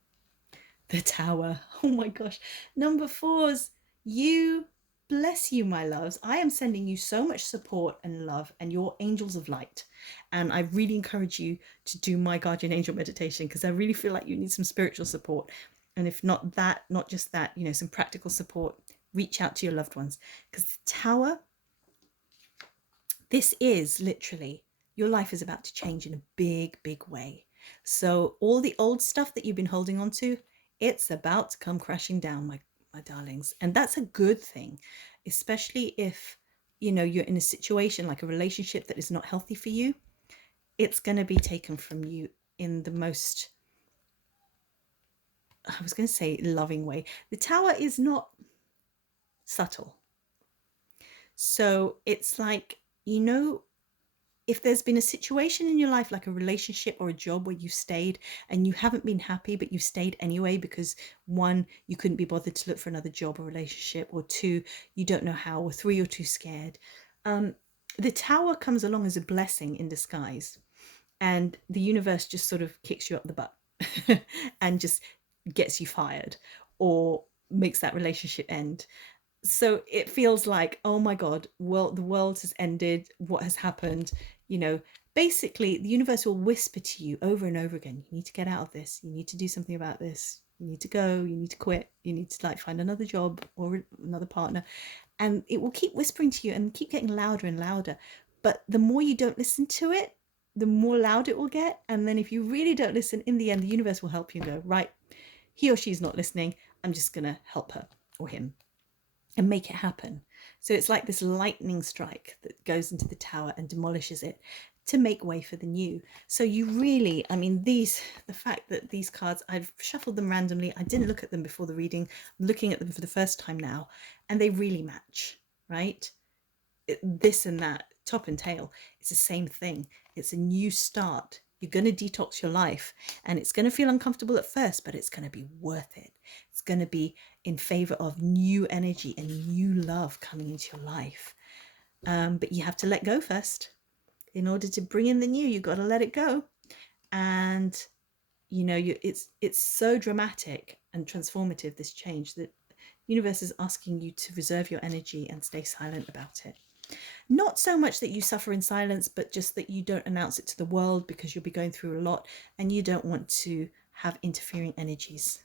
The Tower. Oh my gosh. Number fours, you, bless you, my loves. I am sending you so much support and love and your angels of light. And I really encourage you to do my guardian angel meditation, because I really feel like you need some spiritual support. And if not that, not just that, you know, some practical support, reach out to your loved ones. Because the Tower, this is literally, your life is about to change in a big, big way. So all the old stuff that you've been holding on to, it's about to come crashing down, my darlings. And that's a good thing, especially if, you know, you're in a situation like a relationship that is not healthy for you. It's going to be taken from you in the most, I was going to say loving way. The Tower is not subtle. So it's like, you know, if there's been a situation in your life, like a relationship or a job where you stayed and you haven't been happy, but you stayed anyway because one, you couldn't be bothered to look for another job or relationship, or two, you don't know how, or three, you're too scared. The Tower comes along as a blessing in disguise, and the universe just sort of kicks you up the butt and just gets you fired or makes that relationship end. So it feels like, oh my God, well, the world has ended. What has happened? You know, basically the universe will whisper to you over and over again, you need to get out of this. You need to do something about this. You need to go, you need to quit. You need to like find another job or another partner. And it will keep whispering to you and keep getting louder and louder. But the more you don't listen to it, the more loud it will get. And then if you really don't listen, in the end, the universe will help you and go, right, he or she's not listening. I'm just going to help her or him and make it happen. So it's like this lightning strike that goes into the Tower and demolishes it to make way for the new. So you really, I mean, the fact that these cards, I've shuffled them randomly. I didn't look at them before the reading. I'm looking at them for the first time now, and they really match, right? This and that, top and tail, it's the same thing. It's a new start. You're going to detox your life, and it's going to feel uncomfortable at first, but it's going to be worth it. It's going to be in favor of new energy and new love coming into your life. But you have to let go first. In order to bring in the new, you've got to let it go. And you know, it's so dramatic and transformative, this change, that the universe is asking you to reserve your energy and stay silent about it. Not so much that you suffer in silence, but just that you don't announce it to the world, because you'll be going through a lot and you don't want to have interfering energies.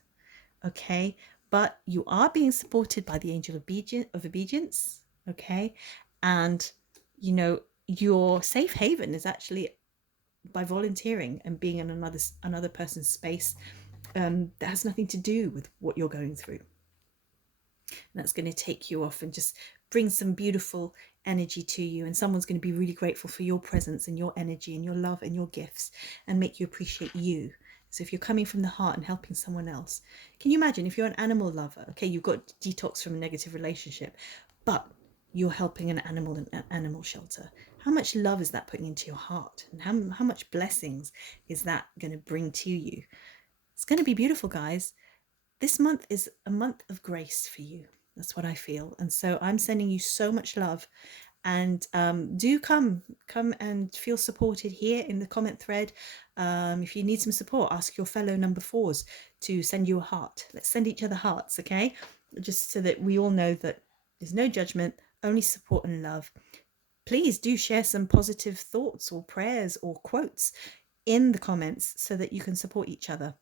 Okay, but you are being supported by the angel of obedience. Okay, and you know, your safe haven is actually by volunteering and being in another person's space that has nothing to do with what you're going through. And that's going to take you off and just bring some beautiful energy to you, and someone's going to be really grateful for your presence and your energy and your love and your gifts, and make you appreciate you. So if you're coming from the heart and helping someone else, can you imagine if you're an animal lover? Okay, you've got detox from a negative relationship, but you're helping an animal in an animal shelter. How much love is that putting into your heart, and how much blessings is that going to bring to you? It's going to be beautiful, guys. This month is a month of grace for you. That's what I feel. And so I'm sending you so much love. And do come and feel supported here in the comment thread. If you need some support, ask your fellow number fours to send you a heart. Let's send each other hearts, okay? Just so that we all know that there's no judgment, only support and love. Please do share some positive thoughts or prayers or quotes in the comments so that you can support each other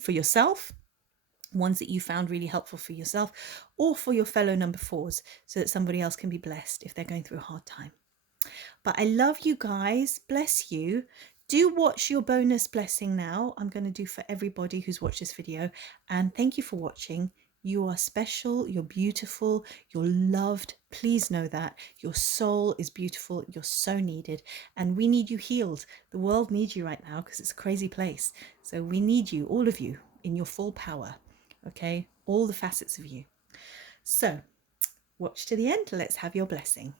for yourself, ones that you found really helpful for yourself, or for your fellow number fours, so that somebody else can be blessed if they're going through a hard time. But I love you guys. Bless you. Do watch your bonus blessing now. I'm going to do for everybody who's watched this video. And thank you for watching. You are special. You're beautiful. You're loved. Please know that. Your soul is beautiful. You're so needed. And we need you healed. The world needs you right now because it's a crazy place. So we need you, all of you, in your full power. Okay? All the facets of you. So watch to the end. Let's have your blessing.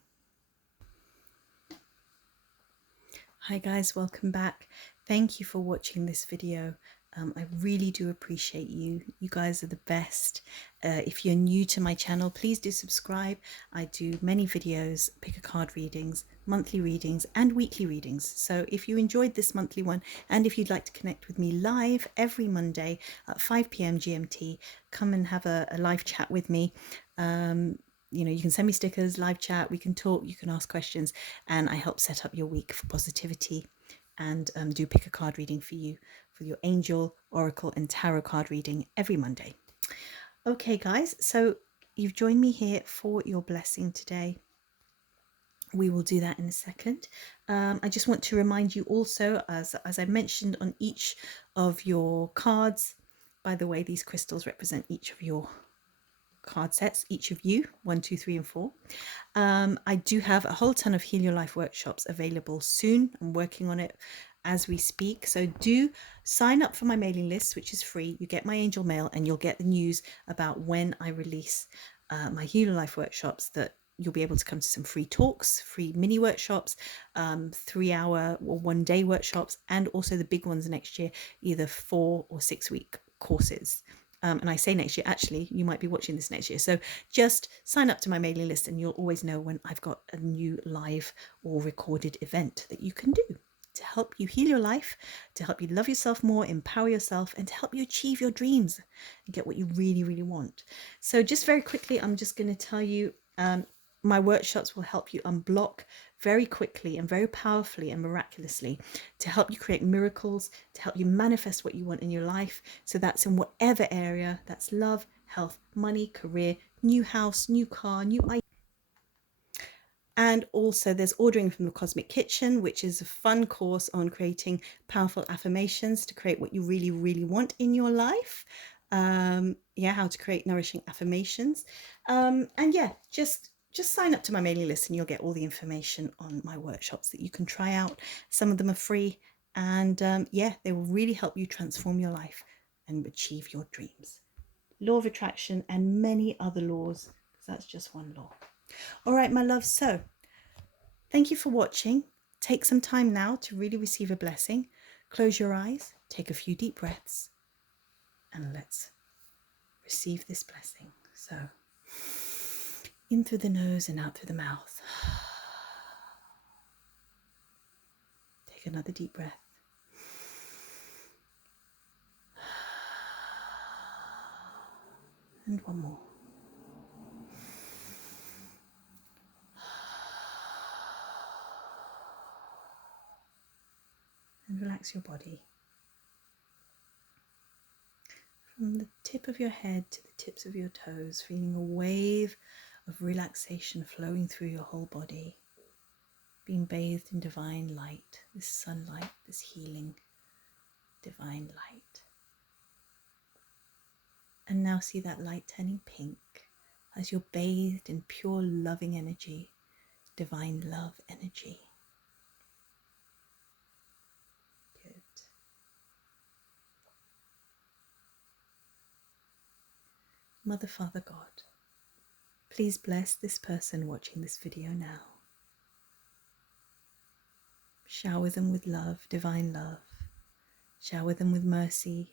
Hi guys, welcome back. Thank you for watching this video. I really do appreciate you. You guys are the best. If you're new to my channel, please do subscribe. I do many videos, pick a card readings, monthly readings, and weekly readings. So if you enjoyed this monthly one, and if you'd like to connect with me live every Monday at 5 p.m. GMT, come and have a live chat with me. You know, you can send me stickers, live chat, we can talk, you can ask questions, and I help set up your week for positivity and do pick a card reading for you for your angel, oracle, and tarot card reading every Monday. Okay, guys, so you've joined me here for your blessing today. We will do that in a second. I just want to remind you also, as I mentioned on each of your cards, by the way, these crystals represent each of your card sets, each of you, 1, 2, 3, and 4. I do have a whole ton of Heal Your Life workshops available soon. I'm working on it as we speak. So do sign up for my mailing list, which is free. You get my angel mail and you'll get the news about when I release my Heal Your Life workshops, that you'll be able to come to some free talks, free mini workshops, 3-hour or 1-day workshops, and also the big ones next year, either 4 or 6 week courses. And I say next year, actually, you might be watching this next year. So just sign up to my mailing list and you'll always know when I've got a new live or recorded event that you can do to help you heal your life, to help you love yourself more, empower yourself, and to help you achieve your dreams and get what you really, really want. So just very quickly, I'm just going to tell you, my workshops will help you unblock very quickly and very powerfully and miraculously to help you create miracles, to help you manifest what you want in your life. So that's in whatever area, that's love, health, money, career, new house, new car, new idea. And also there's Ordering from the Cosmic Kitchen, which is a fun course on creating powerful affirmations to create what you really, really want in your life. How to create nourishing affirmations. And yeah, just sign up to my mailing list and you'll get all the information on my workshops that you can try out. Some of them are free, and they will really help you transform your life and achieve your dreams. Law of attraction and many other laws, because that's just one law. All right, my love. So thank you for watching. Take some time now to really receive a blessing. Close your eyes, take a few deep breaths, and let's receive this blessing. So in through the nose and out through the mouth. Take another deep breath. And one more. And relax your body. From the tip of your head to the tips of your toes, feeling a wave of relaxation flowing through your whole body, being bathed in divine light, this sunlight, this healing divine light. And now see that light turning pink as you're bathed in pure loving energy, divine love energy. Good. Mother, Father, God, please bless this person watching this video now. Shower them with love, divine love. Shower them with mercy.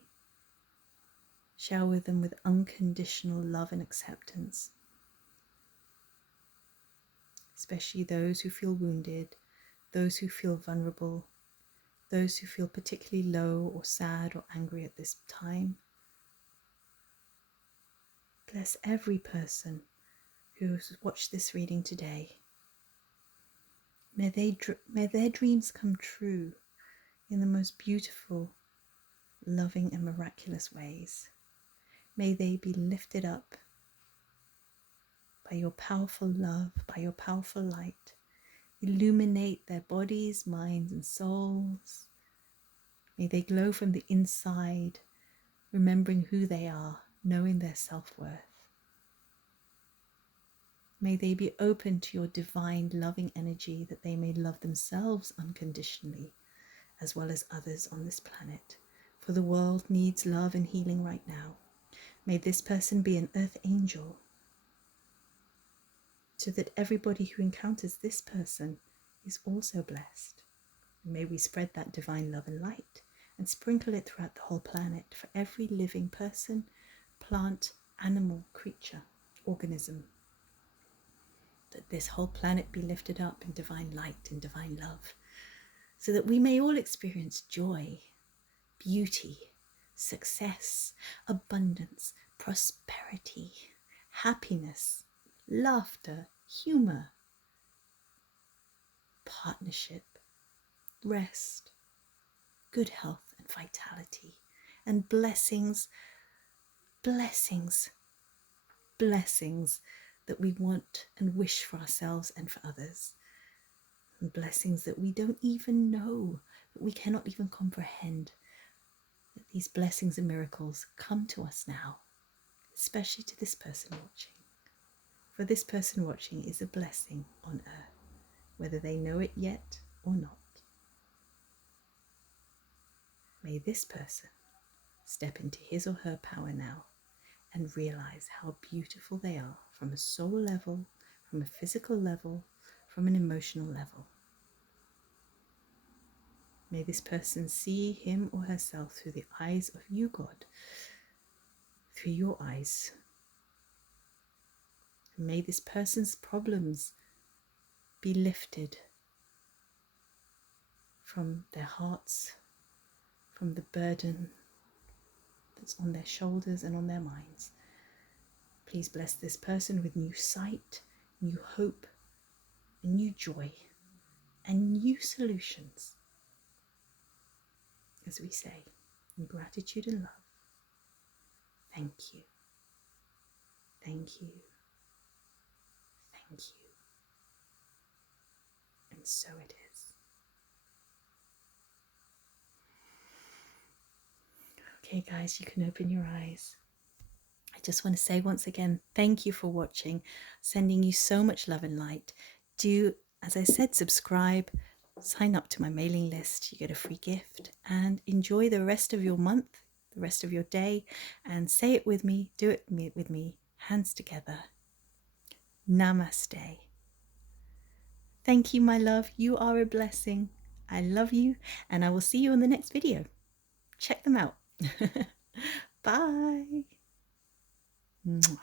Shower them with unconditional love and acceptance. Especially those who feel wounded, those who feel vulnerable, those who feel particularly low or sad or angry at this time. Bless every person who has watched this reading today. May their dreams come true in the most beautiful, loving and miraculous ways. May they be lifted up by your powerful love, by your powerful light. Illuminate their bodies, minds and souls. May they glow from the inside, remembering who they are, knowing their self-worth. May they be open to your divine loving energy, that they may love themselves unconditionally, as well as others on this planet. For the world needs love and healing right now. May this person be an earth angel, so that everybody who encounters this person is also blessed. May we spread that divine love and light and sprinkle it throughout the whole planet for every living person, plant, animal, creature, organism. That this whole planet be lifted up in divine light and divine love, so that we may all experience joy, beauty, success, abundance, prosperity, happiness, laughter, humor, partnership, rest, good health and vitality, and blessings, blessings, blessings that we want and wish for ourselves and for others. And blessings that we don't even know, that we cannot even comprehend. That these blessings and miracles come to us now, especially to this person watching. For this person watching is a blessing on earth, whether they know it yet or not. May this person step into his or her power now and realize how beautiful they are from a soul level, from a physical level, from an emotional level. May this person see him or herself through the eyes of you, God, through your eyes. And may this person's problems be lifted from their hearts, from the burden that's on their shoulders and on their minds. Please bless this person with new sight, new hope, and new joy, and new solutions. As we say, in gratitude and love, thank you, thank you, thank you. And so it is. Okay, guys, you can open your eyes. I just want to say once again, thank you for watching, sending you so much love and light. Do, as I said, subscribe, sign up to my mailing list. You get a free gift, and enjoy the rest of your month, the rest of your day, and say it with me, do it with me, hands together. Namaste. Thank you, my love. You are a blessing. I love you, and I will see you in the next video. Check them out. Bye. Mwah.